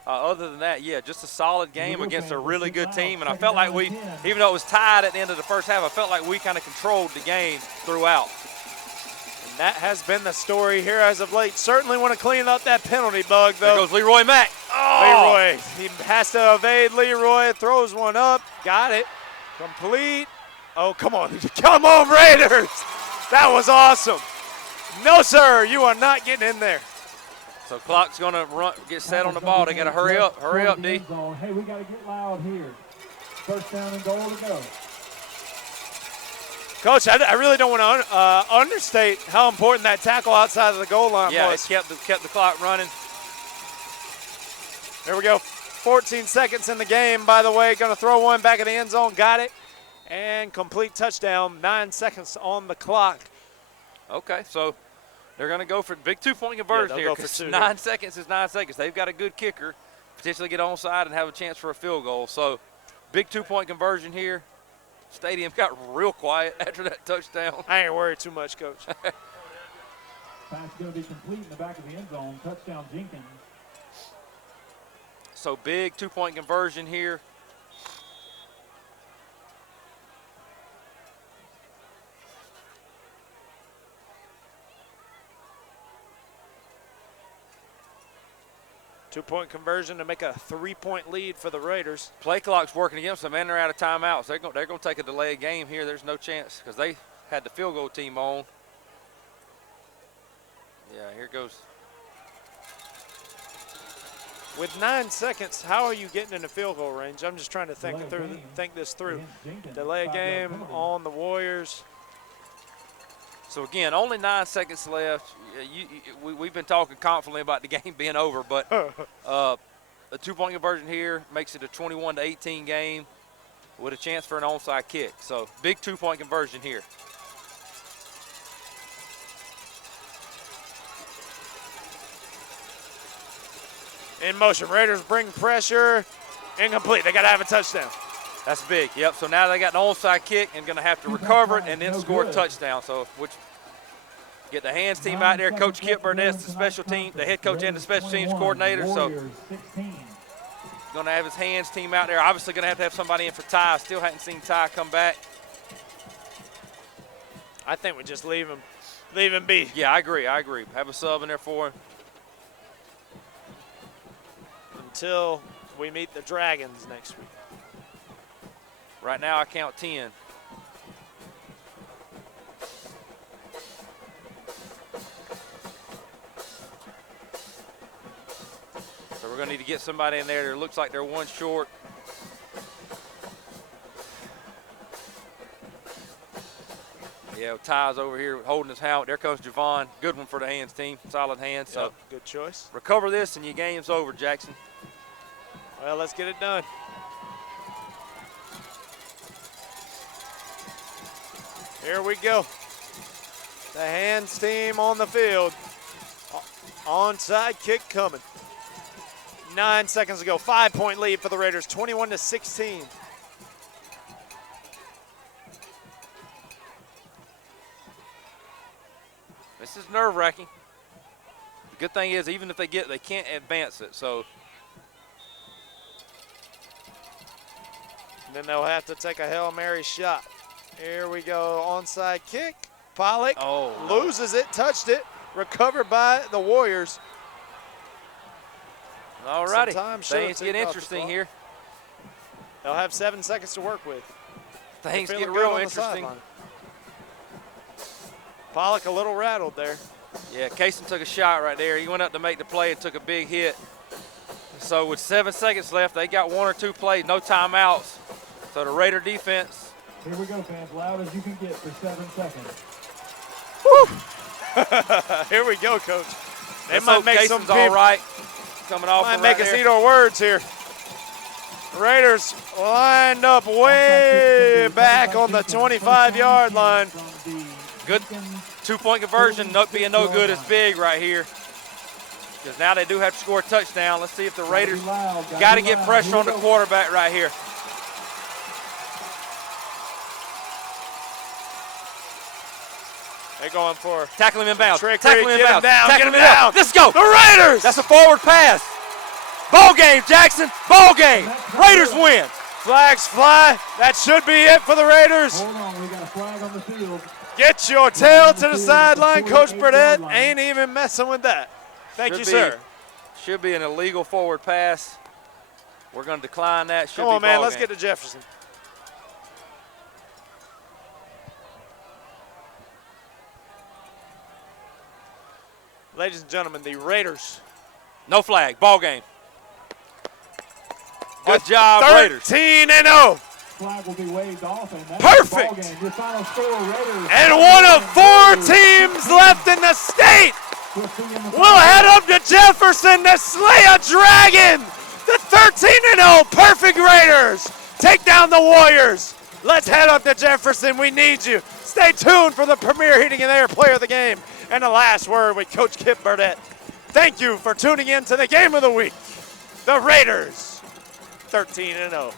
Other than that, yeah, just a solid game against a really good team. And I felt like even though it was tied at the end of the first half, I felt like we kind of controlled the game throughout. That has been the story here as of late. Certainly want to clean up that penalty bug, though. There goes Leroy Mack. Oh! Leroy, he has to evade Leroy, throws one up, got it, complete. Oh, come on, come on, Raiders. That was awesome. No, sir, you are not getting in there. So clock's going to get set on the ball. They got to hurry up, D. Hey, we got to get loud here. First down and goal to go. Coach, I really don't want to understate how important that tackle outside of the goal line was. Yeah, it kept the clock running. There we go. 14 seconds in the game, by the way. Going to throw one back in the end zone. Got it. And complete touchdown. 9 seconds on the clock. Okay, so they're going to go for big 2-point conversion here. 9 seconds is 9 seconds. They've got a good kicker, potentially get onside and have a chance for a field goal. So big 2-point conversion here. Stadium got real quiet after that touchdown. I ain't worried too much, Coach. Pass going to be complete in the back of the end zone. Touchdown, Jenkins. So big 2-point conversion here. Two-point conversion to make a 3-point lead for the Raiders. Play clock's working against them, and they're out of timeouts. They're going to take a delayed game here. There's no chance because they had the field goal team on. Yeah, here goes. With 9 seconds, how are you getting in the field goal range? I'm just trying to think this through. Delay a game on the Warriors. So again, only 9 seconds left. We've been talking confidently about the game being over, but a 2-point conversion here makes it a 21-18 game with a chance for an onside kick. So big 2-point conversion here. In motion, Raiders bring pressure, incomplete. They got to have a touchdown. That's big, yep. So now they got an onside kick and going to have to recover it and then score a touchdown. So which get the hands team out there. Coach Kip Burness, the special team, the head coach and the special teams coordinator. So going to have his hands team out there. Obviously going to have somebody in for Ty. Still hadn't seen Ty come back. I think we just leave him be. Yeah, I agree. Have a sub in there for him. Until we meet the Dragons next week. Right now I count 10. So we're going to need to get somebody in there. It looks like they're one short. Yeah, Ty's over here holding his helmet. There comes Javon. Good one for the hands team. Solid hands. So good choice. Recover this and your game's over, Jackson. Well, let's get it done. Here we go. The hands team on the field. Onside kick coming. 9 seconds ago. 5-point lead for the Raiders. 21-16. This is nerve-wracking. The good thing is, even if they get it, they can't advance it. So. And then they'll have to take a Hail Mary shot. Here we go, onside kick. Pollock loses it, touched it, recovered by the Warriors. All righty, things get interesting here. They'll have 7 seconds to work with. Things get real interesting. Pollock a little rattled there. Yeah, Kaysen took a shot right there. He went up to make the play and took a big hit. So with 7 seconds left, they got 1 or 2 plays, no timeouts. So the Raider defense. Here we go, fans. Loud as you can get for 7 seconds. Woo! Here we go, Coach. They might make some people, all right. Coming off. Might make us eat our words here. Raiders lined up way back on the 25-yard line. Good 2-point conversion. Being no good is big right here. Because now they do have to score a touchdown. Let's see if the Raiders got to get pressure on the quarterback right here. They're going for tackle him in bounds. Tackle him in bounds. Tackle him in bounds. Let's go. The Raiders. That's a forward pass. Ball game, Jackson. Ball game. Raiders win. Flags fly. That should be it for the Raiders. Hold on, we got a flag on the field. Get your tail to the sideline. Coach Burdett ain't even messing with that. Thank you, sir. Should be an illegal forward pass. We're going to decline that. Come on, man. Let's get to Jefferson. Ladies and gentlemen, the Raiders. No flag. Ball game. Good job, Raiders. 13-0. Flag will be waved off, and that's perfect. The ball game. Your final score, Raiders. And one of 4 teams left in the state will head up to Jefferson to slay a dragon. The 13-0 perfect Raiders take down the Warriors. Let's head up to Jefferson. We need you. Stay tuned for the Premier Heating and Air Player of the Game and the last word with Coach Kip Burdett. Thank you for tuning in to the game of the week. The Raiders, 13-0.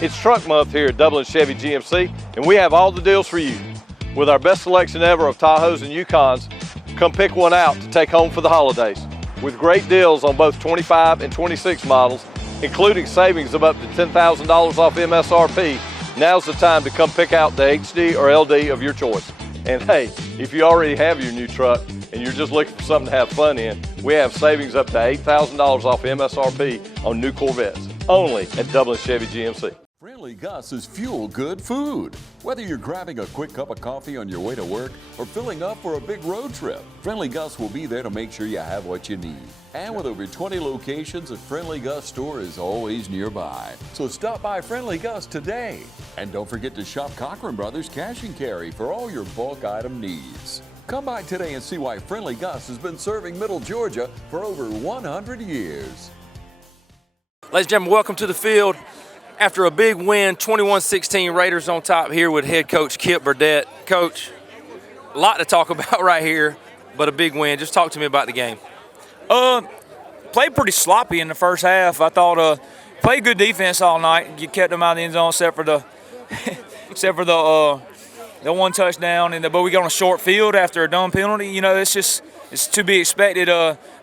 It's Truck Month here at Dublin Chevy GMC, and we have all the deals for you. With our best selection ever of Tahoes and Yukons, come pick one out to take home for the holidays. With great deals on both 25 and 26 models, including savings of up to $10,000 off MSRP, now's the time to come pick out the HD or LD of your choice. And hey, if you already have your new truck and you're just looking for something to have fun in, we have savings up to $8,000 off MSRP on new Corvettes, only at Dublin Chevy GMC. Friendly Gus is fuel-good food. Whether you're grabbing a quick cup of coffee on your way to work or filling up for a big road trip, Friendly Gus will be there to make sure you have what you need. And with over 20 locations, a Friendly Gus store is always nearby. So stop by Friendly Gus today. And don't forget to shop Cochran Brothers Cash and Carry for all your bulk item needs. Come by today and see why Friendly Gus has been serving Middle Georgia for over 100 years. Ladies and gentlemen, welcome to the field. After a big win, 21-16, Raiders on top here with head coach Kip Burdett. Coach, a lot to talk about right here, but a big win. Just talk to me about the game. Played pretty sloppy in the first half. I thought played good defense all night. You kept them out of the end zone except for the one touchdown. But we got on a short field after a dumb penalty. You know, it's to be expected.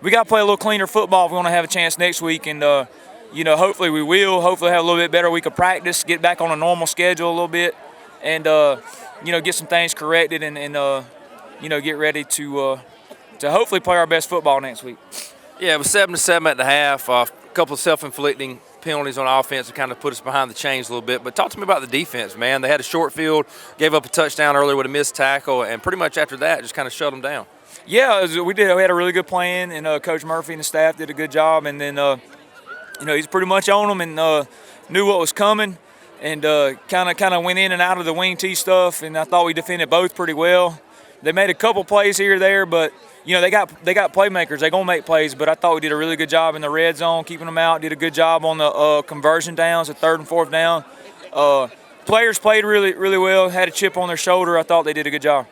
We got to play a little cleaner football if we want to have a chance next week. And you know, hopefully we will. Hopefully have a little bit better week of practice, get back on a normal schedule a little bit, and you know, get some things corrected and you know, get ready to hopefully play our best football next week. Yeah, it was 7-7 at the half. A couple of self-inflicting penalties on offense that kind of put us behind the chains a little bit. But talk to me about the defense, man. They had a short field, gave up a touchdown earlier with a missed tackle, and pretty much after that just kind of shut them down. Yeah, we did. We had a really good plan, and Coach Murphy and the staff did a good job. And then you know, he's pretty much on them and knew what was coming, and kind of went in and out of the wing T stuff. And I thought we defended both pretty well. They made a couple plays here or there, but you know, they got playmakers. They're gonna make plays. But I thought we did a really good job in the red zone, keeping them out. Did a good job on the conversion downs, the 3rd and 4th down. Players played really, really well. Had a chip on their shoulder. I thought they did a good job.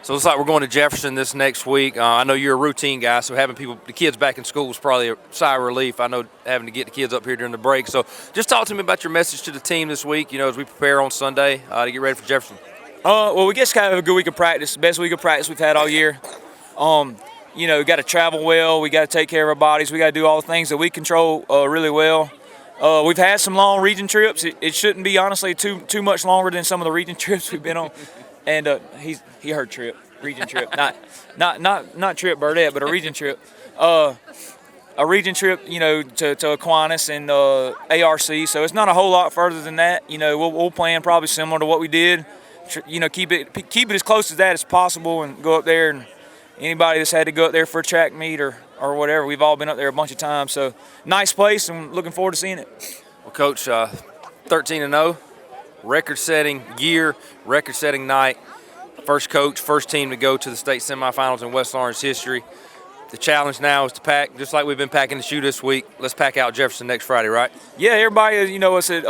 So it looks like we're going to Jefferson this next week. I know you're a routine guy, so having the kids back in school is probably a sigh of relief. I know having to get the kids up here during the break. So just talk to me about your message to the team this week, you know, as we prepare on Sunday to get ready for Jefferson. Well, we just kind of have a good week of practice, the best week of practice we've had all year. You know, we got to travel well. We got to take care of our bodies. We got to do all the things that we control really well. We've had some long region trips. It shouldn't be, honestly, too much longer than some of the region trips we've been on. And he heard trip, region trip, not Trip Burdett, but a region trip. A region trip, you know, to Aquinas and ARC. So it's not a whole lot further than that. You know, we'll plan probably similar to what we did. You know, keep it as close to that as possible, and go up there. And anybody that's had to go up there for a track meet or whatever, we've all been up there a bunch of times. So nice place, and looking forward to seeing it. Well, Coach, 13-0, record-setting year, record-setting night. First coach, first team to go to the state semifinals in West Lawrence history. The challenge now is to pack, just like we've been packing the shoe this week. Let's pack out Jefferson next Friday, right? Yeah, everybody, you know, said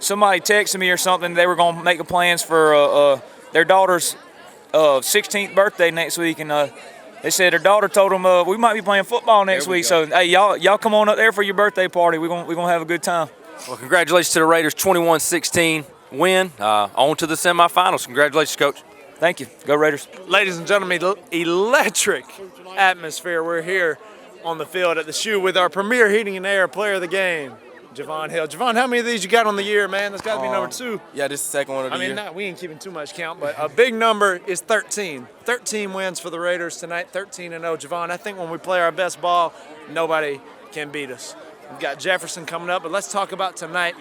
somebody texted me or something. They were going to make plans for their daughter's 16th birthday next week, and they said their daughter told them we might be playing football next week. So hey, y'all come on up there for your birthday party. We're gonna have a good time. Well, congratulations to the Raiders, 21-16 win, on to the semifinals. Congratulations, Coach. Thank you. Go Raiders. Ladies and gentlemen, electric atmosphere. We're here on the field at the shoe with our Premier Heating and Air Player of the Game, Javon Hill. Javon, how many of these you got on the year, man? That's got to be number 2. Yeah, this is the second one of the year. We ain't keeping too much count, but a big number is 13. 13 wins for the Raiders tonight, 13-0. Javon, I think when we play our best ball, nobody can beat us. We've got Jefferson coming up, but let's talk about tonight.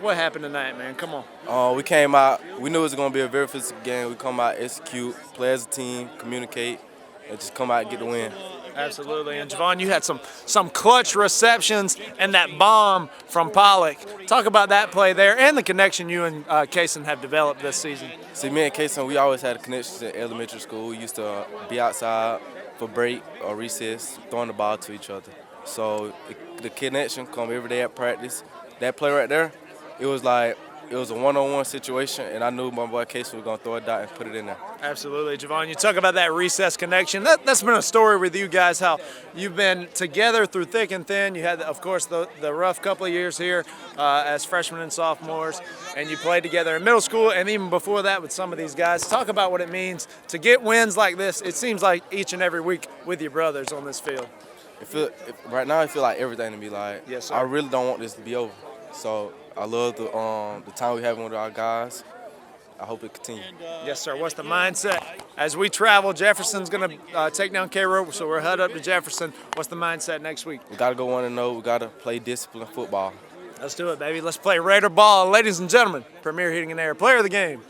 What happened tonight, man? Come on. We came out. We knew it was going to be a very physical game. We come out, execute, play as a team, communicate, and just come out and get the win. Absolutely. And Javon, you had some clutch receptions and that bomb from Pollock. Talk about that play there and the connection you and Kaysen have developed this season. See, me and Kaysen, we always had a connection in elementary school. We used to be outside for break or recess, throwing the ball to each other. So the connection come every day at practice. That play right there, it was a one-on-one situation, and I knew my boy Casey was going to throw it out and put it in there. Absolutely. Javon, you talk about that recess connection. That's been a story with you guys, how you've been together through thick and thin. You had, of course, the rough couple of years here as freshmen and sophomores, and you played together in middle school and even before that with some of these guys. Talk about what it means to get wins like this. It seems like each and every week with your brothers on this field. Right now, I feel like everything to be like, yes, sir. I really don't want this to be over. So I love the time we're having with our guys. I hope it continues. Yes, sir. What's the mindset? As we travel, Jefferson's going to take down Cairo, so we're headed up to Jefferson. What's the mindset next week? We got to go 1-0. We got to play disciplined football. Let's do it, baby. Let's play Raider ball. Ladies and gentlemen, Premier Heating and Air Player of the Game,